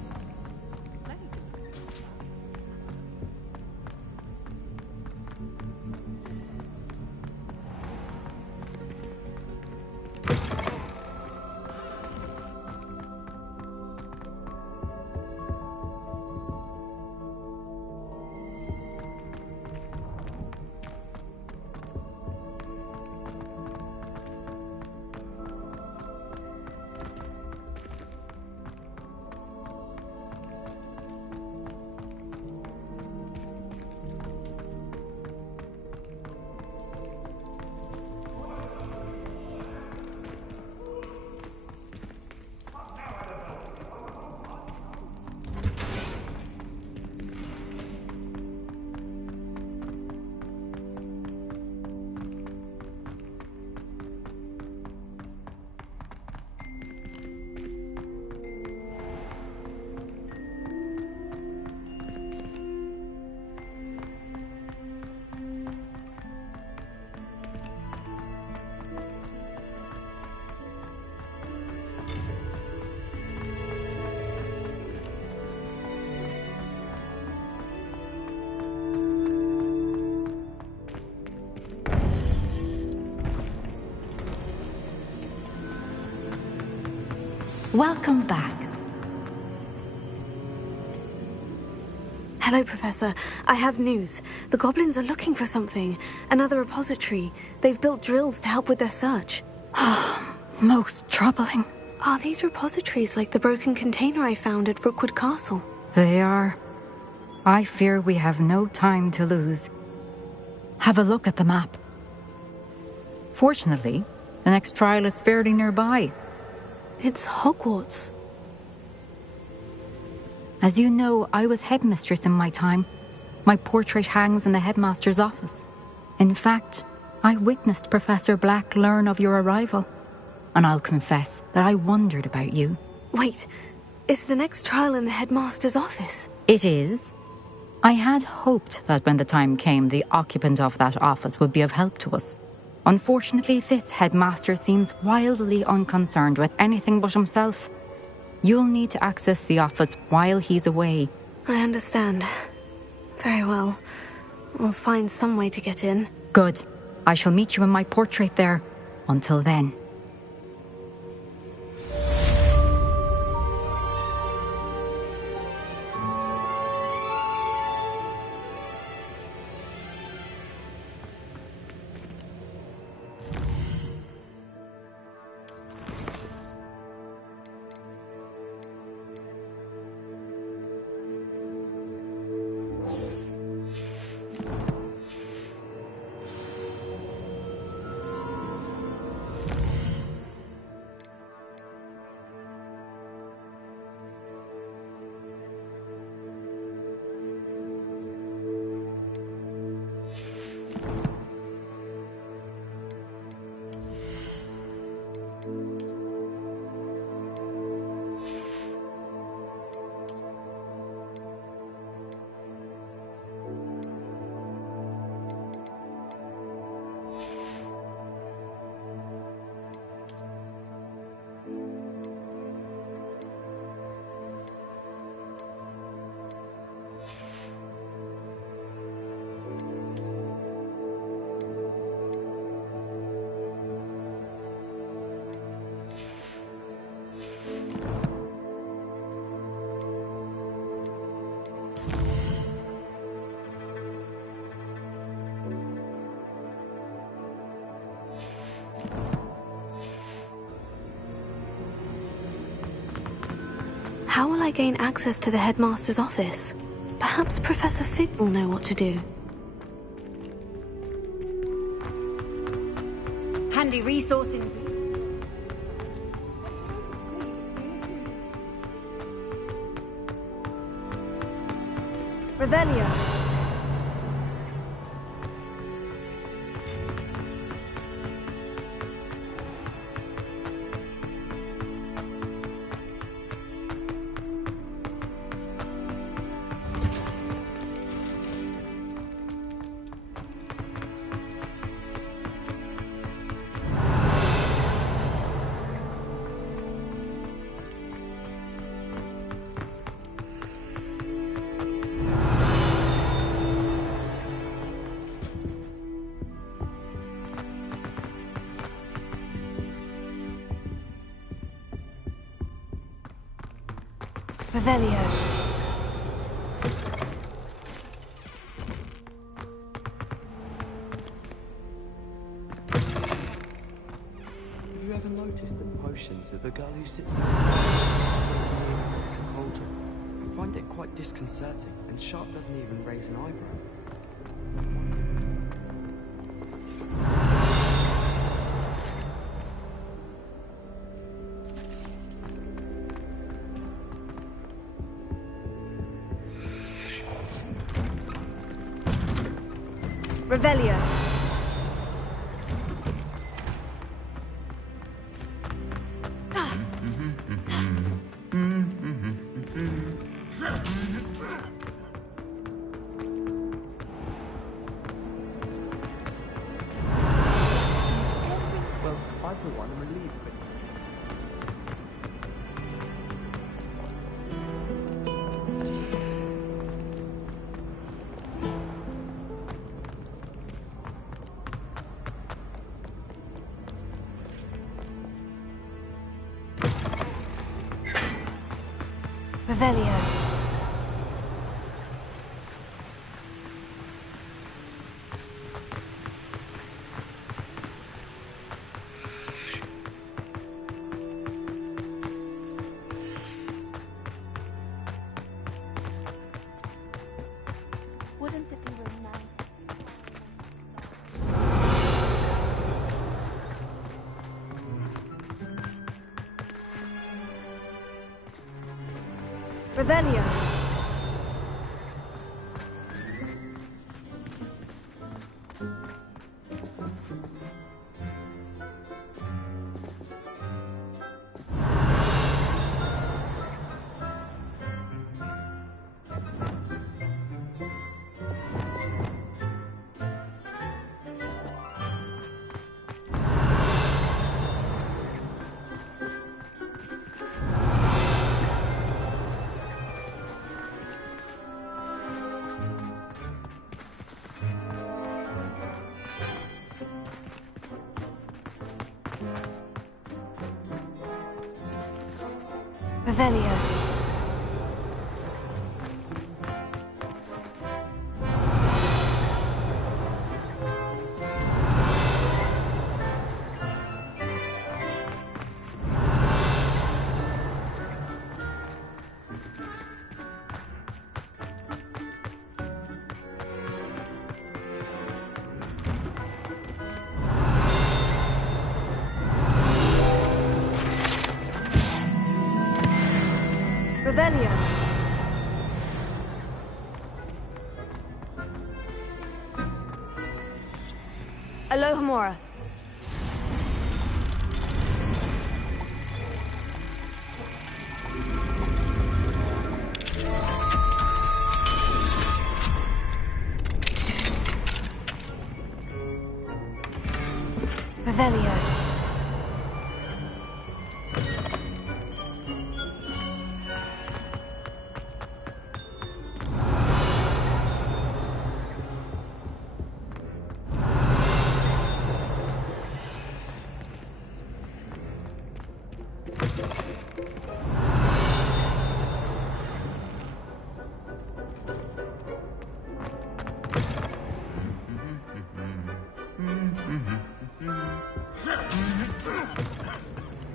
Welcome back. Hello, Professor. I have news. The goblins are looking for something. Another repository. They've built drills to help with their search. Most troubling. Are these repositories like the broken container I found at Rookwood Castle? They are. I fear we have no time to lose. Have a look at the map. Fortunately, the next trial is fairly nearby. It's Hogwarts. As you know, I was headmistress in my time. My portrait hangs in the headmaster's office. In fact, I witnessed Professor Black learn of your arrival. And I'll confess that I wondered about you. Wait, is the next trial in the headmaster's office? It is. I had hoped that when the time came, the occupant of that office would be of help to us. Unfortunately, this headmaster seems wildly unconcerned with anything but himself. You'll need to access the office while he's away. I understand. Very well. We'll find some way to get in. Good. I shall meet you in my portrait there. Until then. How will I gain access to the headmaster's office? Perhaps Professor Fig will know what to do. Handy resource indeed. Revelio. Revelio. Have you ever noticed the potions of the girl who sits there? Cauldron. I find it quite disconcerting, and Sharp doesn't even raise an eyebrow. Revelio. Well, I for one am relieved of it. Revelio. Wouldn't it be really nice? Revelio. Revelio. Revelio. Alohomora. Revelio.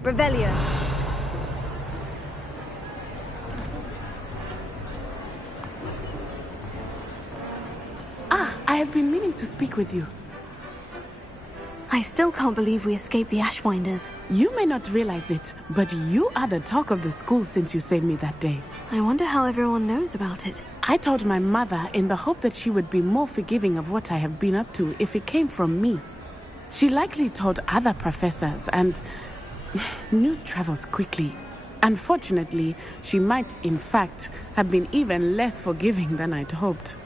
Revelio. Ah, I have been meaning to speak with you. I still can't believe we escaped the Ashwinders. You may not realize it, but you are the talk of the school since you saved me that day. I wonder how everyone knows about it. I told my mother in the hope that she would be more forgiving of what I have been up to if it came from me. She likely told other professors, and news travels quickly. Unfortunately, she might, in fact, have been even less forgiving than I'd hoped.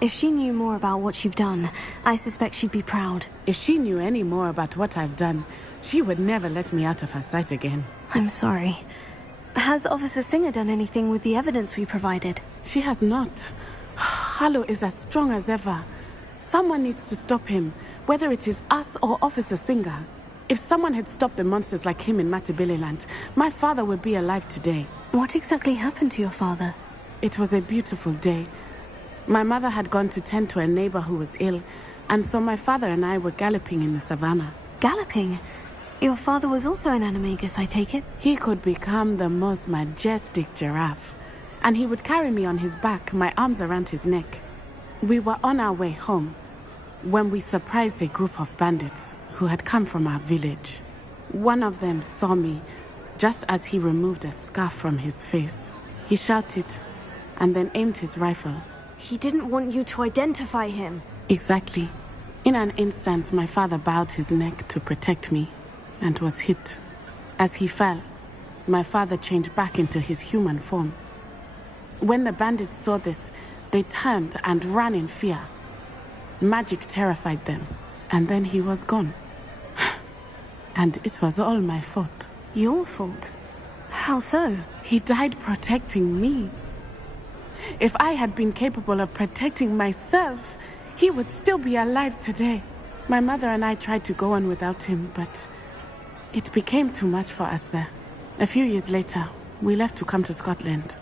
If she knew more about what you've done, I suspect she'd be proud. If she knew any more about what I've done, she would never let me out of her sight again. I'm sorry. Has Officer Singer done anything with the evidence we provided? She has not. Harlow is as strong as ever. Someone needs to stop him, whether it is us or Officer Singer. If someone had stopped the monsters like him in Matabeleland, my father would be alive today. What exactly happened to your father? It was a beautiful day. My mother had gone to tend to a neighbor who was ill, and so my father and I were galloping in the savannah. Galloping? Your father was also an animagus, I take it? He could become the most majestic giraffe, and he would carry me on his back, my arms around his neck. We were on our way home when we surprised a group of bandits who had come from our village. One of them saw me just as he removed a scarf from his face. He shouted and then aimed his rifle. He didn't want you to identify him. Exactly. In an instant, my father bowed his neck to protect me and was hit. As he fell, my father changed back into his human form. When the bandits saw this, they turned and ran in fear. Magic terrified them, and then he was gone. And it was all my fault. Your fault? How so? He died protecting me. If I had been capable of protecting myself, he would still be alive today. My mother and I tried to go on without him, but it became too much for us there. A few years later, we left to come to Scotland.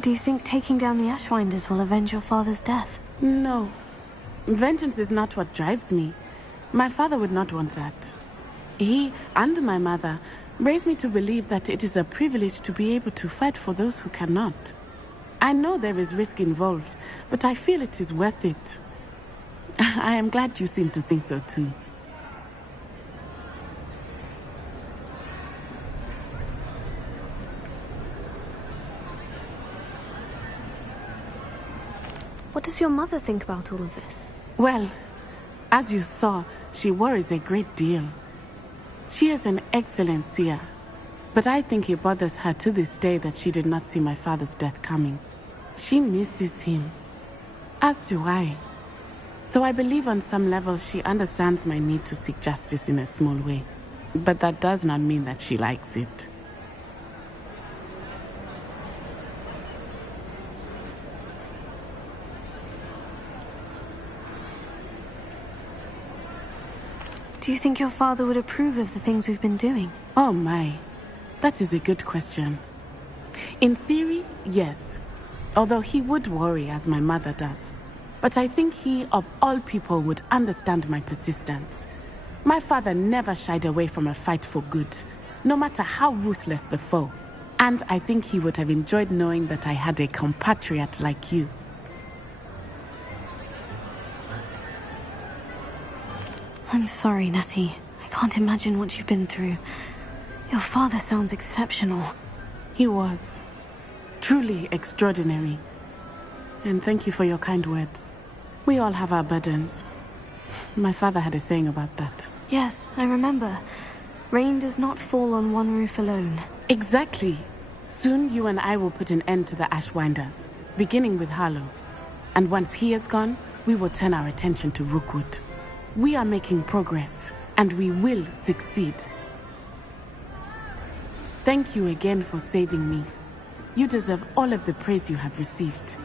Do you think taking down the Ashwinders will avenge your father's death? No. Vengeance is not what drives me. My father would not want that. He and my mother raised me to believe that it is a privilege to be able to fight for those who cannot. I know there is risk involved, but I feel it is worth it. I am glad you seem to think so too. What does your mother think about all of this? Well, as you saw, she worries a great deal. She is an excellent seer. But I think it bothers her to this day that she did not see my father's death coming. She misses him. As do I. So I believe on some level she understands my need to seek justice in a small way. But that does not mean that she likes it. Do you think your father would approve of the things we've been doing? Oh my, that is a good question. In theory, yes. Although he would worry as my mother does. But I think he, of all people, would understand my persistence. My father never shied away from a fight for good, no matter how ruthless the foe. And I think he would have enjoyed knowing that I had a compatriot like you. I'm sorry, Natty. I can't imagine what you've been through. Your father sounds exceptional. He was. Truly extraordinary. And thank you for your kind words. We all have our burdens. My father had a saying about that. Yes, I remember. Rain does not fall on one roof alone. Exactly. Soon you and I will put an end to the Ashwinders, beginning with Harlow. And once he is gone, we will turn our attention to Rookwood. We are making progress, and we will succeed. Thank you again for saving me. You deserve all of the praise you have received.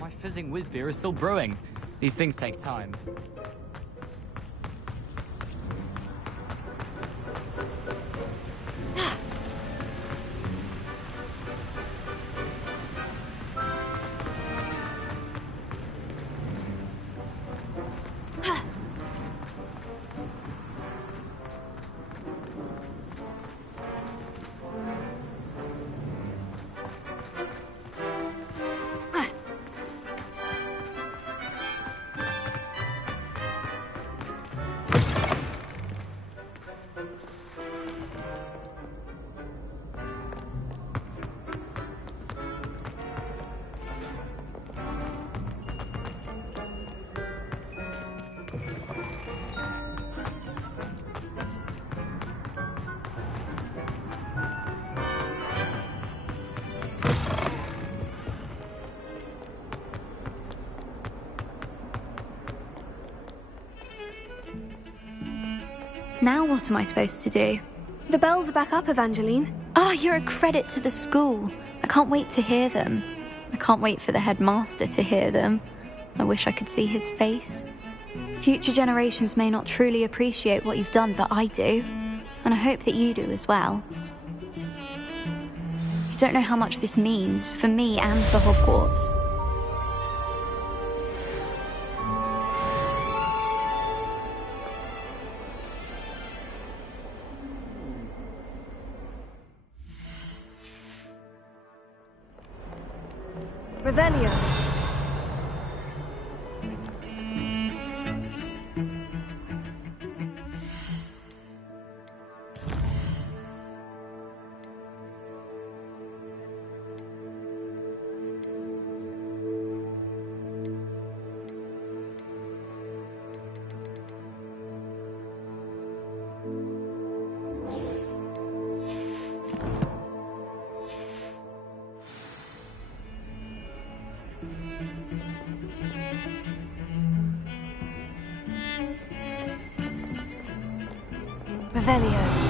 My fizzing whiz beer is still brewing. These things take time. Now what am I supposed to do? The bells are back up, Evangeline. Ah, you're a credit to the school. I can't wait to hear them. I can't wait for the headmaster to hear them. I wish I could see his face. Future generations may not truly appreciate what you've done, but I do. And I hope that you do as well. You don't know how much this means for me and for Hogwarts. Revelio. Revelio.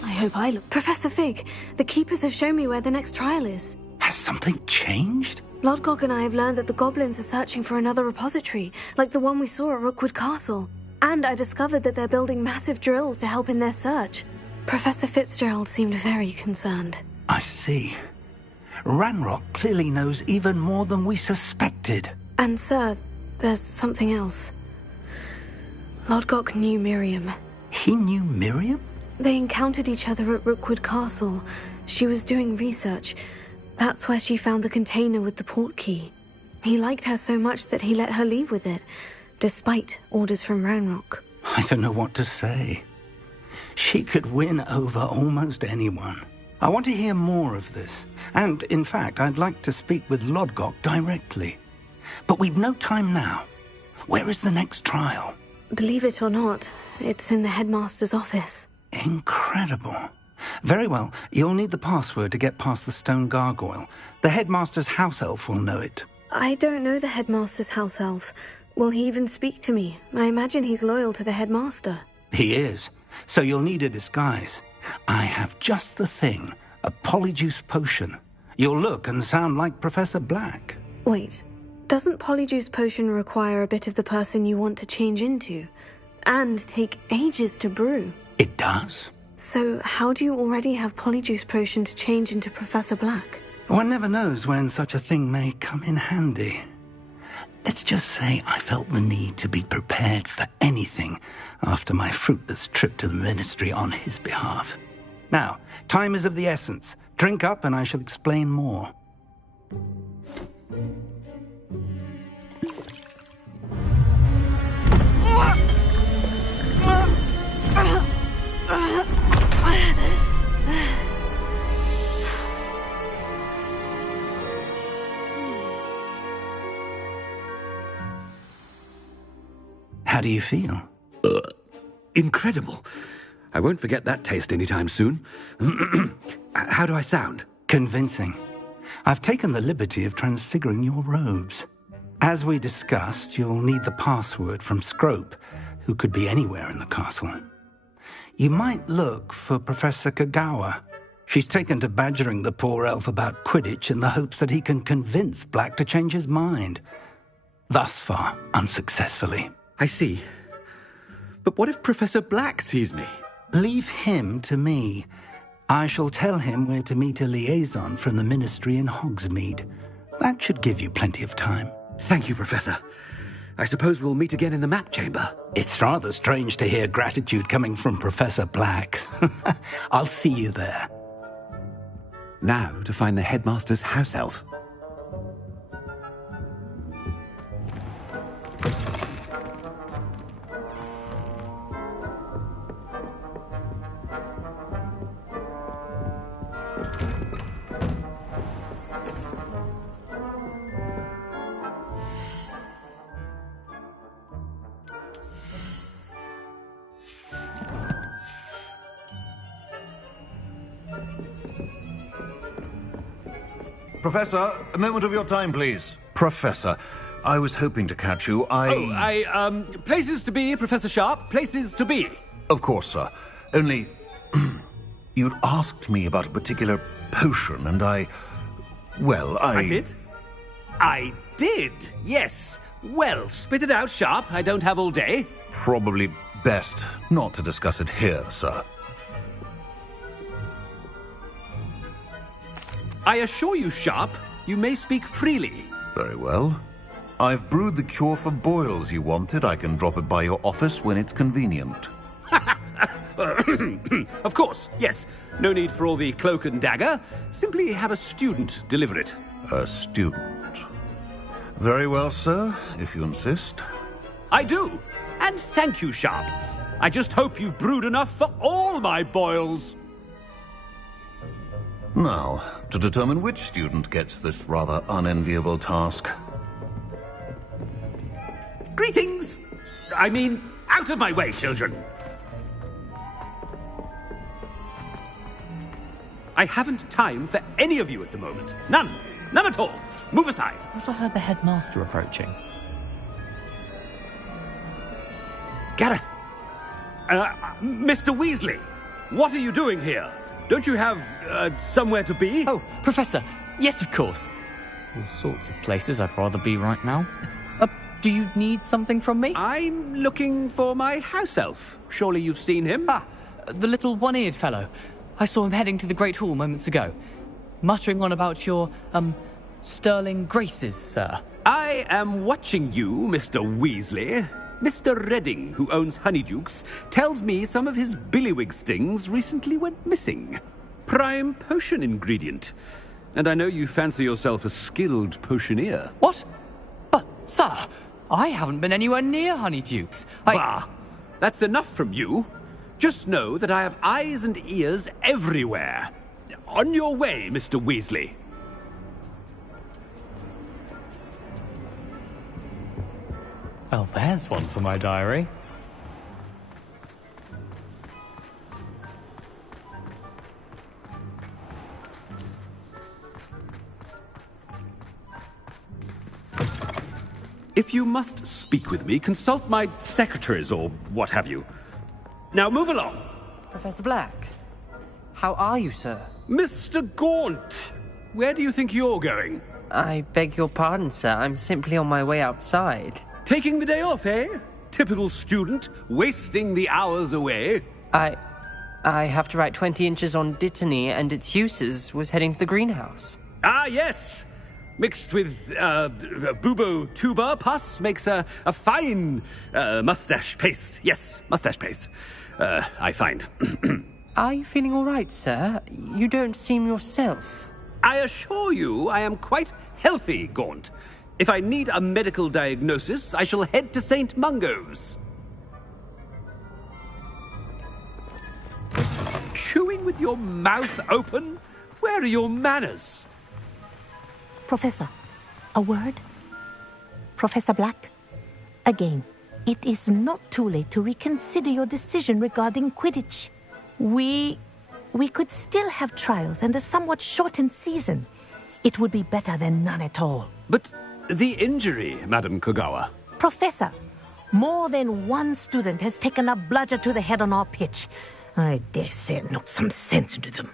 I hope I look... Professor Fig, the Keepers have shown me where the next trial is. Has something changed? Lodgok and I have learned that the goblins are searching for another repository, like the one we saw at Rookwood Castle. And I discovered that they're building massive drills to help in their search. Professor Fitzgerald seemed very concerned. I see. Ranrock clearly knows even more than we suspected. And sir, there's something else. Lodgok knew Miriam. He knew Miriam? They encountered each other at Rookwood Castle. She was doing research. That's where she found the container with the port key. He liked her so much that he let her leave with it, despite orders from Ranrock. I don't know what to say. She could win over almost anyone. I want to hear more of this. And, in fact, I'd like to speak with Lodgok directly. But we've no time now. Where is the next trial? Believe it or not, it's in the headmaster's office. Incredible. Very well, you'll need the password to get past the stone gargoyle. The headmaster's house elf will know it. I don't know the headmaster's house elf. Will he even speak to me? I imagine he's loyal to the headmaster. He is. So you'll need a disguise. I have just the thing. A polyjuice potion. You'll look and sound like Professor Black. Wait, doesn't polyjuice potion require a bit of the person you want to change into? And take ages to brew? It does. So how do you already have polyjuice potion to change into Professor Black? One never knows when such a thing may come in handy. Let's just say I felt the need to be prepared for anything after my fruitless trip to the Ministry on his behalf. Now, time is of the essence. Drink up and I shall explain more. How do you feel? Incredible. I won't forget that taste anytime soon. How do I sound? Convincing. I've taken the liberty of transfiguring your robes. As we discussed, you'll need the password from Scrope, who could be anywhere in the castle. You might look for Professor Kagawa. She's taken to badgering the poor elf about Quidditch in the hopes that he can convince Black to change his mind. Thus far, unsuccessfully. I see. But what if Professor Black sees me? Leave him to me. I shall tell him where to meet a liaison from the Ministry in Hogsmeade. That should give you plenty of time. Thank you, Professor. I suppose we'll meet again in the map chamber. It's rather strange to hear gratitude coming from Professor Black. I'll see you there. Now to find the headmaster's house elf. Professor, a moment of your time, please. Professor, I was hoping to catch you. Places to be, Professor Sharp, places to be. Of course, sir. Only, you'd asked me about a particular potion, and I did? I did, yes. Well, spit it out, Sharp. I don't have all day. Probably best not to discuss it here, sir. I assure you, Sharp, you may speak freely. Very well. I've brewed the cure for boils you wanted. I can drop it by your office when it's convenient. Of course, yes. No need for all the cloak and dagger. Simply have a student deliver it. A student. Very well, sir, if you insist. I do. And thank you, Sharp. I just hope you've brewed enough for all my boils. Now, to determine which student gets this rather unenviable task. Greetings! I mean, out of my way, children. I haven't time for any of you at the moment. None. None at all. Move aside. I thought I heard the headmaster approaching. Gareth! Mr. Weasley! What are you doing here? Don't you have, somewhere to be? Oh, Professor! Yes, of course. All sorts of places I'd rather be right now. Do you need something from me? I'm looking for my house elf. Surely you've seen him? Ah, the little one-eared fellow. I saw him heading to the Great Hall moments ago. Muttering on about your, sterling graces, sir. I am watching you, Mr. Weasley. Mr. Redding, who owns Honeydukes, tells me some of his billywig stings recently went missing. Prime potion ingredient. And I know you fancy yourself a skilled potioneer. What? But, sir, I haven't been anywhere near Honeydukes. Bah! That's enough from you. Just know that I have eyes and ears everywhere. On your way, Mr. Weasley. Well, there's one for my diary. If you must speak with me, consult my secretaries or what have you. Now move along. Professor Black, how are you, sir? Mr. Gaunt, where do you think you're going? I beg your pardon, sir. I'm simply on my way outside. Taking the day off, eh? Typical student, wasting the hours away. I have to write 20 inches on Dittany and its uses. Was heading to the greenhouse. Ah, yes. Mixed with bubo tuber pus makes a fine mustache paste. Yes, mustache paste. I find. Are you feeling all right, sir? You don't seem yourself. I assure you I am quite healthy, Gaunt. If I need a medical diagnosis, I shall head to St. Mungo's. Chewing with your mouth open? Where are your manners? Professor, a word? Professor Black, again, it is not too late to reconsider your decision regarding Quidditch. We could still have trials and a somewhat shortened season. It would be better than none at all. But the injury, Madam Kogawa. Professor, more than one student has taken a bludger to the head on our pitch. I dare say it knocked some sense into them.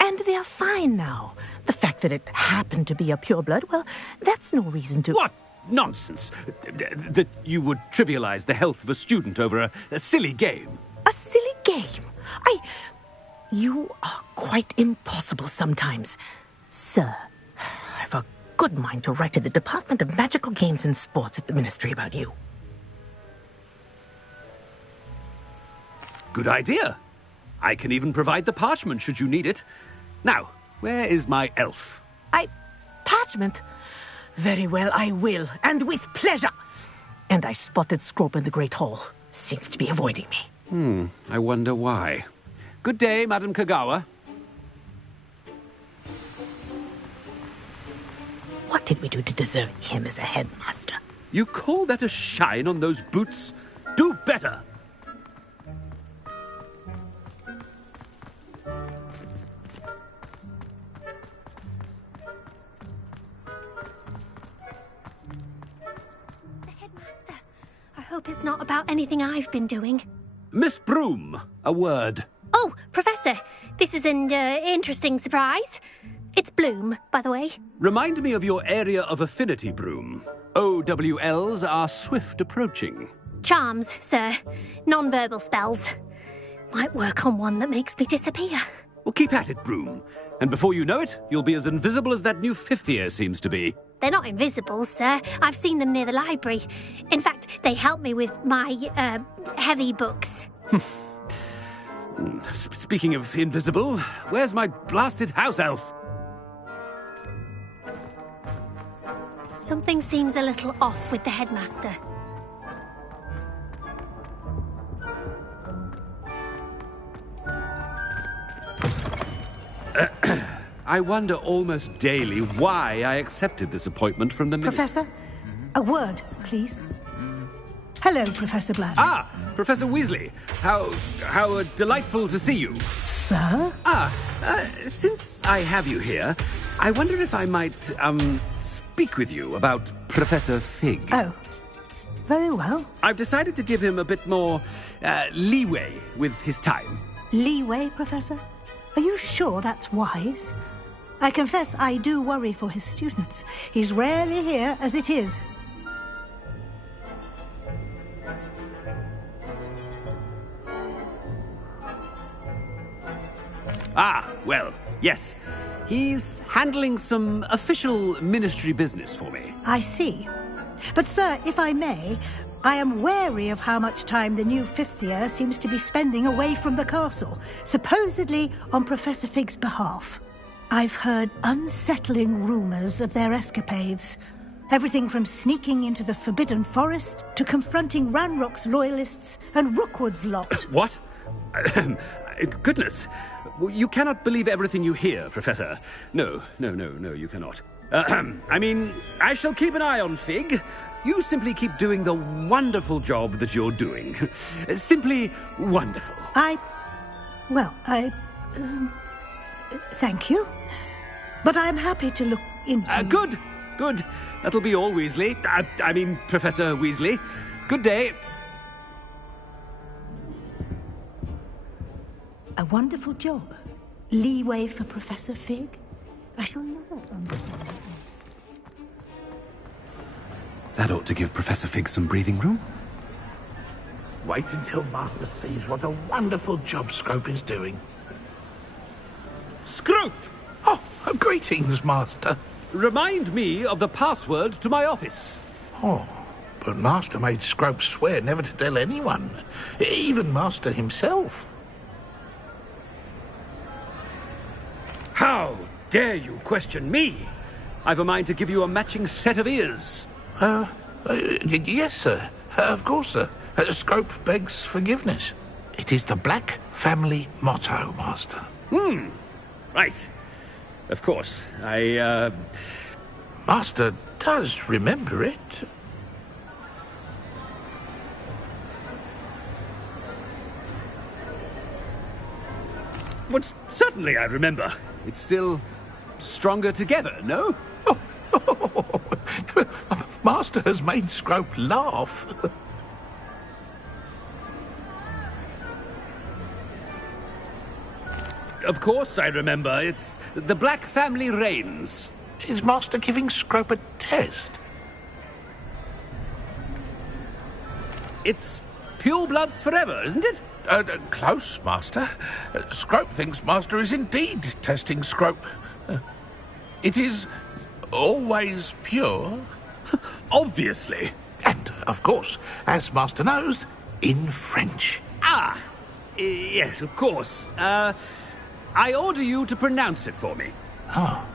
And they are fine now. The fact that it happened to be a pureblood, well, that's no reason to... What nonsense! That you would trivialize the health of a student over a silly game. A silly game? You are quite impossible sometimes. Sir, I've a good mind to write to the Department of Magical Games and Sports at the Ministry about you. Good idea. I can even provide the parchment should you need it. Now, where is my elf? Parchment? Very well, I will, and with pleasure. And I spotted Scrope in the Great Hall. Seems to be avoiding me. I wonder why. Good day, Madam Kogawa. What did we do to deserve him as a headmaster? You call that a shine on those boots? Do better! hope it's not about anything I've been doing. Miss Broom, a word. Oh, Professor, this is an interesting surprise. It's Bloom, by the way. Remind me of your area of affinity, Broom. OWLs are swift approaching. Charms, sir. Non-verbal spells. Might work on one that makes me disappear. Well, keep at it, Broom. And before you know it, you'll be as invisible as that new fifth year seems to be. They're not invisible, sir. I've seen them near the library. In fact, they help me with my, heavy books. Speaking of invisible, where's my blasted house elf? Something seems a little off with the headmaster. I wonder almost daily why I accepted this appointment from the Professor, a word, please. Hello, Professor Black. Ah, Professor Weasley. How delightful to see you. Sir? Since I have you here, I wonder if I might, speak with you about Professor Fig. Oh, very well. I've decided to give him a bit more, leeway with his time. Leeway, Professor? Are you sure that's wise? I confess I do worry for his students. He's rarely here as it is. Ah, well, yes. He's handling some official ministry business for me. I see. But, sir, if I may, I am wary of how much time the new fifth year seems to be spending away from the castle, supposedly on Professor Fig's behalf. I've heard unsettling rumours of their escapades. Everything from sneaking into the Forbidden Forest to confronting Ranrock's loyalists and Rookwood's lot. What? Goodness. You cannot believe everything you hear, Professor. No, you cannot. I mean, I shall keep an eye on Fig. You simply keep doing the wonderful job that you're doing. Simply wonderful. Thank you. But I'm happy to look into... Good. That'll be all, Weasley. I mean, Professor Weasley. Good day. A wonderful job. Leeway for Professor Fig. I shall never understand. That ought to give Professor Fig some breathing room. Wait until Master sees what a wonderful job Scrope is doing. Scrope! Oh, greetings, Master. Remind me of the password to my office. Oh, but Master made Scrope swear never to tell anyone, even Master himself. How dare you question me? I've a mind to give you a matching set of ears. Yes, sir. Of course, sir. Scrope begs forgiveness. It is the Black family motto, Master. Right. Of course. Master does remember it. Well, certainly I remember. It's still stronger together, no? Master has made Scrope laugh. Of course I remember. It's the Black family reigns. Is Master giving Scrope a test? It's pure bloods forever, isn't it? Close, Master. Scrope thinks Master is indeed testing Scrope. It is always pure. Obviously. And, of course, as Master knows, in French. Yes, of course. I order you to pronounce it for me. Oh,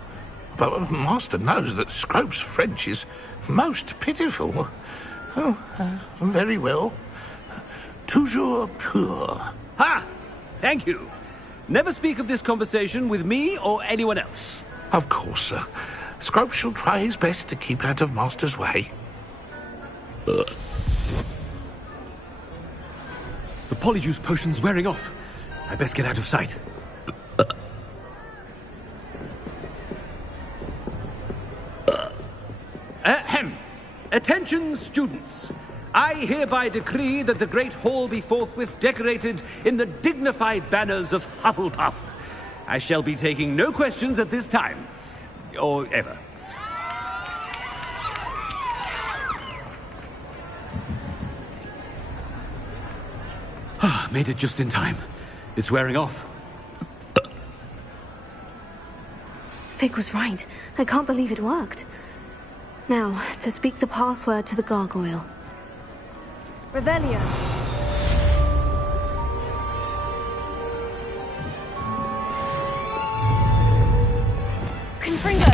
but Master knows that Scrope's French is most pitiful. Very well. Toujours pur. Ha! Thank you. Never speak of this conversation with me or anyone else. Of course, sir. Scrope shall try his best to keep out of Master's way. The polyjuice potion's wearing off. I best get out of sight. Attention, students. I hereby decree that the Great Hall be forthwith decorated in the dignified banners of Hufflepuff. I shall be taking no questions at this time. Or ever. Made it just in time. It's wearing off. Fig was right. I can't believe it worked. Now, to speak the password to the gargoyle. Revelio. Confringo.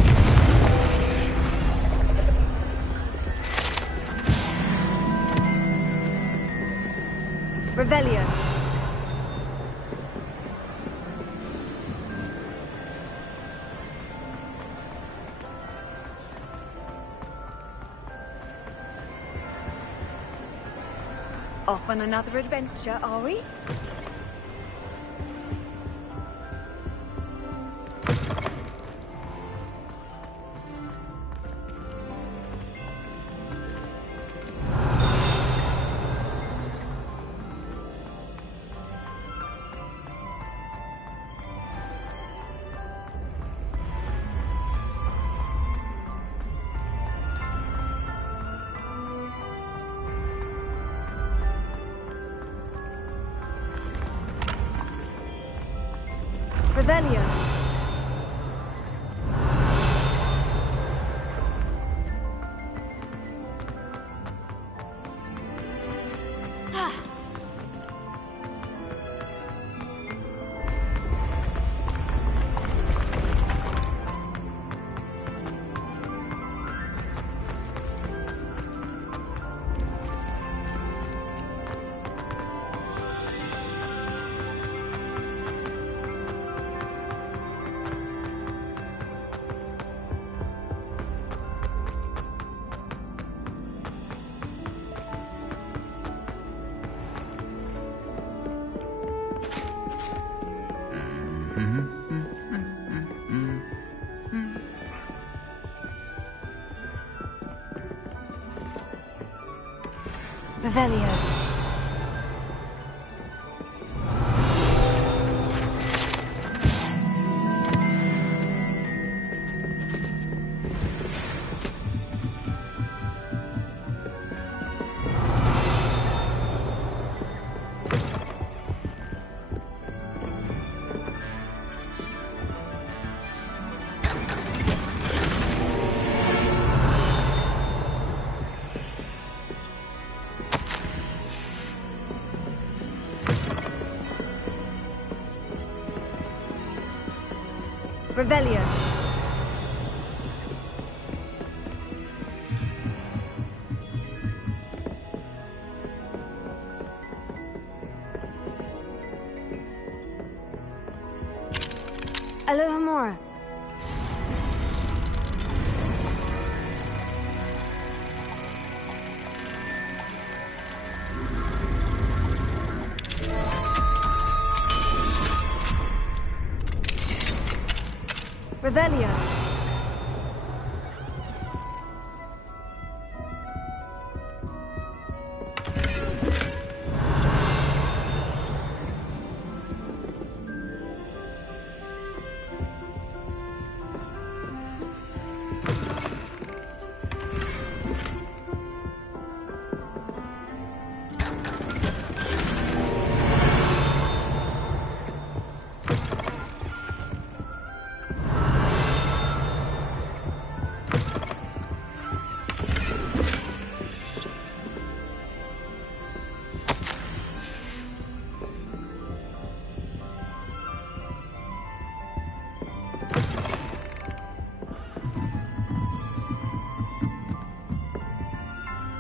Revelio. Off on another adventure, are we? Revelio. Revelio. Revelio. Alohomora. Revelio.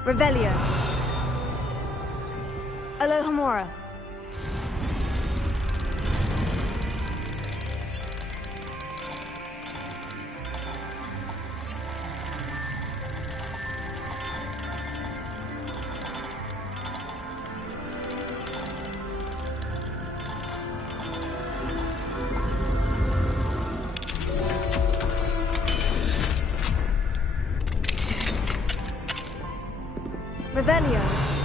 Revelio. Alohomora. Revelio.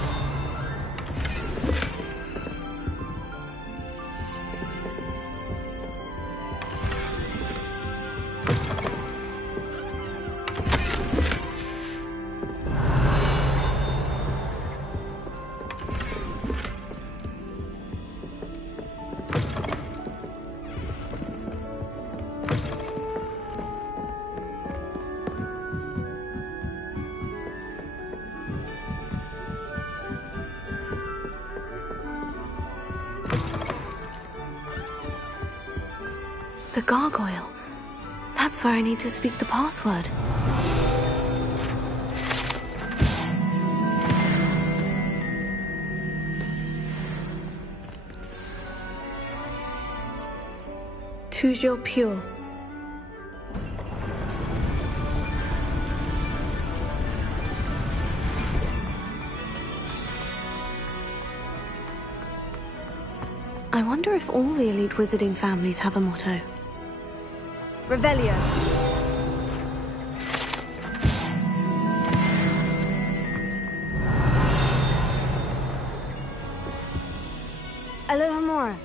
The gargoyle. That's where I need to speak the password. Toujours pure. I wonder if all the elite wizarding families have a motto. Revelio. Alohomora.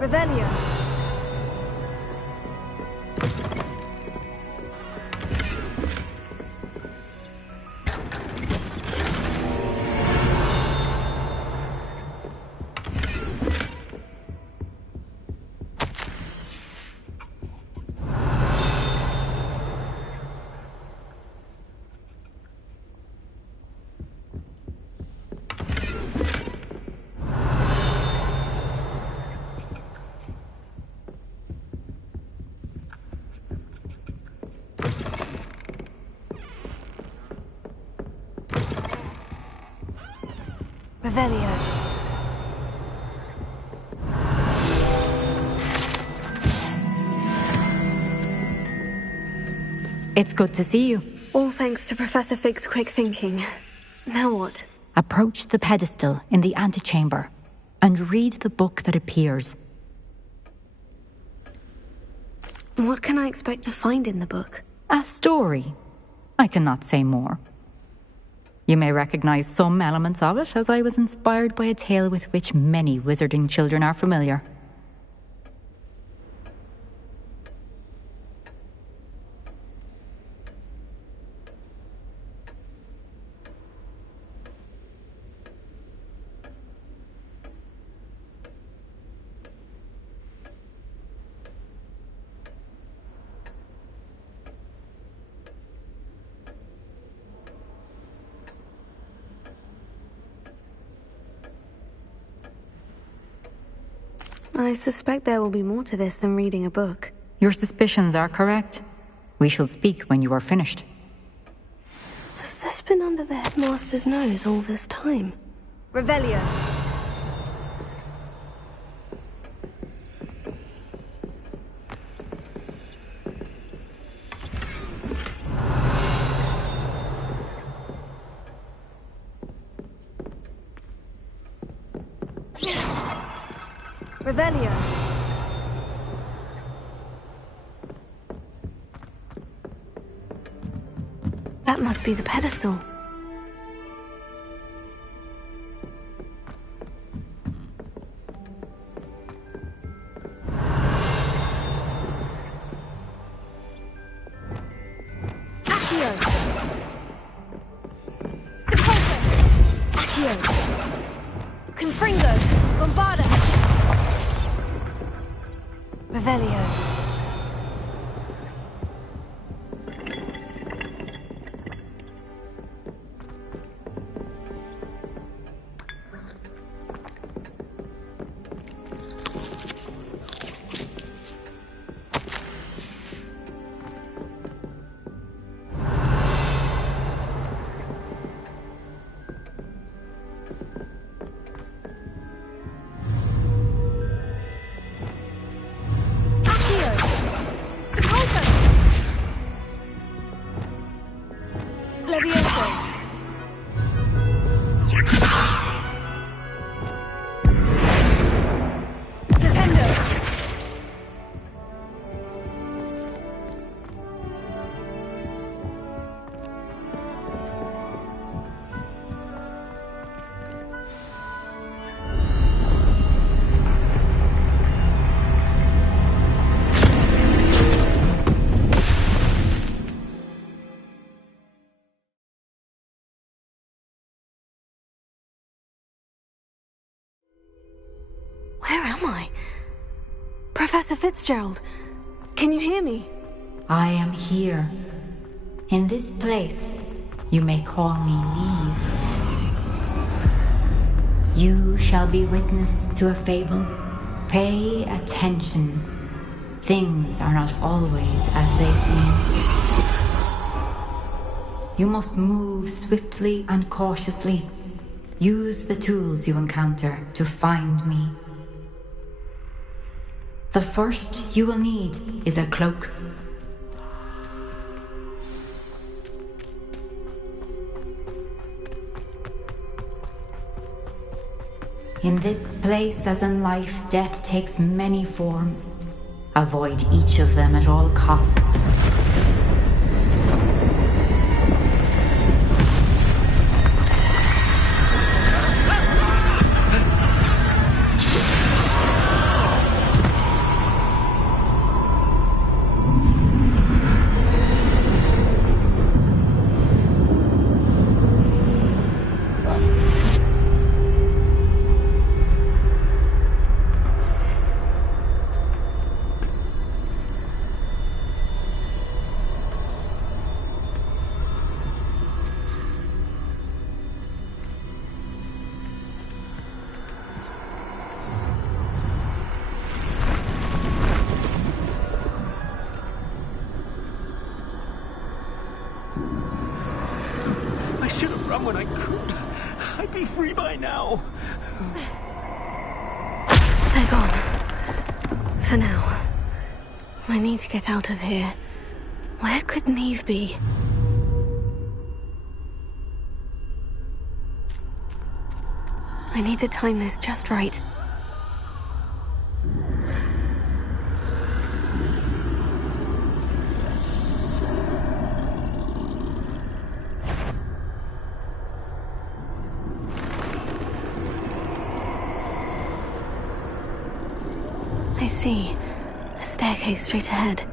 Revelio. Revelio. It's good to see you. All thanks to Professor Fig's quick thinking. Now what? Approach the pedestal in the antechamber and read the book that appears. What can I expect to find in the book? A story. I cannot say more. You may recognize some elements of it, as I was inspired by a tale with which many wizarding children are familiar. I suspect there will be more to this than reading a book. Your suspicions are correct. We shall speak when you are finished. Has this been under the headmaster's nose all this time? Revelio. Revelio. That must be the pedestal. Accio. Depulso. Accio. Confringo. Bombarda. Revelio. Levioso. Flipendo. Where am I? Professor Fitzgerald, can you hear me? I am here. In this place, you may call me Leave. You shall be witness to a fable. Pay attention. Things are not always as they seem. You must move swiftly and cautiously. Use the tools you encounter to find me. The first you will need is a cloak. In this place, as in life, death takes many forms. Avoid each of them at all costs. I should have run when I could. I'd be free by now. They're gone. For now. I need to get out of here. Where could Neve be? I need to time this just right. I see. A staircase straight ahead.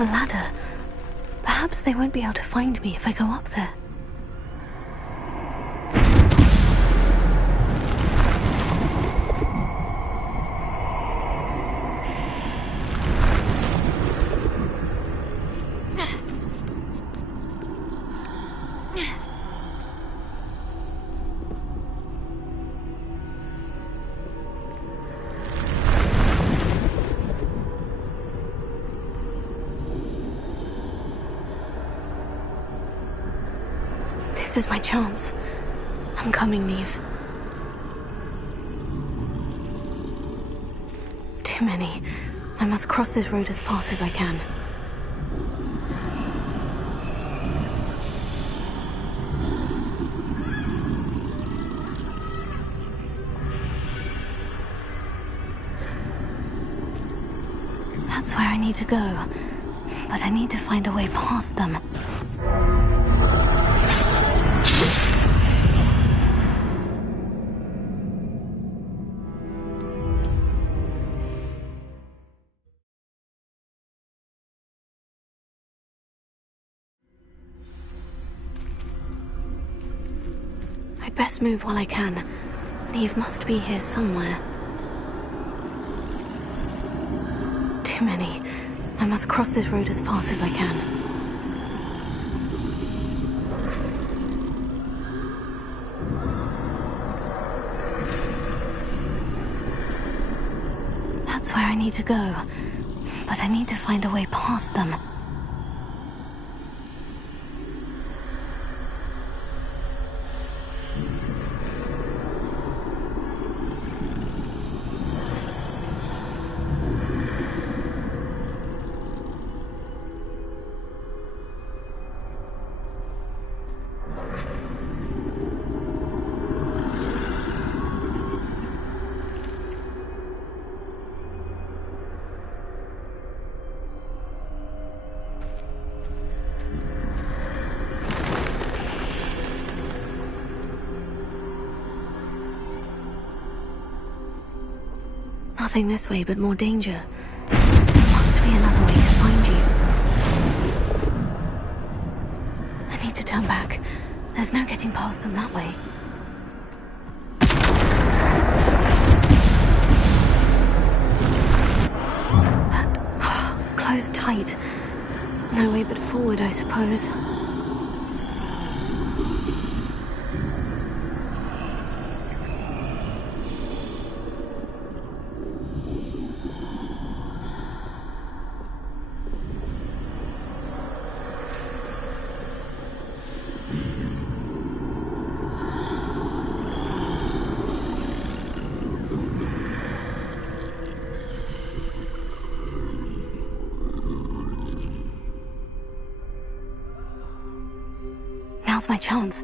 A ladder. Perhaps they won't be able to find me if I go up there. This is my chance. I'm coming, Neve. Too many. I must cross this road as fast as I can. That's where I need to go. But I need to find a way past them. I'd best move while I can. Neve must be here somewhere. Too many. I must cross this road as fast as I can. That's where I need to go. But I need to find a way past them. Nothing this way but more danger. There must be another way to find you. I need to turn back. There's no getting past them that way. Closed tight. No way but forward, I suppose. Now's my chance.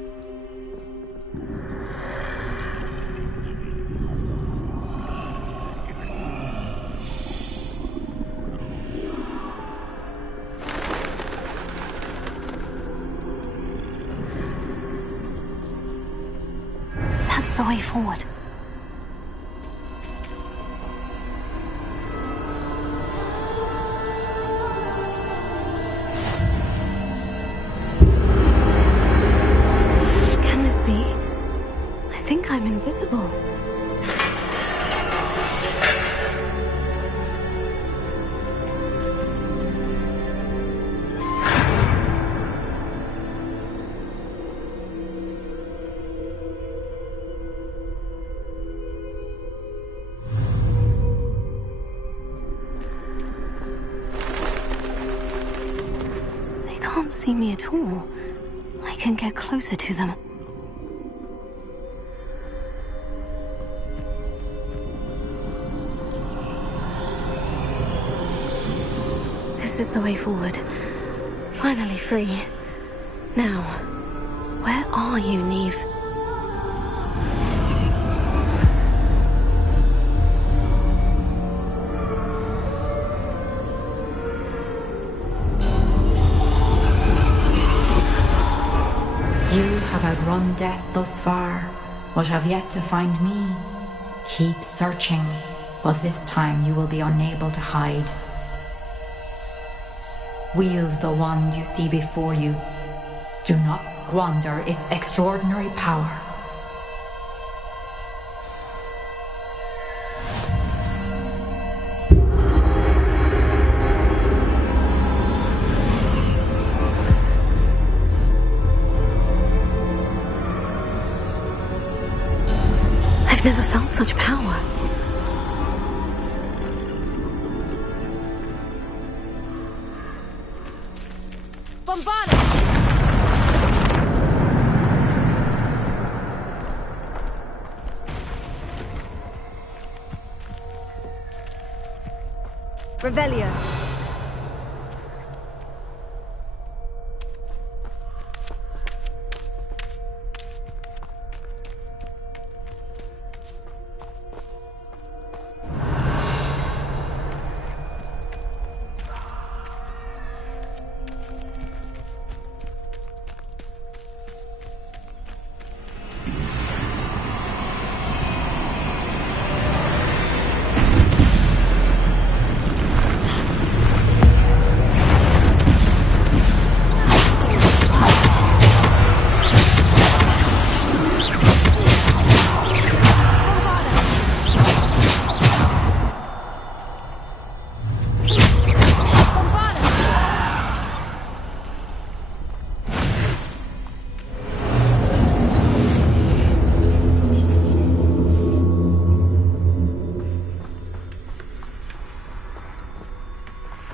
That's the way forward. I'm invisible. They can't see me at all. I can get closer to them. This is the way forward. Finally free. Now, where are you, Neve? You have outrun death thus far, but have yet to find me. Keep searching, but this time you will be unable to hide. Wield the wand you see before you. Do not squander its extraordinary power. I've never felt such power. Revelio.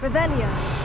Revelio.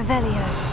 Revelio.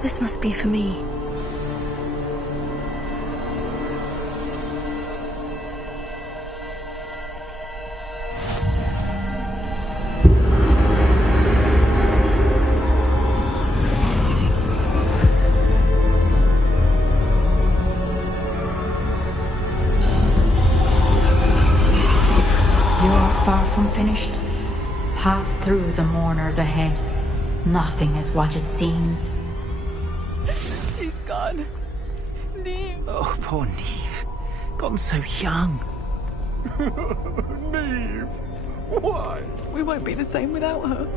This must be for me. You are far from finished. Pass through the mourners ahead. Nothing is what it seems. She's gone. Neve. Oh, poor Neve. Gone so young. Neve. Why? We won't be the same without her.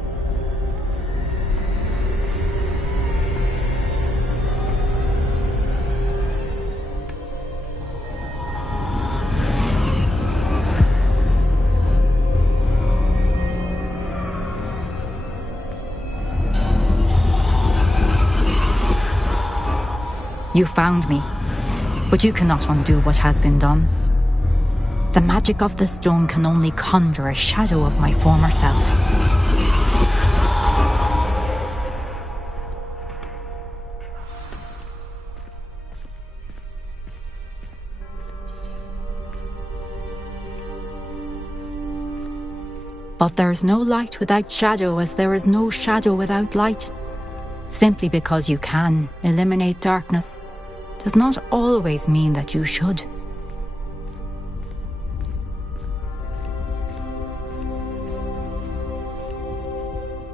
You found me, but you cannot undo what has been done. The magic of the stone can only conjure a shadow of my former self. But there is no light without shadow, as there is no shadow without light. Simply because you can eliminate darkness does not always mean that you should.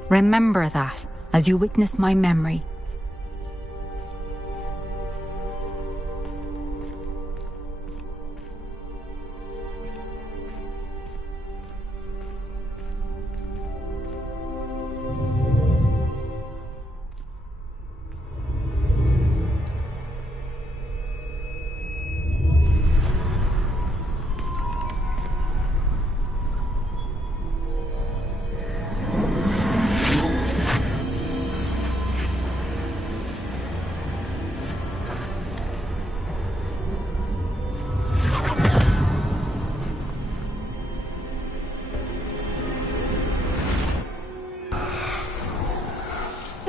Remember that as you witness my memory.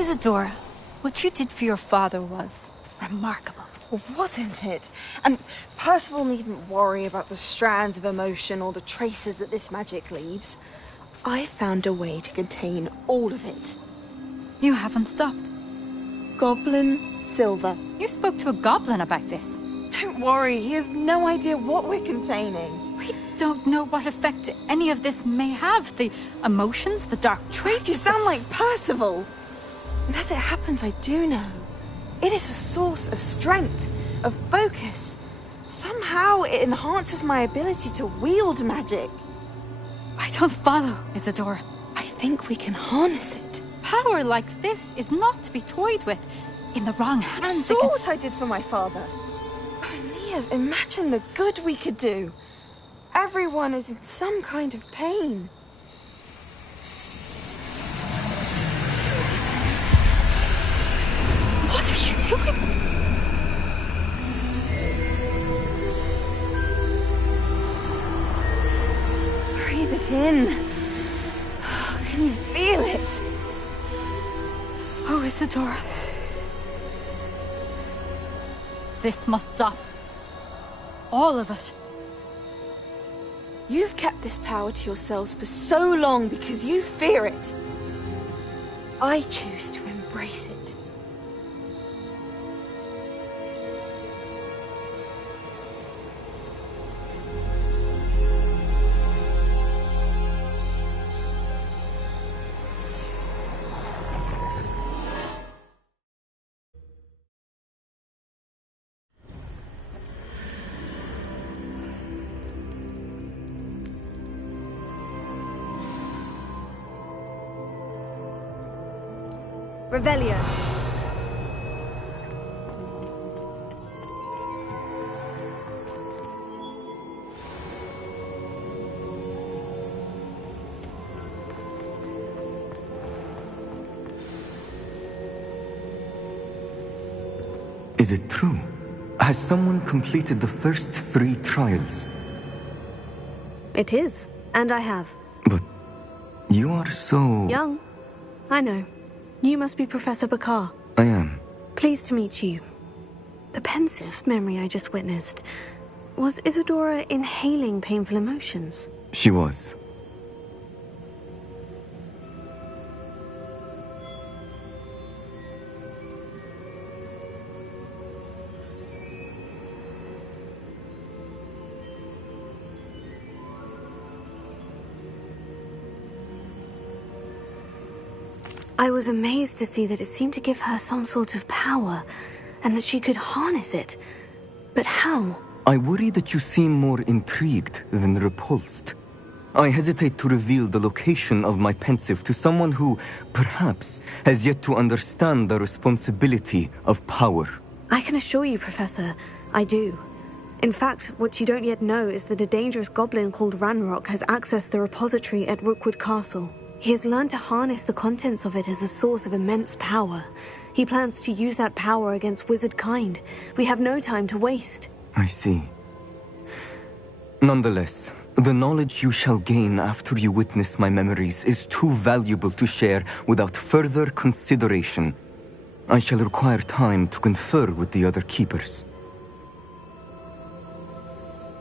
Isadora, what you did for your father was remarkable. Wasn't it? And Percival needn't worry about the strands of emotion or the traces that this magic leaves. I found a way to contain all of it. You haven't stopped. Goblin Silver. You spoke to a goblin about this. Don't worry, he has no idea what we're containing. We don't know what effect any of this may have. The emotions, the dark traits. You sound like Percival. And as it happens, I do know. It is a source of strength, of focus. Somehow it enhances my ability to wield magic. I don't follow, Isadora. I think we can harness it. Power like this is not to be toyed with. In the wrong hands, You saw what I did for my father. Oh, Neve, imagine the good we could do. Everyone is in some kind of pain. What are you doing? Breathe it in. Can you feel it? Oh, Isadora. This must stop. All of it. You've kept this power to yourselves for so long because you fear it. I choose to embrace it. Revelio. Is it true? Has someone completed the first 3 trials? It is, and I have. But you are so... Young. I know. You must be Professor Bakar. I am. Pleased to meet you. The pensive memory I just witnessed. Was Isadora inhaling painful emotions? She was. I was amazed to see that it seemed to give her some sort of power, and that she could harness it. But how? I worry that you seem more intrigued than repulsed. I hesitate to reveal the location of my pensive to someone who, perhaps, has yet to understand the responsibility of power. I can assure you, Professor, I do. In fact, what you don't yet know is that a dangerous goblin called Ranrock has accessed the repository at Rookwood Castle. He has learned to harness the contents of it as a source of immense power. He plans to use that power against wizard kind. We have no time to waste. I see. Nonetheless, the knowledge you shall gain after you witness my memories is too valuable to share without further consideration. I shall require time to confer with the other keepers.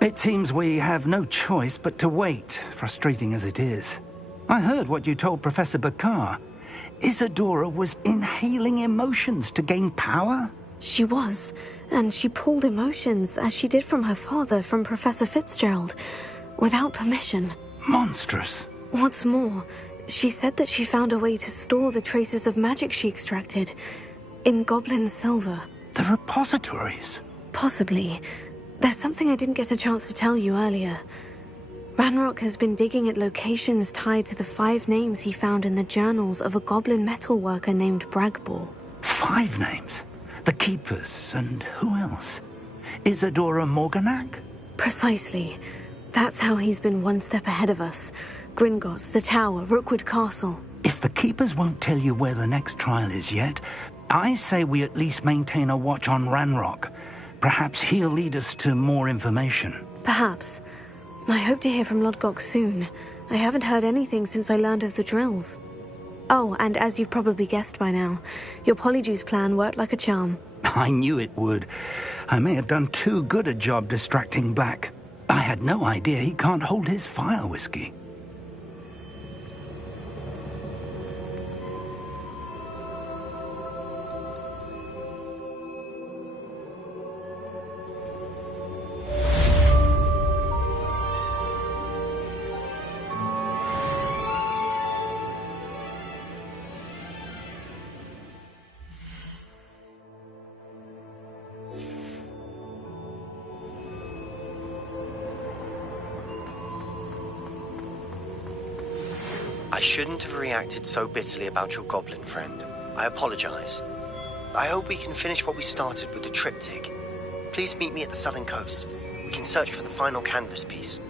It seems we have no choice but to wait, frustrating as it is. I heard what you told Professor Bakar. Isadora was inhaling emotions to gain power? She was, and she pulled emotions, as she did from her father, from Professor Fitzgerald, without permission. Monstrous. What's more, she said that she found a way to store the traces of magic she extracted in goblin silver. The repositories? Possibly. There's something I didn't get a chance to tell you earlier. Ranrock has been digging at locations tied to the 5 names he found in the journals of a goblin metalworker named Bragbor. 5 names? The Keepers, and who else? Isadora Morganac? Precisely. That's how he's been one step ahead of us. Gringotts, the Tower, Rookwood Castle. If the Keepers won't tell you where the next trial is yet, I say we at least maintain a watch on Ranrock. Perhaps he'll lead us to more information. Perhaps. I hope to hear from Lodgok soon. I haven't heard anything since I learned of the drills. Oh, and as you've probably guessed by now, your Polyjuice plan worked like a charm. I knew it would. I may have done too good a job distracting Black. I had no idea he can't hold his fire whiskey. I shouldn't have reacted so bitterly about your goblin friend. I apologize. I hope we can finish what we started with the triptych. Please meet me at the southern coast. We can search for the final canvas piece.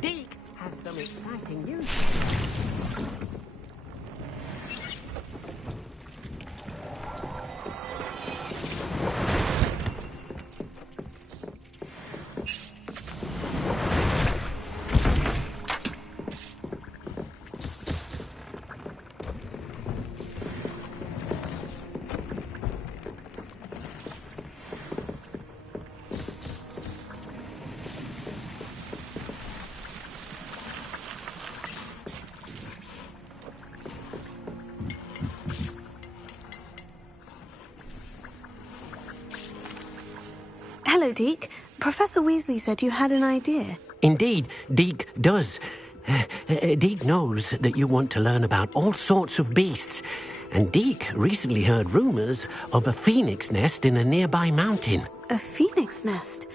Deke has some exciting news. Hello, Deke. Professor Weasley said you had an idea. Indeed, Deke does. Deke knows that you want to learn about all sorts of beasts, and Deke recently heard rumors of a phoenix nest in a nearby mountain. A phoenix nest?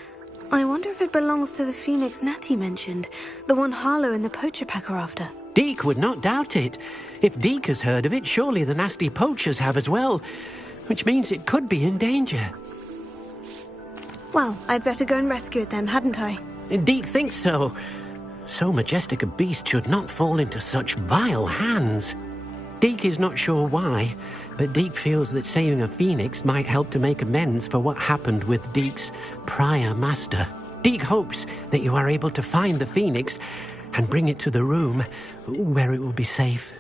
I wonder if it belongs to the phoenix Natty mentioned, the one Harlow and the poacher pack are after. Deke would not doubt it. If Deke has heard of it, surely the nasty poachers have as well, which means it could be in danger. Well, I'd better go and rescue it then, hadn't I? Deke thinks so. So majestic a beast should not fall into such vile hands. Deke is not sure why, but Deke feels that saving a phoenix might help to make amends for what happened with Deke's prior master. Deke hopes that you are able to find the phoenix and bring it to the room where it will be safe.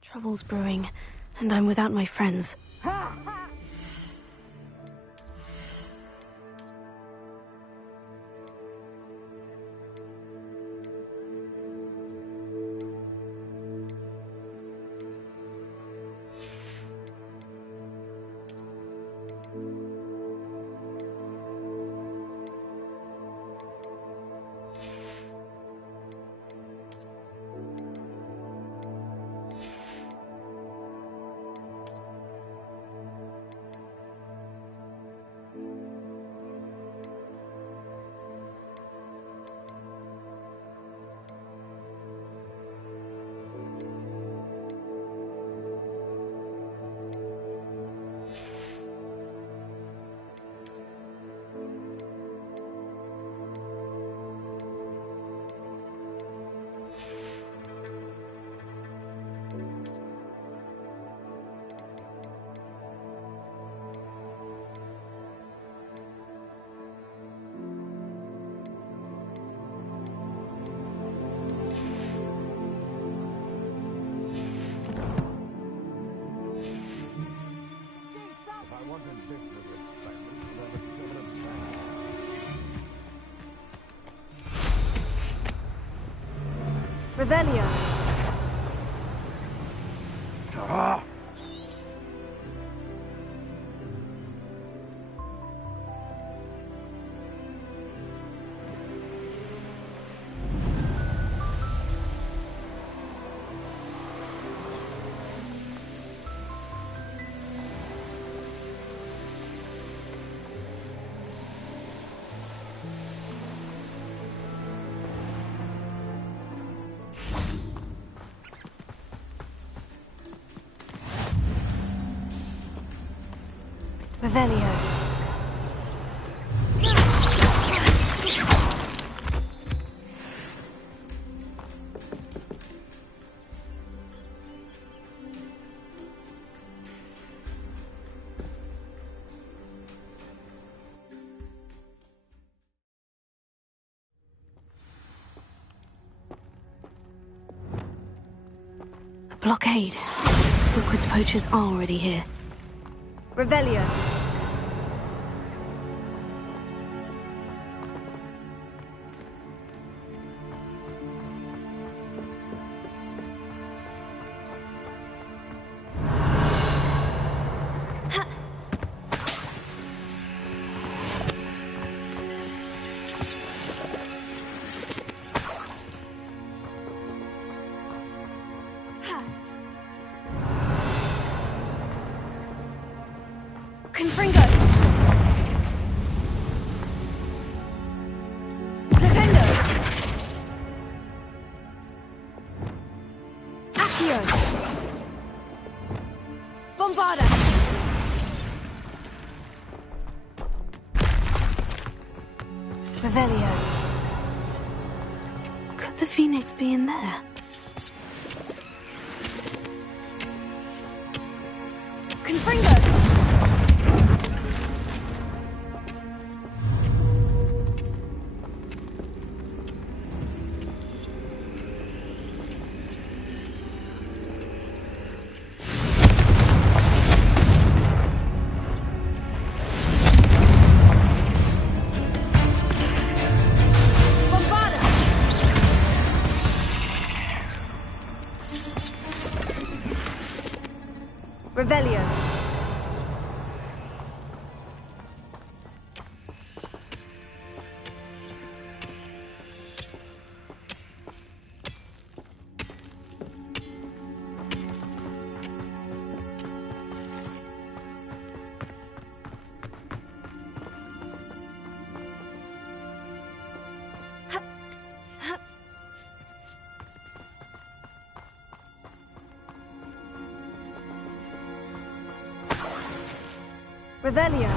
Trouble's brewing, and I'm without my friends. Revelio. Revelio. A blockade. Hogwarts poachers are already here. Revelio. Revelio. Could the Phoenix be in there? Confringo! Revelio. Revelio.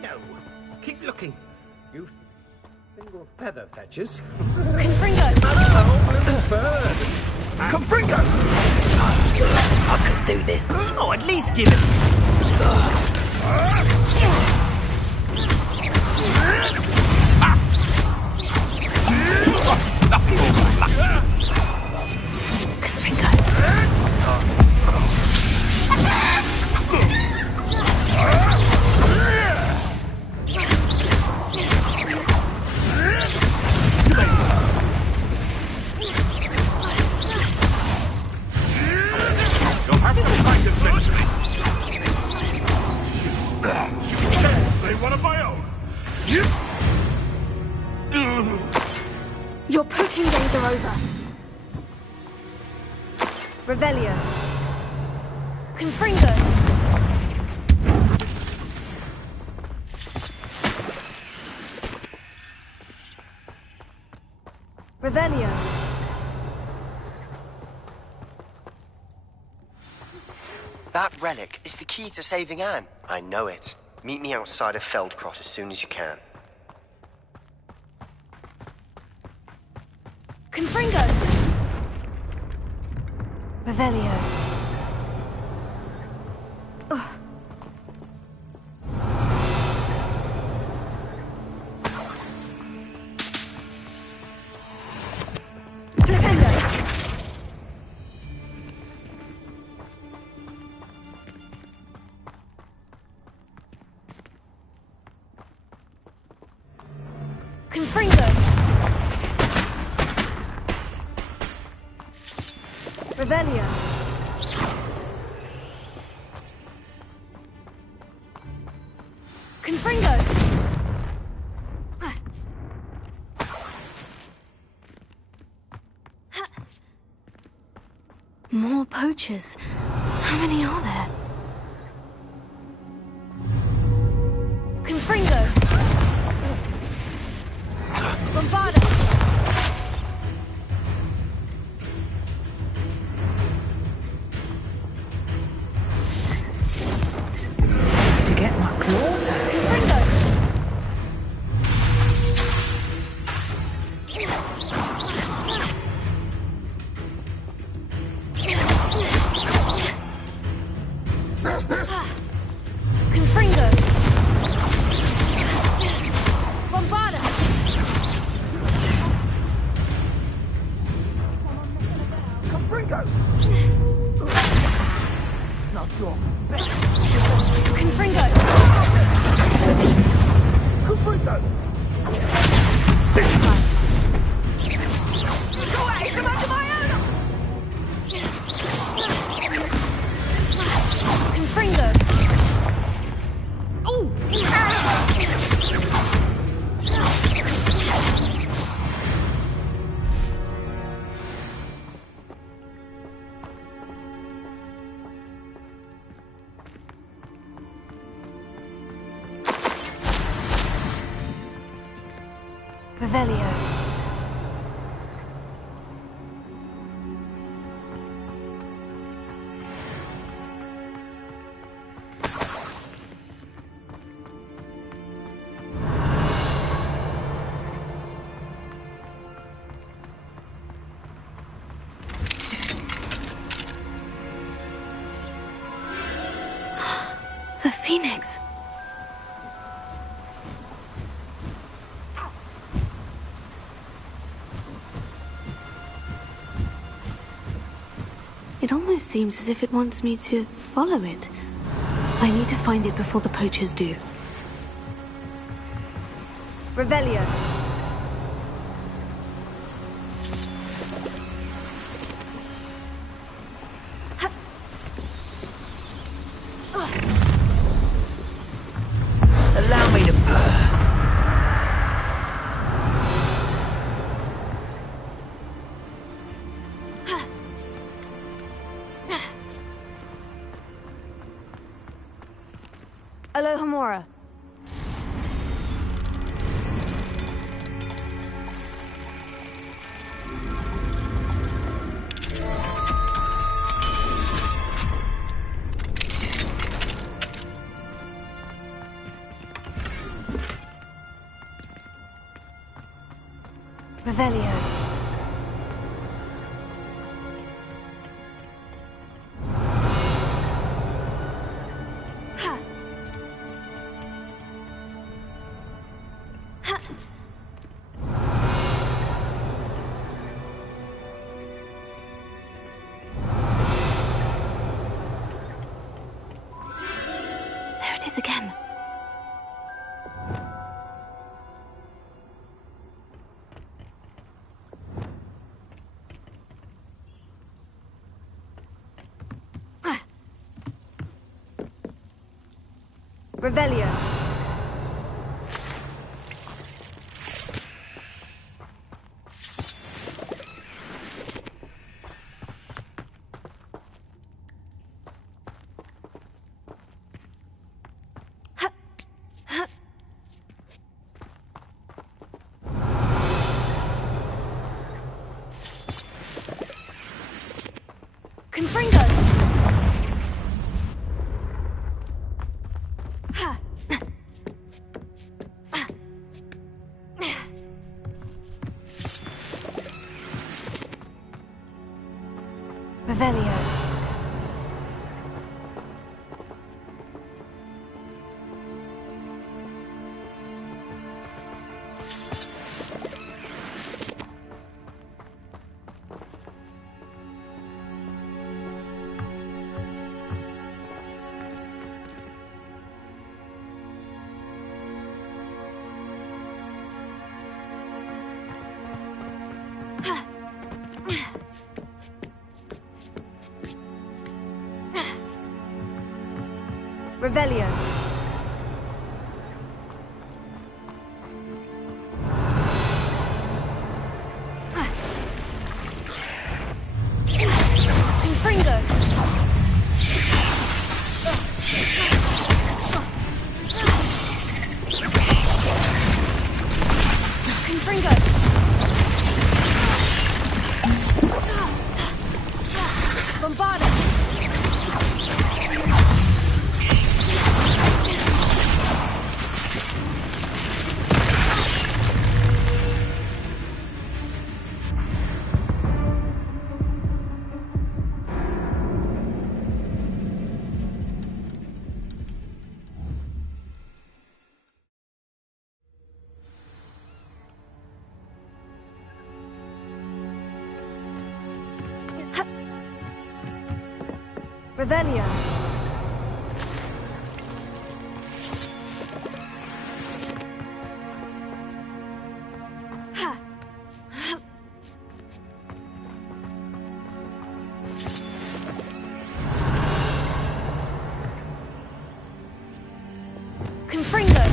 No. Keep looking. You single feather fetchers. Confringo! Bird. Confringo! I could do this. Oh, at least give it. Your poaching days are over. Revelio. Confringo. Revelio. That relic is the key to saving Anne. I know it. Meet me outside of Feldcrot as soon as you can. Confringo. Revelio. Ugh. Confringo! Revelio! Confringo! More poachers. How many are there? Confringo! Bombarda! To get my claws out. Confringo! Confringo! Bombarda! Confringo! Not your Confringo! Confringo! Stitch fly! Go away! Come on to my own! Confringo! Oh! Revelio. The Phoenix. It almost seems as if it wants me to follow it. I need to find it before the poachers do. Revelio. Allow me to... Alohomora. Revelio. There it is again. Revelio. Confringo. Revelio. Revelio. Confringo. Confringo. Bombarda. Revelio. Confringo.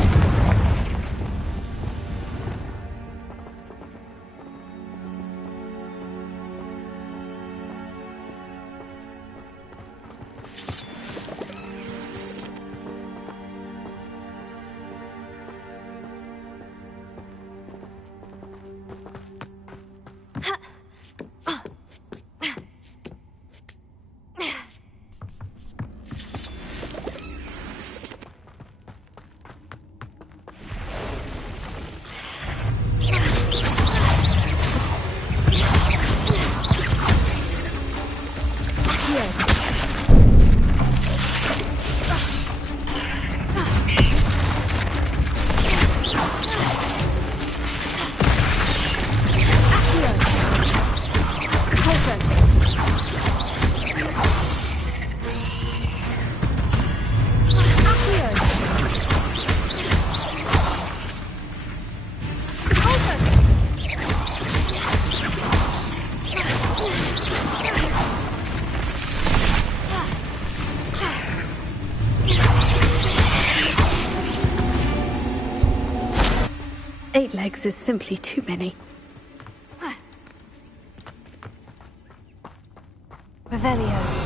8 legs is simply too many. Revelio.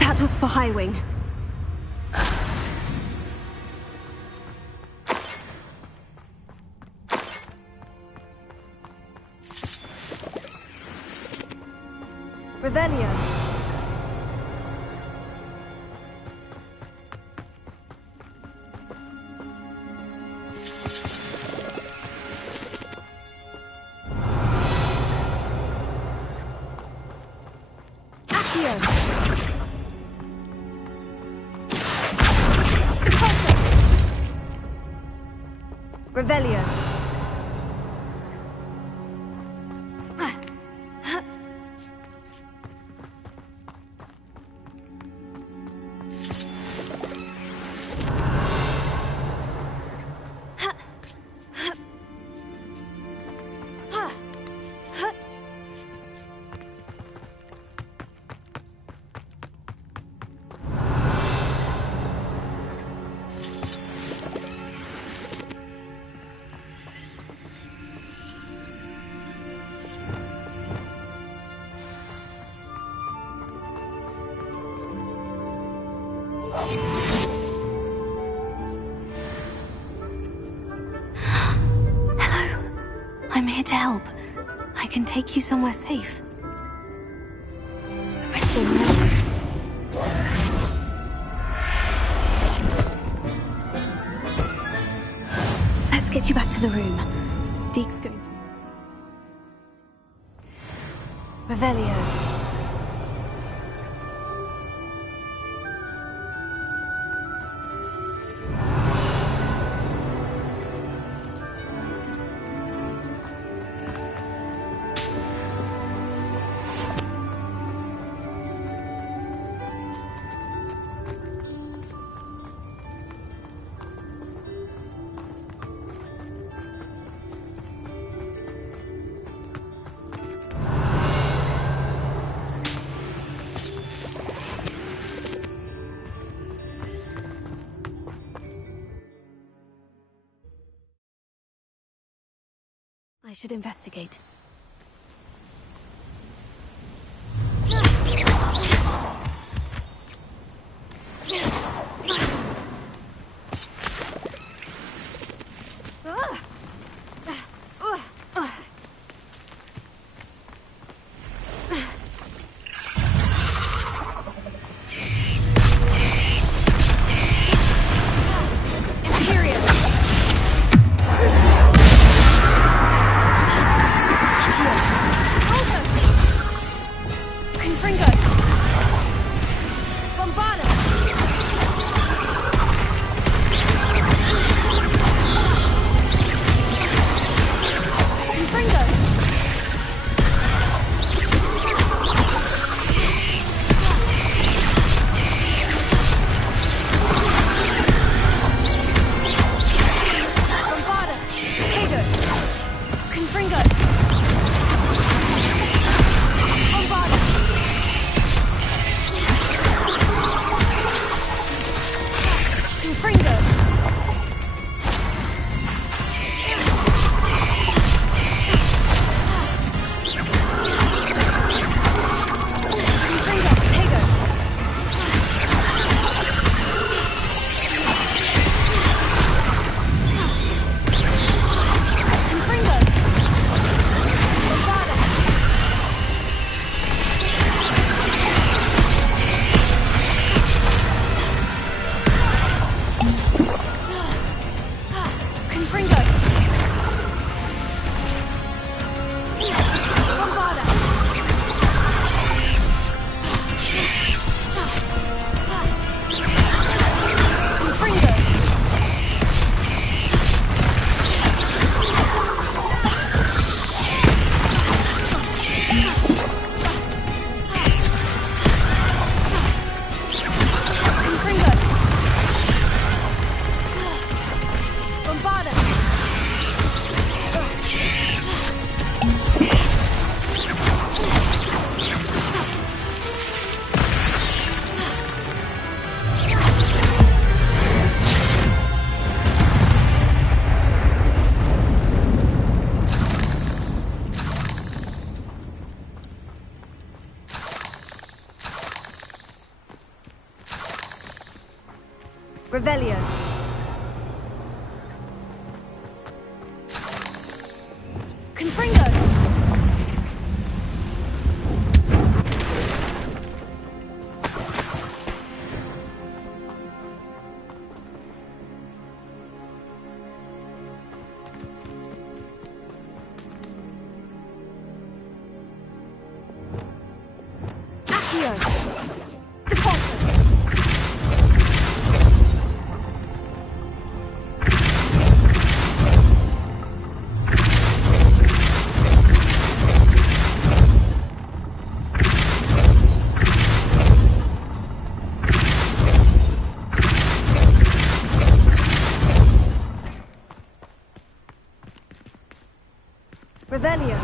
That was for High Wing. Revelio. Revelio. I'm here to help. I can take you somewhere safe. Rest in peace. Let's get you back to the room. Deke's going to... Revelio. I should investigate. Revelio. Confringo. Revelio.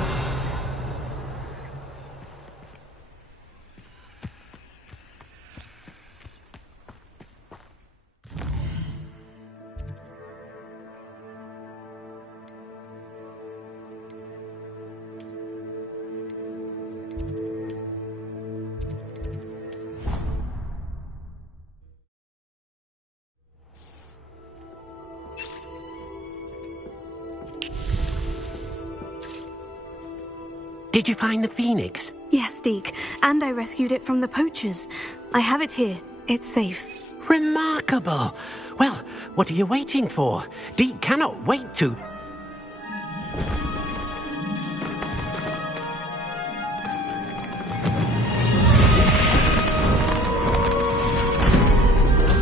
Did you find the phoenix? Yes, Deke, and I rescued it from the poachers. I have it here. It's safe. Remarkable! Well, what are you waiting for? Deke cannot wait to...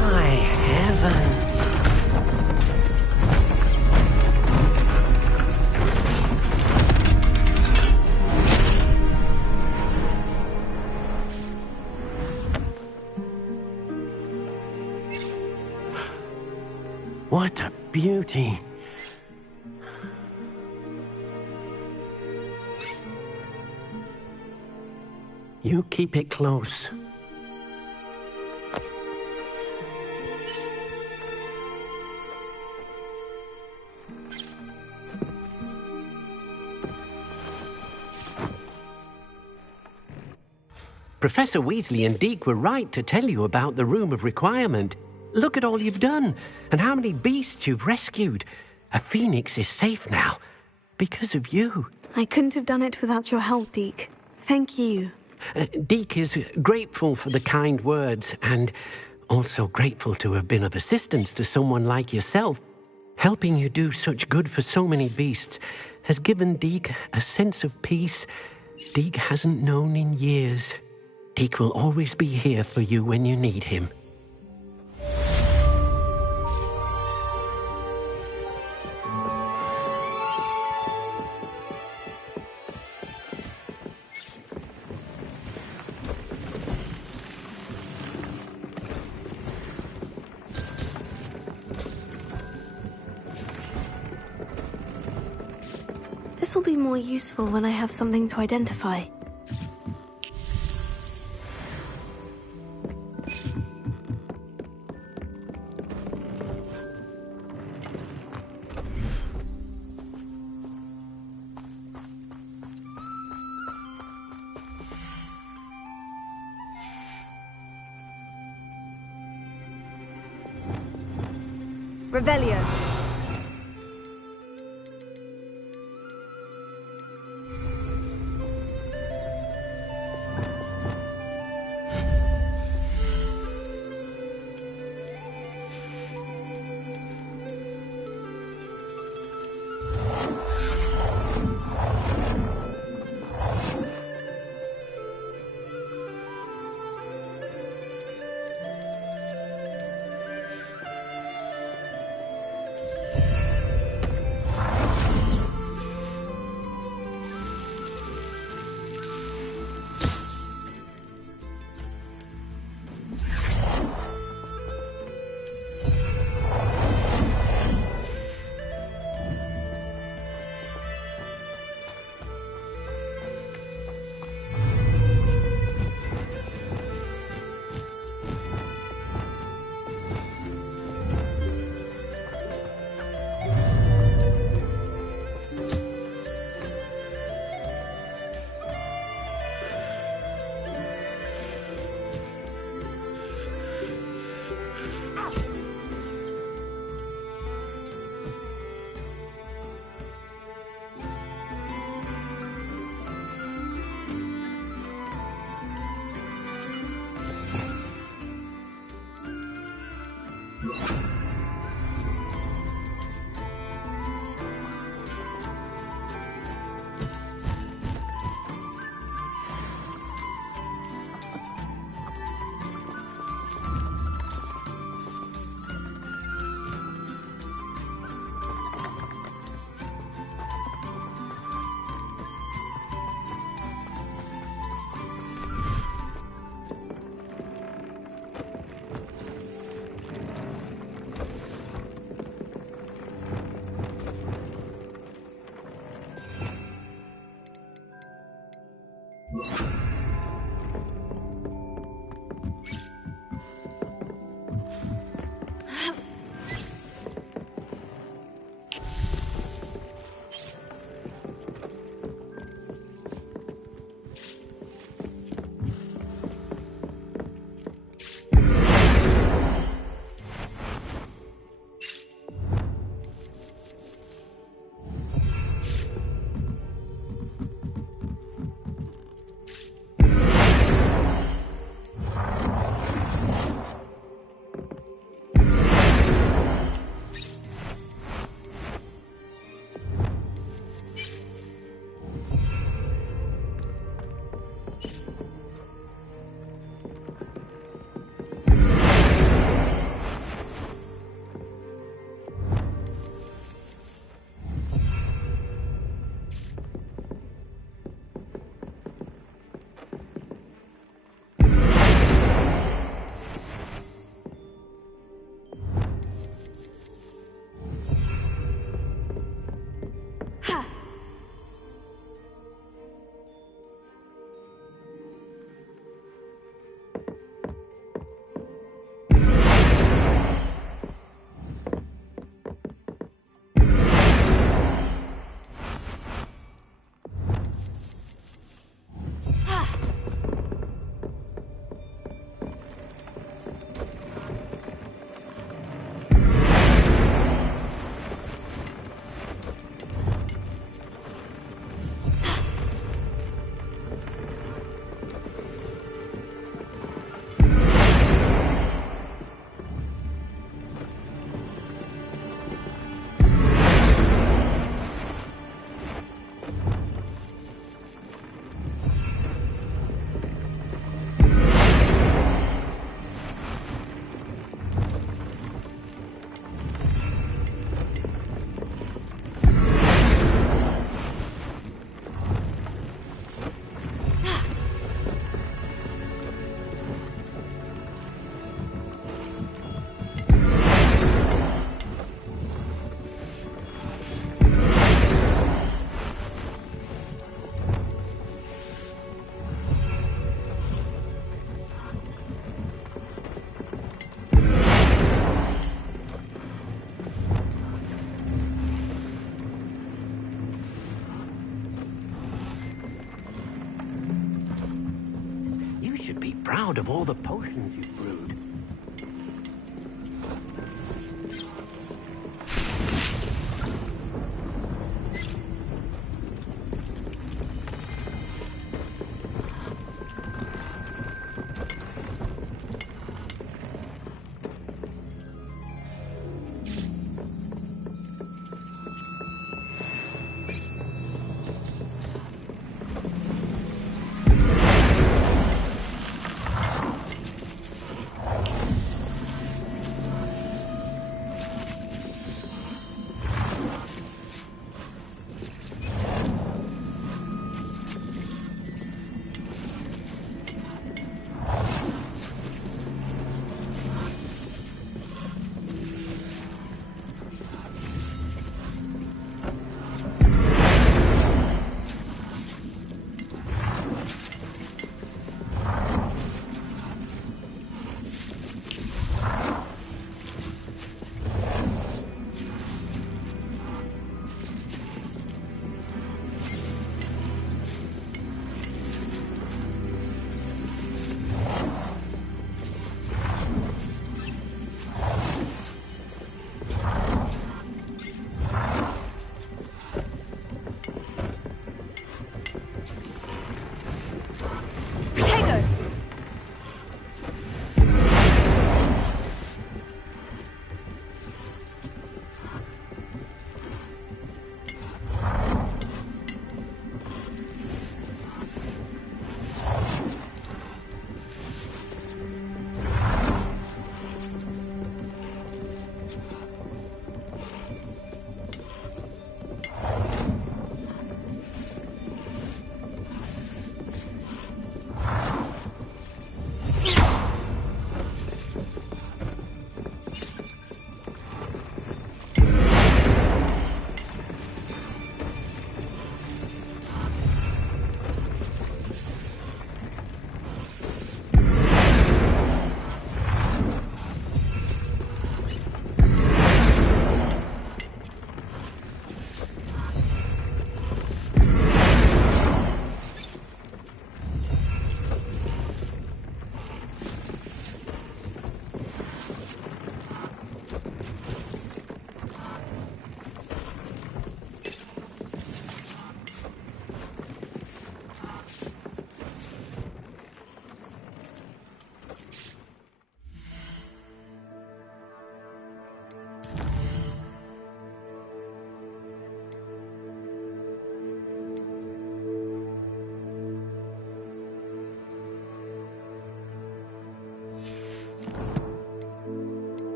My heavens! What a beauty. You keep it close. Professor Weasley and Deke were right to tell you about the Room of Requirement. Look at all you've done, and how many beasts you've rescued. A phoenix is safe now, because of you. I couldn't have done it without your help, Deke. Thank you. Deke is grateful for the kind words, and also grateful to have been of assistance to someone like yourself. Helping you do such good for so many beasts has given Deke a sense of peace Deke hasn't known in years. Deke will always be here for you when you need him. This will be more useful when I have something to identify. Revelio. Proud of all the potions you've brewed.